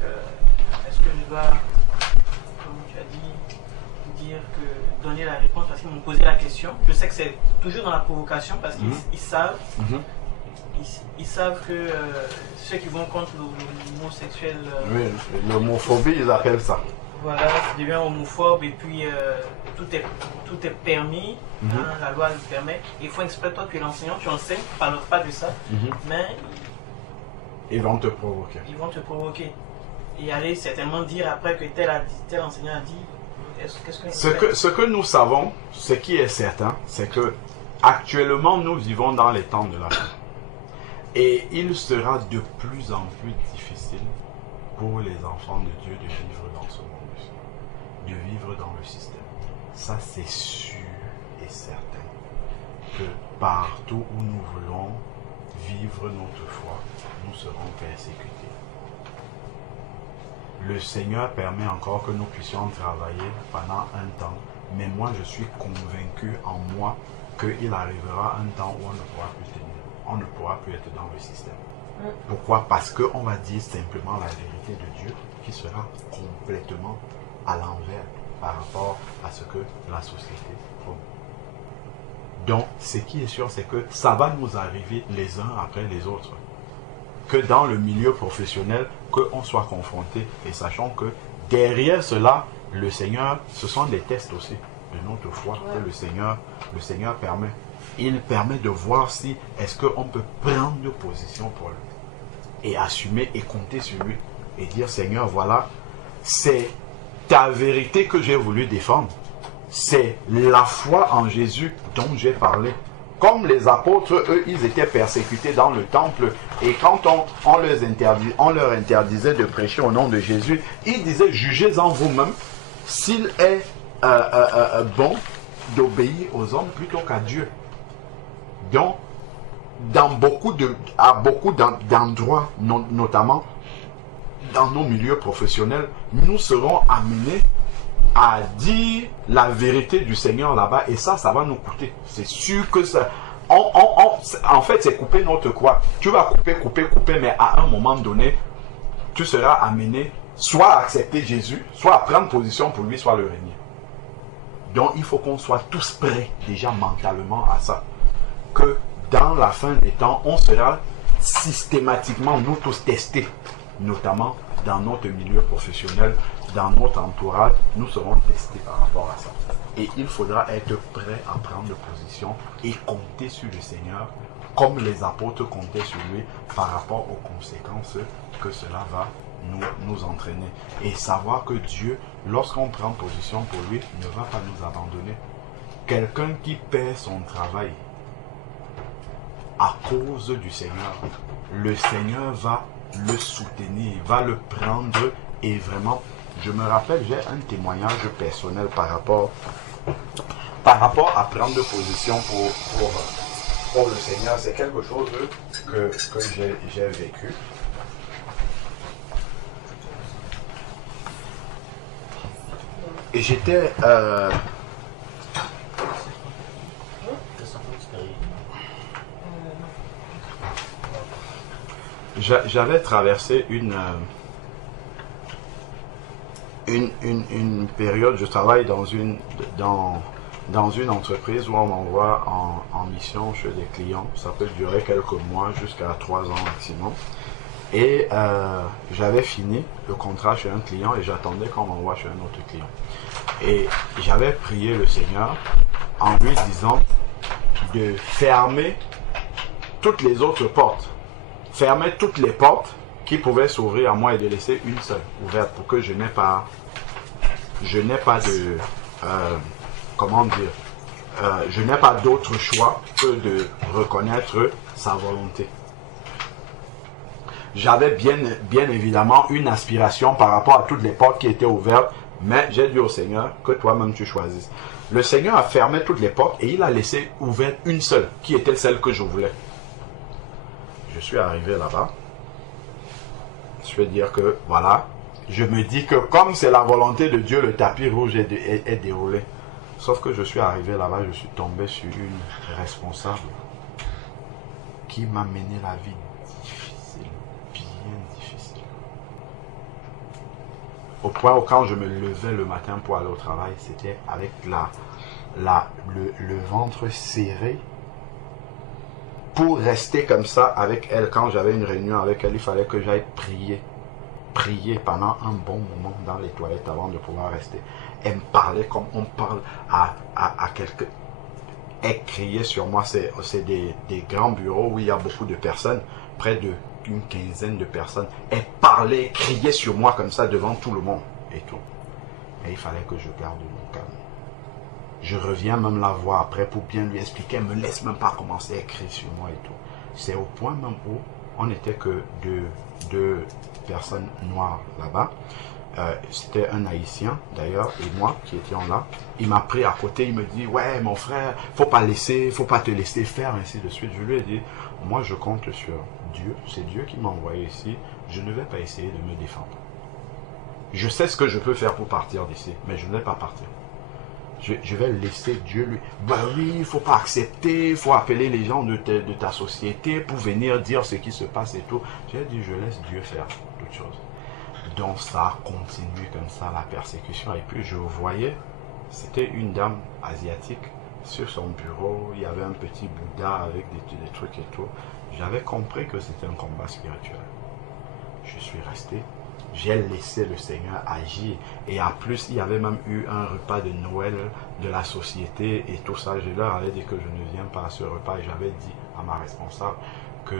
est-ce que je dois, comme tu as dit, donner la réponse parce qu'ils m'ont posé la question? Je sais que c'est toujours dans la provocation parce qu'ils savent. Ils savent que ceux qui vont contre l'homosexuel... oui, l'homophobie, ils appellent ça. Voilà, tu deviens homophobe et puis tout est permis, la loi le permet. Il faut exprès, toi tu es l'enseignant, tu enseignes, tu ne parles pas de ça, mais... Ils vont te provoquer. Ils vont te provoquer. Et aller certainement dire après que tel enseignant a dit... Ce que nous savons, ce qui est certain, c'est que actuellement nous vivons dans les temps de la fin. Et il sera de plus en plus difficile pour les enfants de Dieu de vivre dans ce monde, de vivre dans le système. Ça, c'est sûr et certain que partout où nous voulons vivre notre foi, nous serons persécutés. Le Seigneur permet encore que nous puissions travailler pendant un temps, mais moi je suis convaincu en moi qu'il arrivera un temps où on ne pourra plus tenir. On ne pourra plus être dans le système. Pourquoi? Parce qu'on va dire simplement la vérité de Dieu qui sera complètement à l'envers par rapport à ce que la société prône. Donc, ce qui est sûr, c'est que ça va nous arriver les uns après les autres. Que dans le milieu professionnel, qu'on soit confronté et sachant que derrière cela, le Seigneur, ce sont des tests aussi de notre foi que le Seigneur permet. Il permet de voir si est-ce qu'on peut prendre position pour lui et assumer et compter sur lui et dire Seigneur, voilà, c'est ta vérité que j'ai voulu défendre. C'est la foi en Jésus dont j'ai parlé. Comme les apôtres, eux, ils étaient persécutés dans le temple et quand on leur interdisait de prêcher au nom de Jésus, ils disaient jugez-en vous-même s'il est bon d'obéir aux hommes plutôt qu'à Dieu. Donc, à beaucoup d'endroits, notamment dans nos milieux professionnels, nous serons amenés à dire la vérité du Seigneur là-bas et ça va nous coûter. C'est sûr que ça, En fait, c'est couper notre croix. Tu vas couper, mais à un moment donné, tu seras amené soit à accepter Jésus, soit à prendre position pour lui, soit à le régner. Donc, il faut qu'on soit tous prêts, déjà mentalement, à ça. Que dans la fin des temps, on sera systématiquement, nous tous, testés. Notamment dans notre milieu professionnel, dans notre entourage, nous serons testés par rapport à ça. Et il faudra être prêt à prendre position et compter sur le Seigneur, comme les apôtres comptaient sur lui, par rapport aux conséquences que cela va nous entraîner. Et savoir que Dieu, lorsqu'on prend position pour lui, ne va pas nous abandonner. Quelqu'un qui perd son travail à cause du Seigneur, le Seigneur va le soutenir, va le prendre. Et vraiment, je me rappelle, j'ai un témoignage personnel par rapport à prendre position pour le Seigneur. C'est quelque chose que j'ai vécu. Et j'étais j'avais traversé une période. Je travaille dans une entreprise où on m'envoie en mission chez des clients. Ça peut durer quelques mois jusqu'à 3 ans maximum. Et j'avais fini le contrat chez un client et j'attendais qu'on m'envoie chez un autre client. Et j'avais prié le Seigneur en lui disant de fermer toutes les autres portes. Fermer toutes les portes qui pouvaient s'ouvrir à moi et de laisser une seule ouverte pour que je n'ai pas de je n'ai pas d'autre choix que de reconnaître sa volonté. J'avais bien évidemment une aspiration par rapport à toutes les portes qui étaient ouvertes, mais j'ai dit au Seigneur que toi-même tu choisisses. Le Seigneur a fermé toutes les portes et il a laissé ouverte une seule, qui était celle que je voulais. Je suis arrivé là-bas. Je veux dire que, voilà, je me dis que comme c'est la volonté de Dieu, le tapis rouge est déroulé. Sauf que je suis arrivé là-bas, je suis tombé sur une responsable qui m'a mené la vie difficile, bien difficile. Au point où quand je me levais le matin pour aller au travail, c'était avec le ventre serré. Pour rester comme ça avec elle, quand j'avais une réunion avec elle, il fallait que j'aille prier pendant un bon moment dans les toilettes avant de pouvoir rester. Elle me parlait comme on parle à quelqu'un. Elle criait sur moi. C'est des grands bureaux où il y a beaucoup de personnes, près d'une quinzaine de personnes. Elle parlait, criait sur moi comme ça devant tout le monde et tout. Et il fallait que je garde mon calme. Je reviens même la voir après pour bien lui expliquer. Elle ne me laisse même pas commencer à écrire sur moi et tout. C'est au point même où on n'était que deux personnes noires là-bas. C'était un Haïtien d'ailleurs et moi qui étions là. Il m'a pris à côté, il me dit ouais mon frère, faut pas te laisser faire ainsi de suite. Je lui ai dit moi je compte sur Dieu, c'est Dieu qui m'a envoyé ici. Je ne vais pas essayer de me défendre. Je sais ce que je peux faire pour partir d'ici, mais je ne vais pas partir. Je vais laisser Dieu lui. Ben oui, il ne faut pas accepter, il faut appeler les gens de ta société pour venir dire ce qui se passe et tout. J'ai dit, je laisse Dieu faire toutes choses. Donc ça a continué comme ça, la persécution. Et puis je voyais, c'était une dame asiatique sur son bureau. Il y avait un petit Bouddha avec des trucs et tout. J'avais compris que c'était un combat spirituel. Je suis resté. J'ai laissé le Seigneur agir. Et en plus, il y avait même eu un repas de Noël de la société et tout ça. Je leur avais dit que je ne viens pas à ce repas. Et j'avais dit à ma responsable que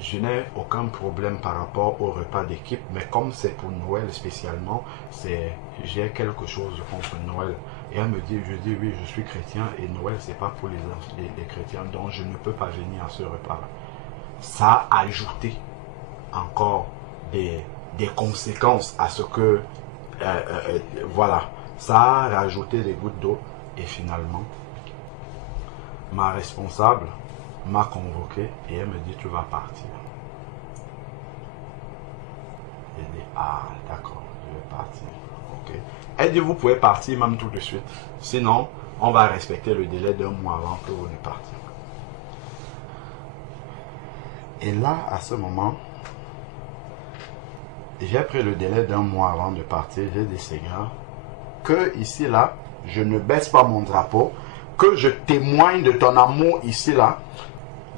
je n'ai aucun problème par rapport au repas d'équipe. Mais comme c'est pour Noël spécialement, j'ai quelque chose contre Noël. Et elle me dit, je dis oui, je suis chrétien et Noël, c'est pas pour les chrétiens. Donc je ne peux pas venir à ce repas-là. Ça a ajouté encore des conséquences à ce que voilà, ça a rajouté des gouttes d'eau et finalement ma responsable m'a convoqué et elle me dit tu vas partir. J'ai dit ah d'accord, je vais partir. Ok. Elle dit vous pouvez partir même tout de suite, sinon on va respecter le délai d'un mois avant que vous ne partiez. Et là, à ce moment, j'ai pris le délai d'un mois avant de partir. J'ai dit, Seigneur, que ici, là, je ne baisse pas mon drapeau, que je témoigne de ton amour ici, là.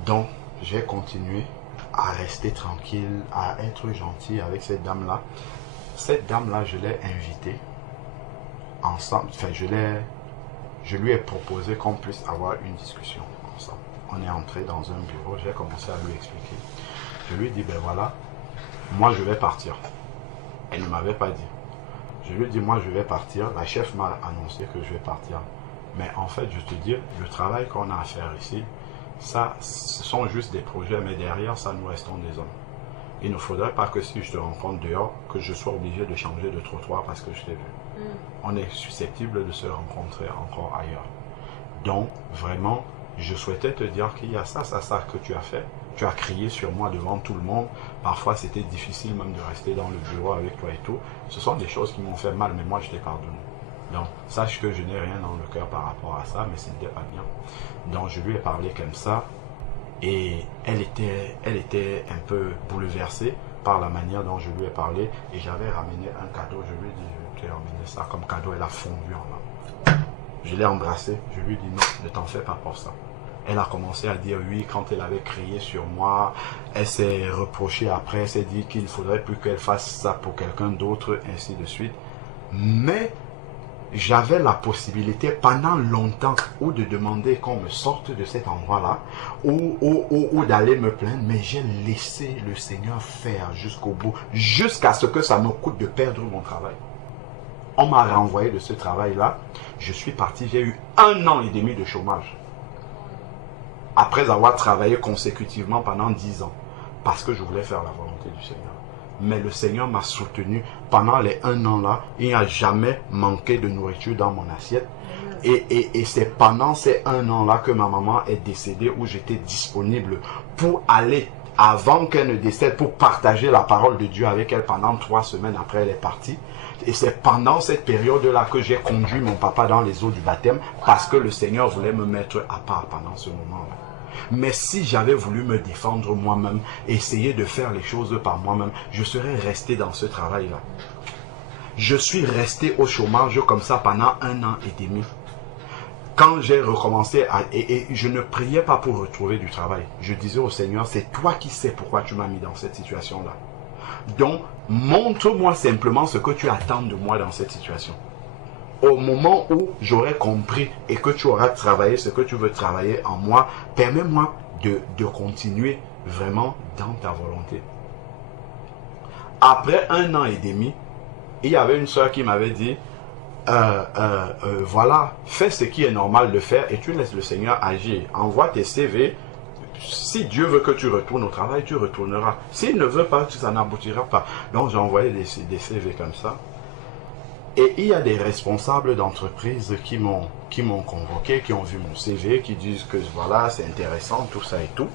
Donc, j'ai continué à rester tranquille, à être gentil avec cette dame-là. Cette dame-là, je l'ai invitée ensemble. Enfin, je lui ai proposé qu'on puisse avoir une discussion ensemble. On est entré dans un bureau, j'ai commencé à lui expliquer. Je lui ai dit, ben voilà, moi je vais partir. Elle ne m'avait pas dit. Je lui ai dit, moi je vais partir. La chef m'a annoncé que je vais partir. Mais en fait, je te dis, le travail qu'on a à faire ici, ça, ce sont juste des projets, mais derrière ça, nous restons des hommes. Il ne faudrait pas que si je te rencontre dehors, que je sois obligé de changer de trottoir parce que je t'ai vu. On est susceptible de se rencontrer encore ailleurs. Donc, vraiment, je souhaitais te dire qu'il y a ça que tu as fait. Tu as crié sur moi devant tout le monde. Parfois, c'était difficile même de rester dans le bureau avec toi et tout. Ce sont des choses qui m'ont fait mal, mais moi, je t'ai pardonné. Donc, sache que je n'ai rien dans le cœur par rapport à ça, mais ce n'était pas bien. Donc, je lui ai parlé comme ça. Et elle était un peu bouleversée par la manière dont je lui ai parlé. Et j'avais ramené un cadeau. Je lui ai dit, je t'ai ramené ça comme cadeau. Elle a fondu en larmes. Je l'ai embrassée. Je lui ai dit, non, ne t'en fais pas pour ça. Elle a commencé à dire oui quand elle avait crié sur moi. Elle s'est reprochée après. Elle s'est dit qu'il ne faudrait plus qu'elle fasse ça pour quelqu'un d'autre, ainsi de suite. Mais j'avais la possibilité pendant longtemps ou de demander qu'on me sorte de cet endroit-là ou d'aller me plaindre, mais j'ai laissé le Seigneur faire jusqu'au bout, jusqu'à ce que ça me coûte de perdre mon travail. On m'a renvoyé de ce travail-là. Je suis parti, j'ai eu 1 an et demi de chômage. Après avoir travaillé consécutivement pendant 10 ans, parce que je voulais faire la volonté du Seigneur. Mais le Seigneur m'a soutenu pendant les 1 an là. Il n'y a jamais manqué de nourriture dans mon assiette. Et c'est pendant ces 1 an là que ma maman est décédée, où j'étais disponible pour aller, avant qu'elle ne décède, pour partager la parole de Dieu avec elle pendant 3 semaines après elle est partie. Et c'est pendant cette période là que j'ai conduit mon papa dans les eaux du baptême, parce que le Seigneur voulait me mettre à part pendant ce moment là. Mais si j'avais voulu me défendre moi-même, essayer de faire les choses par moi-même, je serais resté dans ce travail-là. Je suis resté au chômage comme ça pendant 1 an et demi. Quand j'ai recommencé, et je ne priais pas pour retrouver du travail. Je disais au Seigneur, c'est toi qui sais pourquoi tu m'as mis dans cette situation-là. Donc, montre-moi simplement ce que tu attends de moi dans cette situation. Au moment où j'aurai compris et que tu auras travaillé ce que tu veux travailler en moi, permets-moi de continuer vraiment dans ta volonté. Après 1 an et demi, il y avait une soeur qui m'avait dit, voilà, fais ce qui est normal de faire et tu laisses le Seigneur agir. Envoie tes CV. Si Dieu veut que tu retournes au travail, tu retourneras. S'il ne veut pas, ça n'aboutira pas. Donc j'ai envoyé des CV comme ça. Et il y a des responsables d'entreprises qui m'ont convoqué, qui ont vu mon CV, qui disent que voilà, c'est intéressant, tout ça et tout.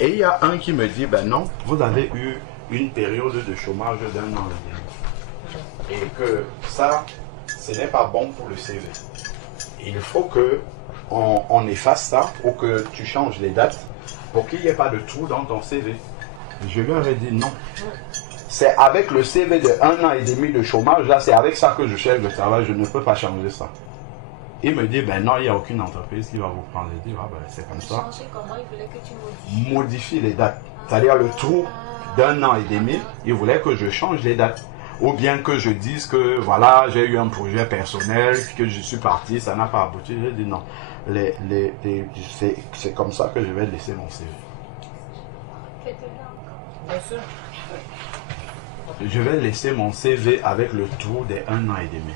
Et il y a un qui me dit, ben non, vous avez eu une période de chômage d'1 an et demi. Et que ça, ce n'est pas bon pour le CV. Il faut que on efface ça ou que tu changes les dates pour qu'il n'y ait pas de trou dans ton CV. Je lui ai dit non. C'est avec le CV de 1 an et demi de chômage, là, c'est avec ça que je cherche le travail, je ne peux pas changer ça. Il me dit, ben non, il n'y a aucune entreprise qui va vous prendre. Je dis, ah ben c'est comme ça. Changer comment? Il voulait que tu modifies. Modifie les dates. C'est-à-dire le trou d'1 an et demi, il voulait que je change les dates. Ou bien que je dise que, voilà, j'ai eu un projet personnel, que je suis parti, ça n'a pas abouti. J'ai dit non. C'est comme ça que je vais laisser mon CV. Bien sûr. Je vais laisser mon CV avec le trou des 1 an et demi.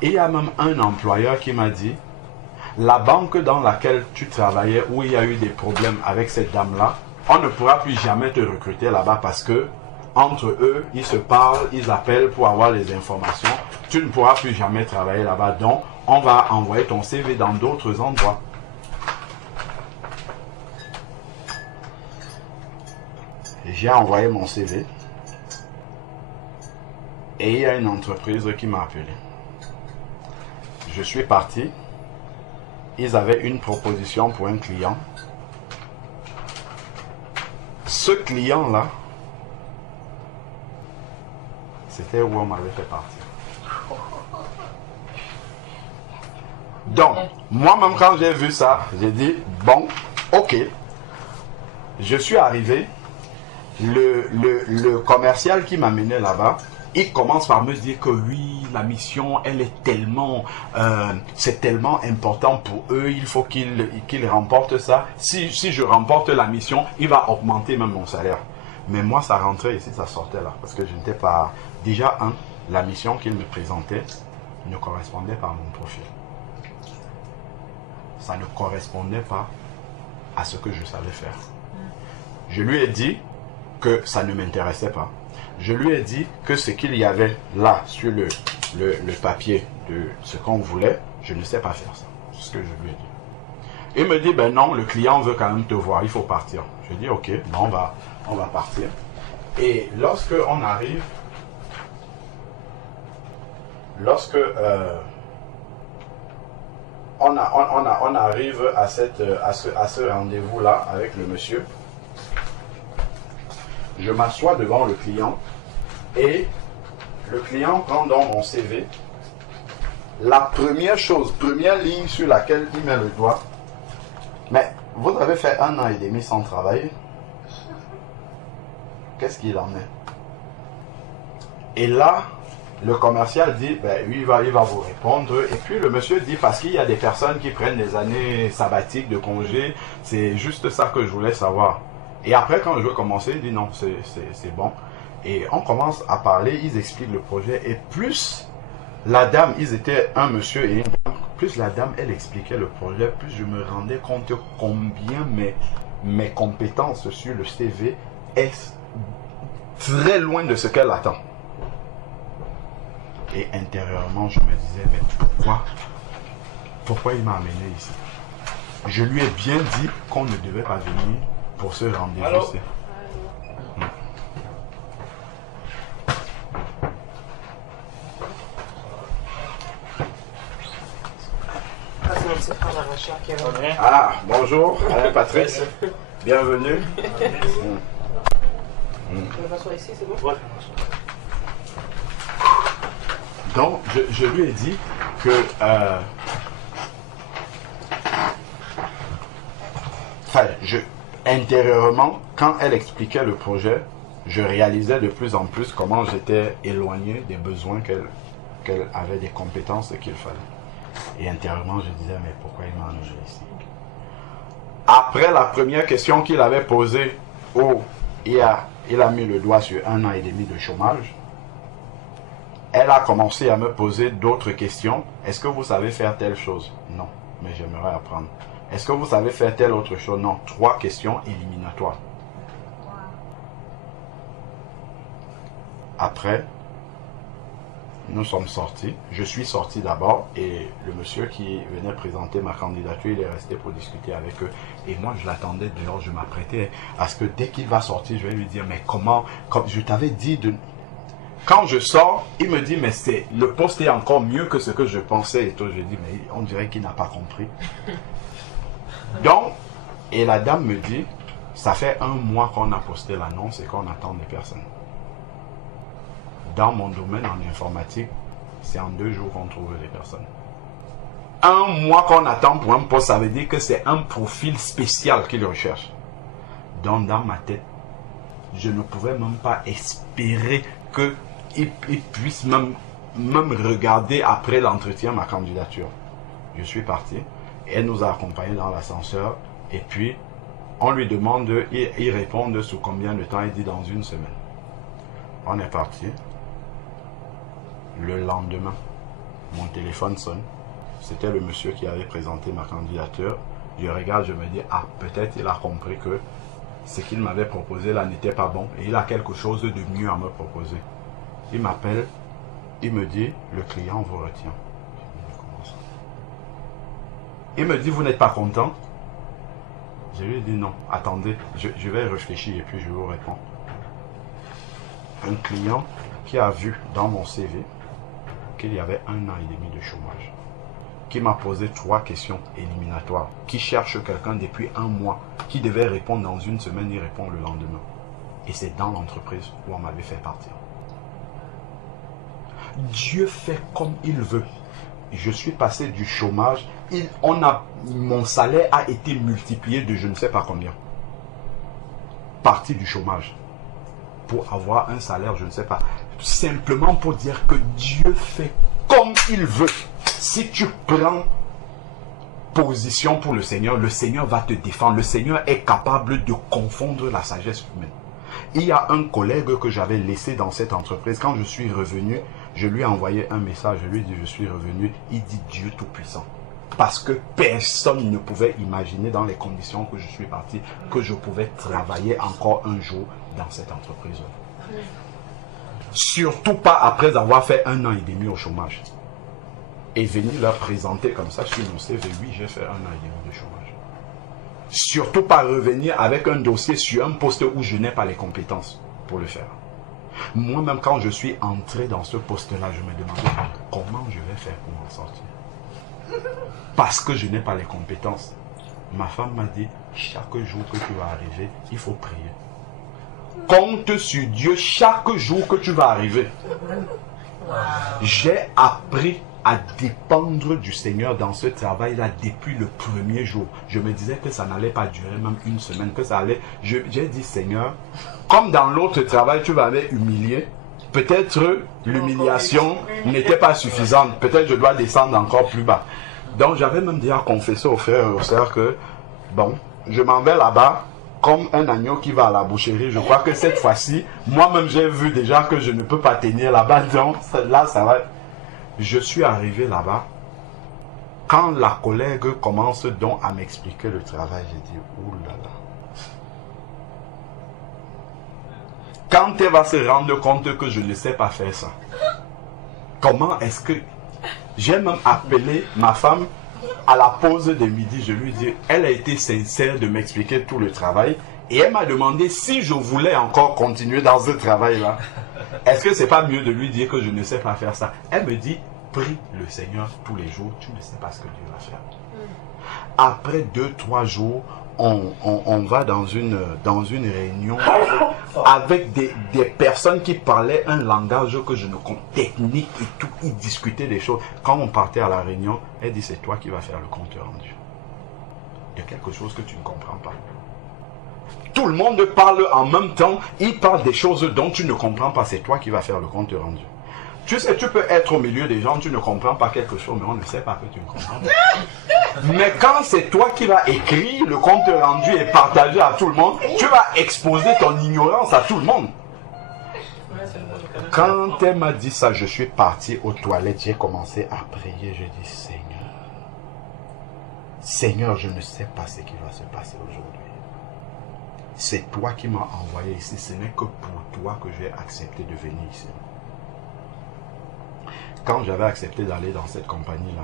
Et il y a même un employeur qui m'a dit, la banque dans laquelle tu travaillais, où il y a eu des problèmes avec cette dame-là, on ne pourra plus jamais te recruter là-bas parce que, entre eux, ils se parlent, ils appellent pour avoir les informations. Tu ne pourras plus jamais travailler là-bas. Donc, on va envoyer ton CV dans d'autres endroits. J'ai envoyé mon CV. Et il y a une entreprise qui m'a appelé. Je suis parti. Ils avaient une proposition pour un client. ce client-là, c'était où on m'avait fait partir. Donc, moi-même, quand j'ai vu ça, j'ai dit, bon, ok. Je suis arrivé, le commercial qui m'a mené là-bas, il commence par me dire que oui, la mission, elle est tellement, c'est tellement important pour eux, il faut qu'ils remportent ça. Si je remporte la mission, il va augmenter même mon salaire. Mais moi, ça rentrait ici, ça sortait là, parce que je n'étais pas... Déjà, la mission qu'il me présentait ne correspondait pas à mon profil. Ça ne correspondait pas à ce que je savais faire. Je lui ai dit que ça ne m'intéressait pas. Je lui ai dit que ce qu'il y avait là sur le papier de ce qu'on voulait, je ne sais pas faire ça. C'est ce que je lui ai dit. Il me dit, ben non, le client veut quand même te voir, il faut partir. Je dis, ok, bon, on va partir. Et lorsque on arrive, on arrive à ce rendez-vous-là avec le monsieur, je m'assois devant le client et le client prend dans mon CV la première ligne sur laquelle il met le doigt. Mais vous avez fait 1 an et demi sans travailler. Qu'est-ce qu'il en est? Et là, le commercial dit, ben oui, il va vous répondre. Et puis le monsieur dit, parce qu'il y a des personnes qui prennent des années sabbatiques de congé, c'est juste ça que je voulais savoir. Et après, quand je veux commencer, il dit non, c'est bon. Et on commence à parler, ils expliquent le projet. Et plus la dame, ils étaient un monsieur et une dame, plus la dame, elle expliquait le projet, plus je me rendais compte combien mes compétences sur le CV est très loin de ce qu'elle attend. Et intérieurement, je me disais, mais pourquoi il m'a amené ici? Je lui ai bien dit qu'on ne devait pas venir pour ce rendez-vous. Ah, bonjour, Alain Patrice. Bienvenue. Donc, je lui ai dit que intérieurement, quand elle expliquait le projet, je réalisais de plus en plus comment j'étais éloigné des besoins qu'elle avait, des compétences qu'il fallait. Et intérieurement, je disais, mais pourquoi il m'a amené ici? Après la première question qu'il avait posée, il a mis le doigt sur 1 an et demi de chômage. Elle a commencé à me poser d'autres questions. Est-ce que vous savez faire telle chose? Non, mais j'aimerais apprendre. Est-ce que vous savez faire telle autre chose? Non. 3 questions éliminatoires. Après, nous sommes sortis. Je suis sorti d'abord et le monsieur qui venait présenter ma candidature, il est resté pour discuter avec eux. Et moi, je l'attendais dehors, je m'apprêtais à ce que dès qu'il va sortir, je vais lui dire, mais comment, comme je t'avais dit de... Quand je sors, il me dit, mais le poste est encore mieux que ce que je pensais. Et tout, je dis, mais on dirait qu'il n'a pas compris. Donc, et la dame me dit, ça fait 1 mois qu'on a posté l'annonce et qu'on attend des personnes. Dans mon domaine en informatique, c'est en 2 jours qu'on trouve les personnes. 1 mois qu'on attend pour un poste, ça veut dire que c'est un profil spécial qu'ils recherchent. Donc, dans ma tête, je ne pouvais même pas espérer qu'ils puissent même regarder après l'entretien ma candidature. Je suis parti. Elle nous a accompagnés dans l'ascenseur. Et puis, on lui demande, il répond sous combien de temps? Il dit dans 1 semaine. On est parti. Le lendemain, mon téléphone sonne. C'était le monsieur qui avait présenté ma candidature. Je regarde, je me dis, ah, peut-être il a compris que ce qu'il m'avait proposé là n'était pas bon. Et il a quelque chose de mieux à me proposer. Il m'appelle, il me dit, le client vous retient. Il me dit, vous n'êtes pas content? Je lui ai dit, non, attendez, je vais réfléchir et puis je vous réponds. Un client qui a vu dans mon CV qu'il y avait 1 an et demi de chômage, qui m'a posé 3 questions éliminatoires, qui cherche quelqu'un depuis 1 mois, qui devait répondre dans une semaine, il répond le lendemain. Et c'est dans l'entreprise où on m'avait fait partir. Dieu fait comme il veut. Je suis passé du chômage, mon salaire a été multiplié de je ne sais pas combien. Parti du chômage. Pour avoir un salaire, je ne sais pas. Simplement pour dire que Dieu fait comme il veut. Si tu prends position pour le Seigneur va te défendre. Le Seigneur est capable de confondre la sagesse humaine. Il y a un collègue que j'avais laissé dans cette entreprise. Quand je suis revenu, je lui ai envoyé un message. Je lui ai dit, je suis revenu. Il dit Dieu Tout-Puissant. Parce que personne ne pouvait imaginer dans les conditions que je suis parti que je pouvais travailler encore un jour dans cette entreprise. Surtout pas après avoir fait 1 an et demi au chômage. Et venir leur présenter comme ça sur mon CV, oui, j'ai fait 1 an et demi de chômage. Surtout pas revenir avec un dossier sur un poste où je n'ai pas les compétences pour le faire. Moi-même, quand je suis entré dans ce poste-là, je me demandais comment je vais faire pour m'en sortir. Parce que je n'ai pas les compétences. Ma femme m'a dit, chaque jour que tu vas arriver, il faut prier. Compte sur Dieu chaque jour que tu vas arriver. J'ai appris à dépendre du Seigneur dans ce travail-là depuis le premier jour. Je me disais que ça n'allait pas durer même 1 semaine, que ça allait... J'ai dit, Seigneur, comme dans l'autre travail, tu m'avais humilié. Peut-être l'humiliation n'était pas suffisante. Peut-être je dois descendre encore plus bas. Donc j'avais même déjà confessé aux frères et aux sœurs que, bon, je m'en vais là-bas comme un agneau qui va à la boucherie. Je crois que cette fois-ci, moi-même j'ai vu déjà que je ne peux pas tenir là-bas. Donc là, ça va... Je suis arrivé là-bas. Quand la collègue commence donc à m'expliquer le travail, j'ai dit, oulala. Quand elle va se rendre compte que je ne sais pas faire ça, comment est-ce que... J'ai même appelé ma femme à la pause de midi. Je lui dis, elle a été sincère de m'expliquer tout le travail. Et elle m'a demandé si je voulais encore continuer dans ce travail-là. Est-ce que c'est pas mieux de lui dire que je ne sais pas faire ça? Elle me dit, prie le Seigneur tous les jours. Tu ne sais pas ce que Dieu va faire. Après 2-3 jours, on va dans une réunion avec des personnes qui parlaient un langage que je ne comprends, technique et tout, ils discutaient des choses. Quand on partait à la réunion, elle dit, c'est toi qui vas faire le compte rendu. Il y a quelque chose que tu ne comprends pas. Tout le monde parle en même temps, ils parlent des choses dont tu ne comprends pas, c'est toi qui vas faire le compte rendu. Tu sais, tu peux être au milieu des gens, tu ne comprends pas quelque chose, mais on ne sait pas que tu ne comprends pas. Mais quand c'est toi qui vas écrire le compte rendu et partager à tout le monde, tu vas exposer ton ignorance à tout le monde. Quand elle m'a dit ça, je suis parti aux toilettes, j'ai commencé à prier, je dis, Seigneur, Seigneur, je ne sais pas ce qui va se passer aujourd'hui. C'est toi qui m'as envoyé ici, ce n'est que pour toi que j'ai accepté de venir ici. Quand j'avais accepté d'aller dans cette compagnie-là,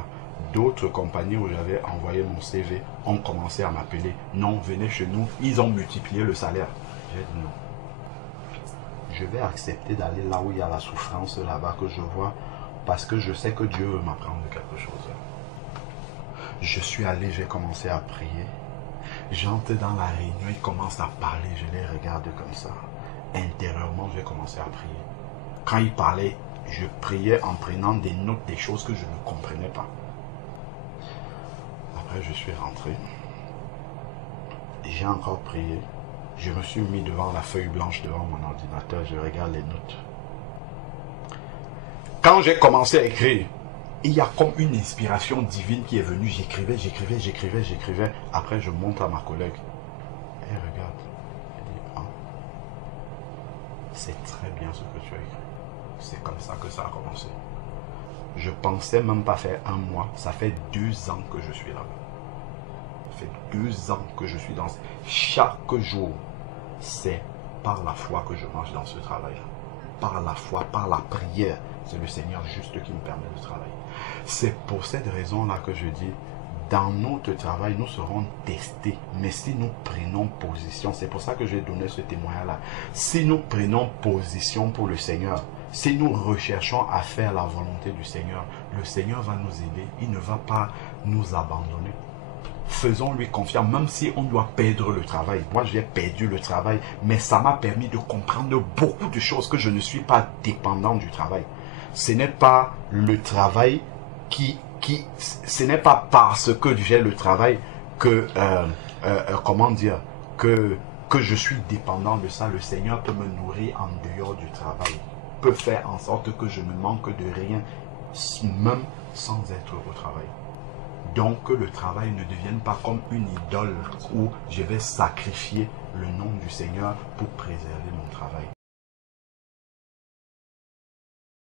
d'autres compagnies où j'avais envoyé mon CV ont commencé à m'appeler. Non, venez chez nous. Ils ont multiplié le salaire. J'ai dit non. Je vais accepter d'aller là où il y a la souffrance là-bas que je vois parce que je sais que Dieu veut m'apprendre quelque chose. Je suis allé, j'ai commencé à prier. J'entre dans la réunion, ils commencent à parler. Je les regarde comme ça. Intérieurement, j'ai commencé à prier. Quand ils parlaient, je priais en prenant des notes des choses que je ne comprenais pas. Après, je suis rentré. J'ai encore prié. Je me suis mis devant la feuille blanche, devant mon ordinateur. Je regarde les notes. Quand j'ai commencé à écrire, il y a comme une inspiration divine qui est venue. J'écrivais. Après, je montre à ma collègue. Elle regarde. Elle dit, ah, c'est très bien ce que tu as écrit. C'est comme ça que ça a commencé. Je pensais même pas faire 1 mois. Ça fait 2 ans que je suis là. Ça fait 2 ans que je suis dans... Chaque jour, c'est par la foi que je marche dans ce travail-là. Par la foi, par la prière. C'est le Seigneur juste qui me permet de travailler. C'est pour cette raison-là que je dis, dans notre travail, nous serons testés. Mais si nous prenons position, c'est pour ça que j'ai donné ce témoignage-là. Si nous prenons position pour le Seigneur, si nous recherchons à faire la volonté du Seigneur, le Seigneur va nous aider. Il ne va pas nous abandonner. faisons-lui confiance, même si on doit perdre le travail. Moi, j'ai perdu le travail, mais ça m'a permis de comprendre beaucoup de choses, que je ne suis pas dépendant du travail. Ce n'est pas le travail ce n'est pas parce que j'ai le travail que, comment dire, que je suis dépendant de ça. Le Seigneur peut me nourrir en dehors du travail, peut faire en sorte que je ne manque de rien, même sans être au travail. Donc que le travail ne devienne pas comme une idole où je vais sacrifier le nom du Seigneur pour préserver mon travail.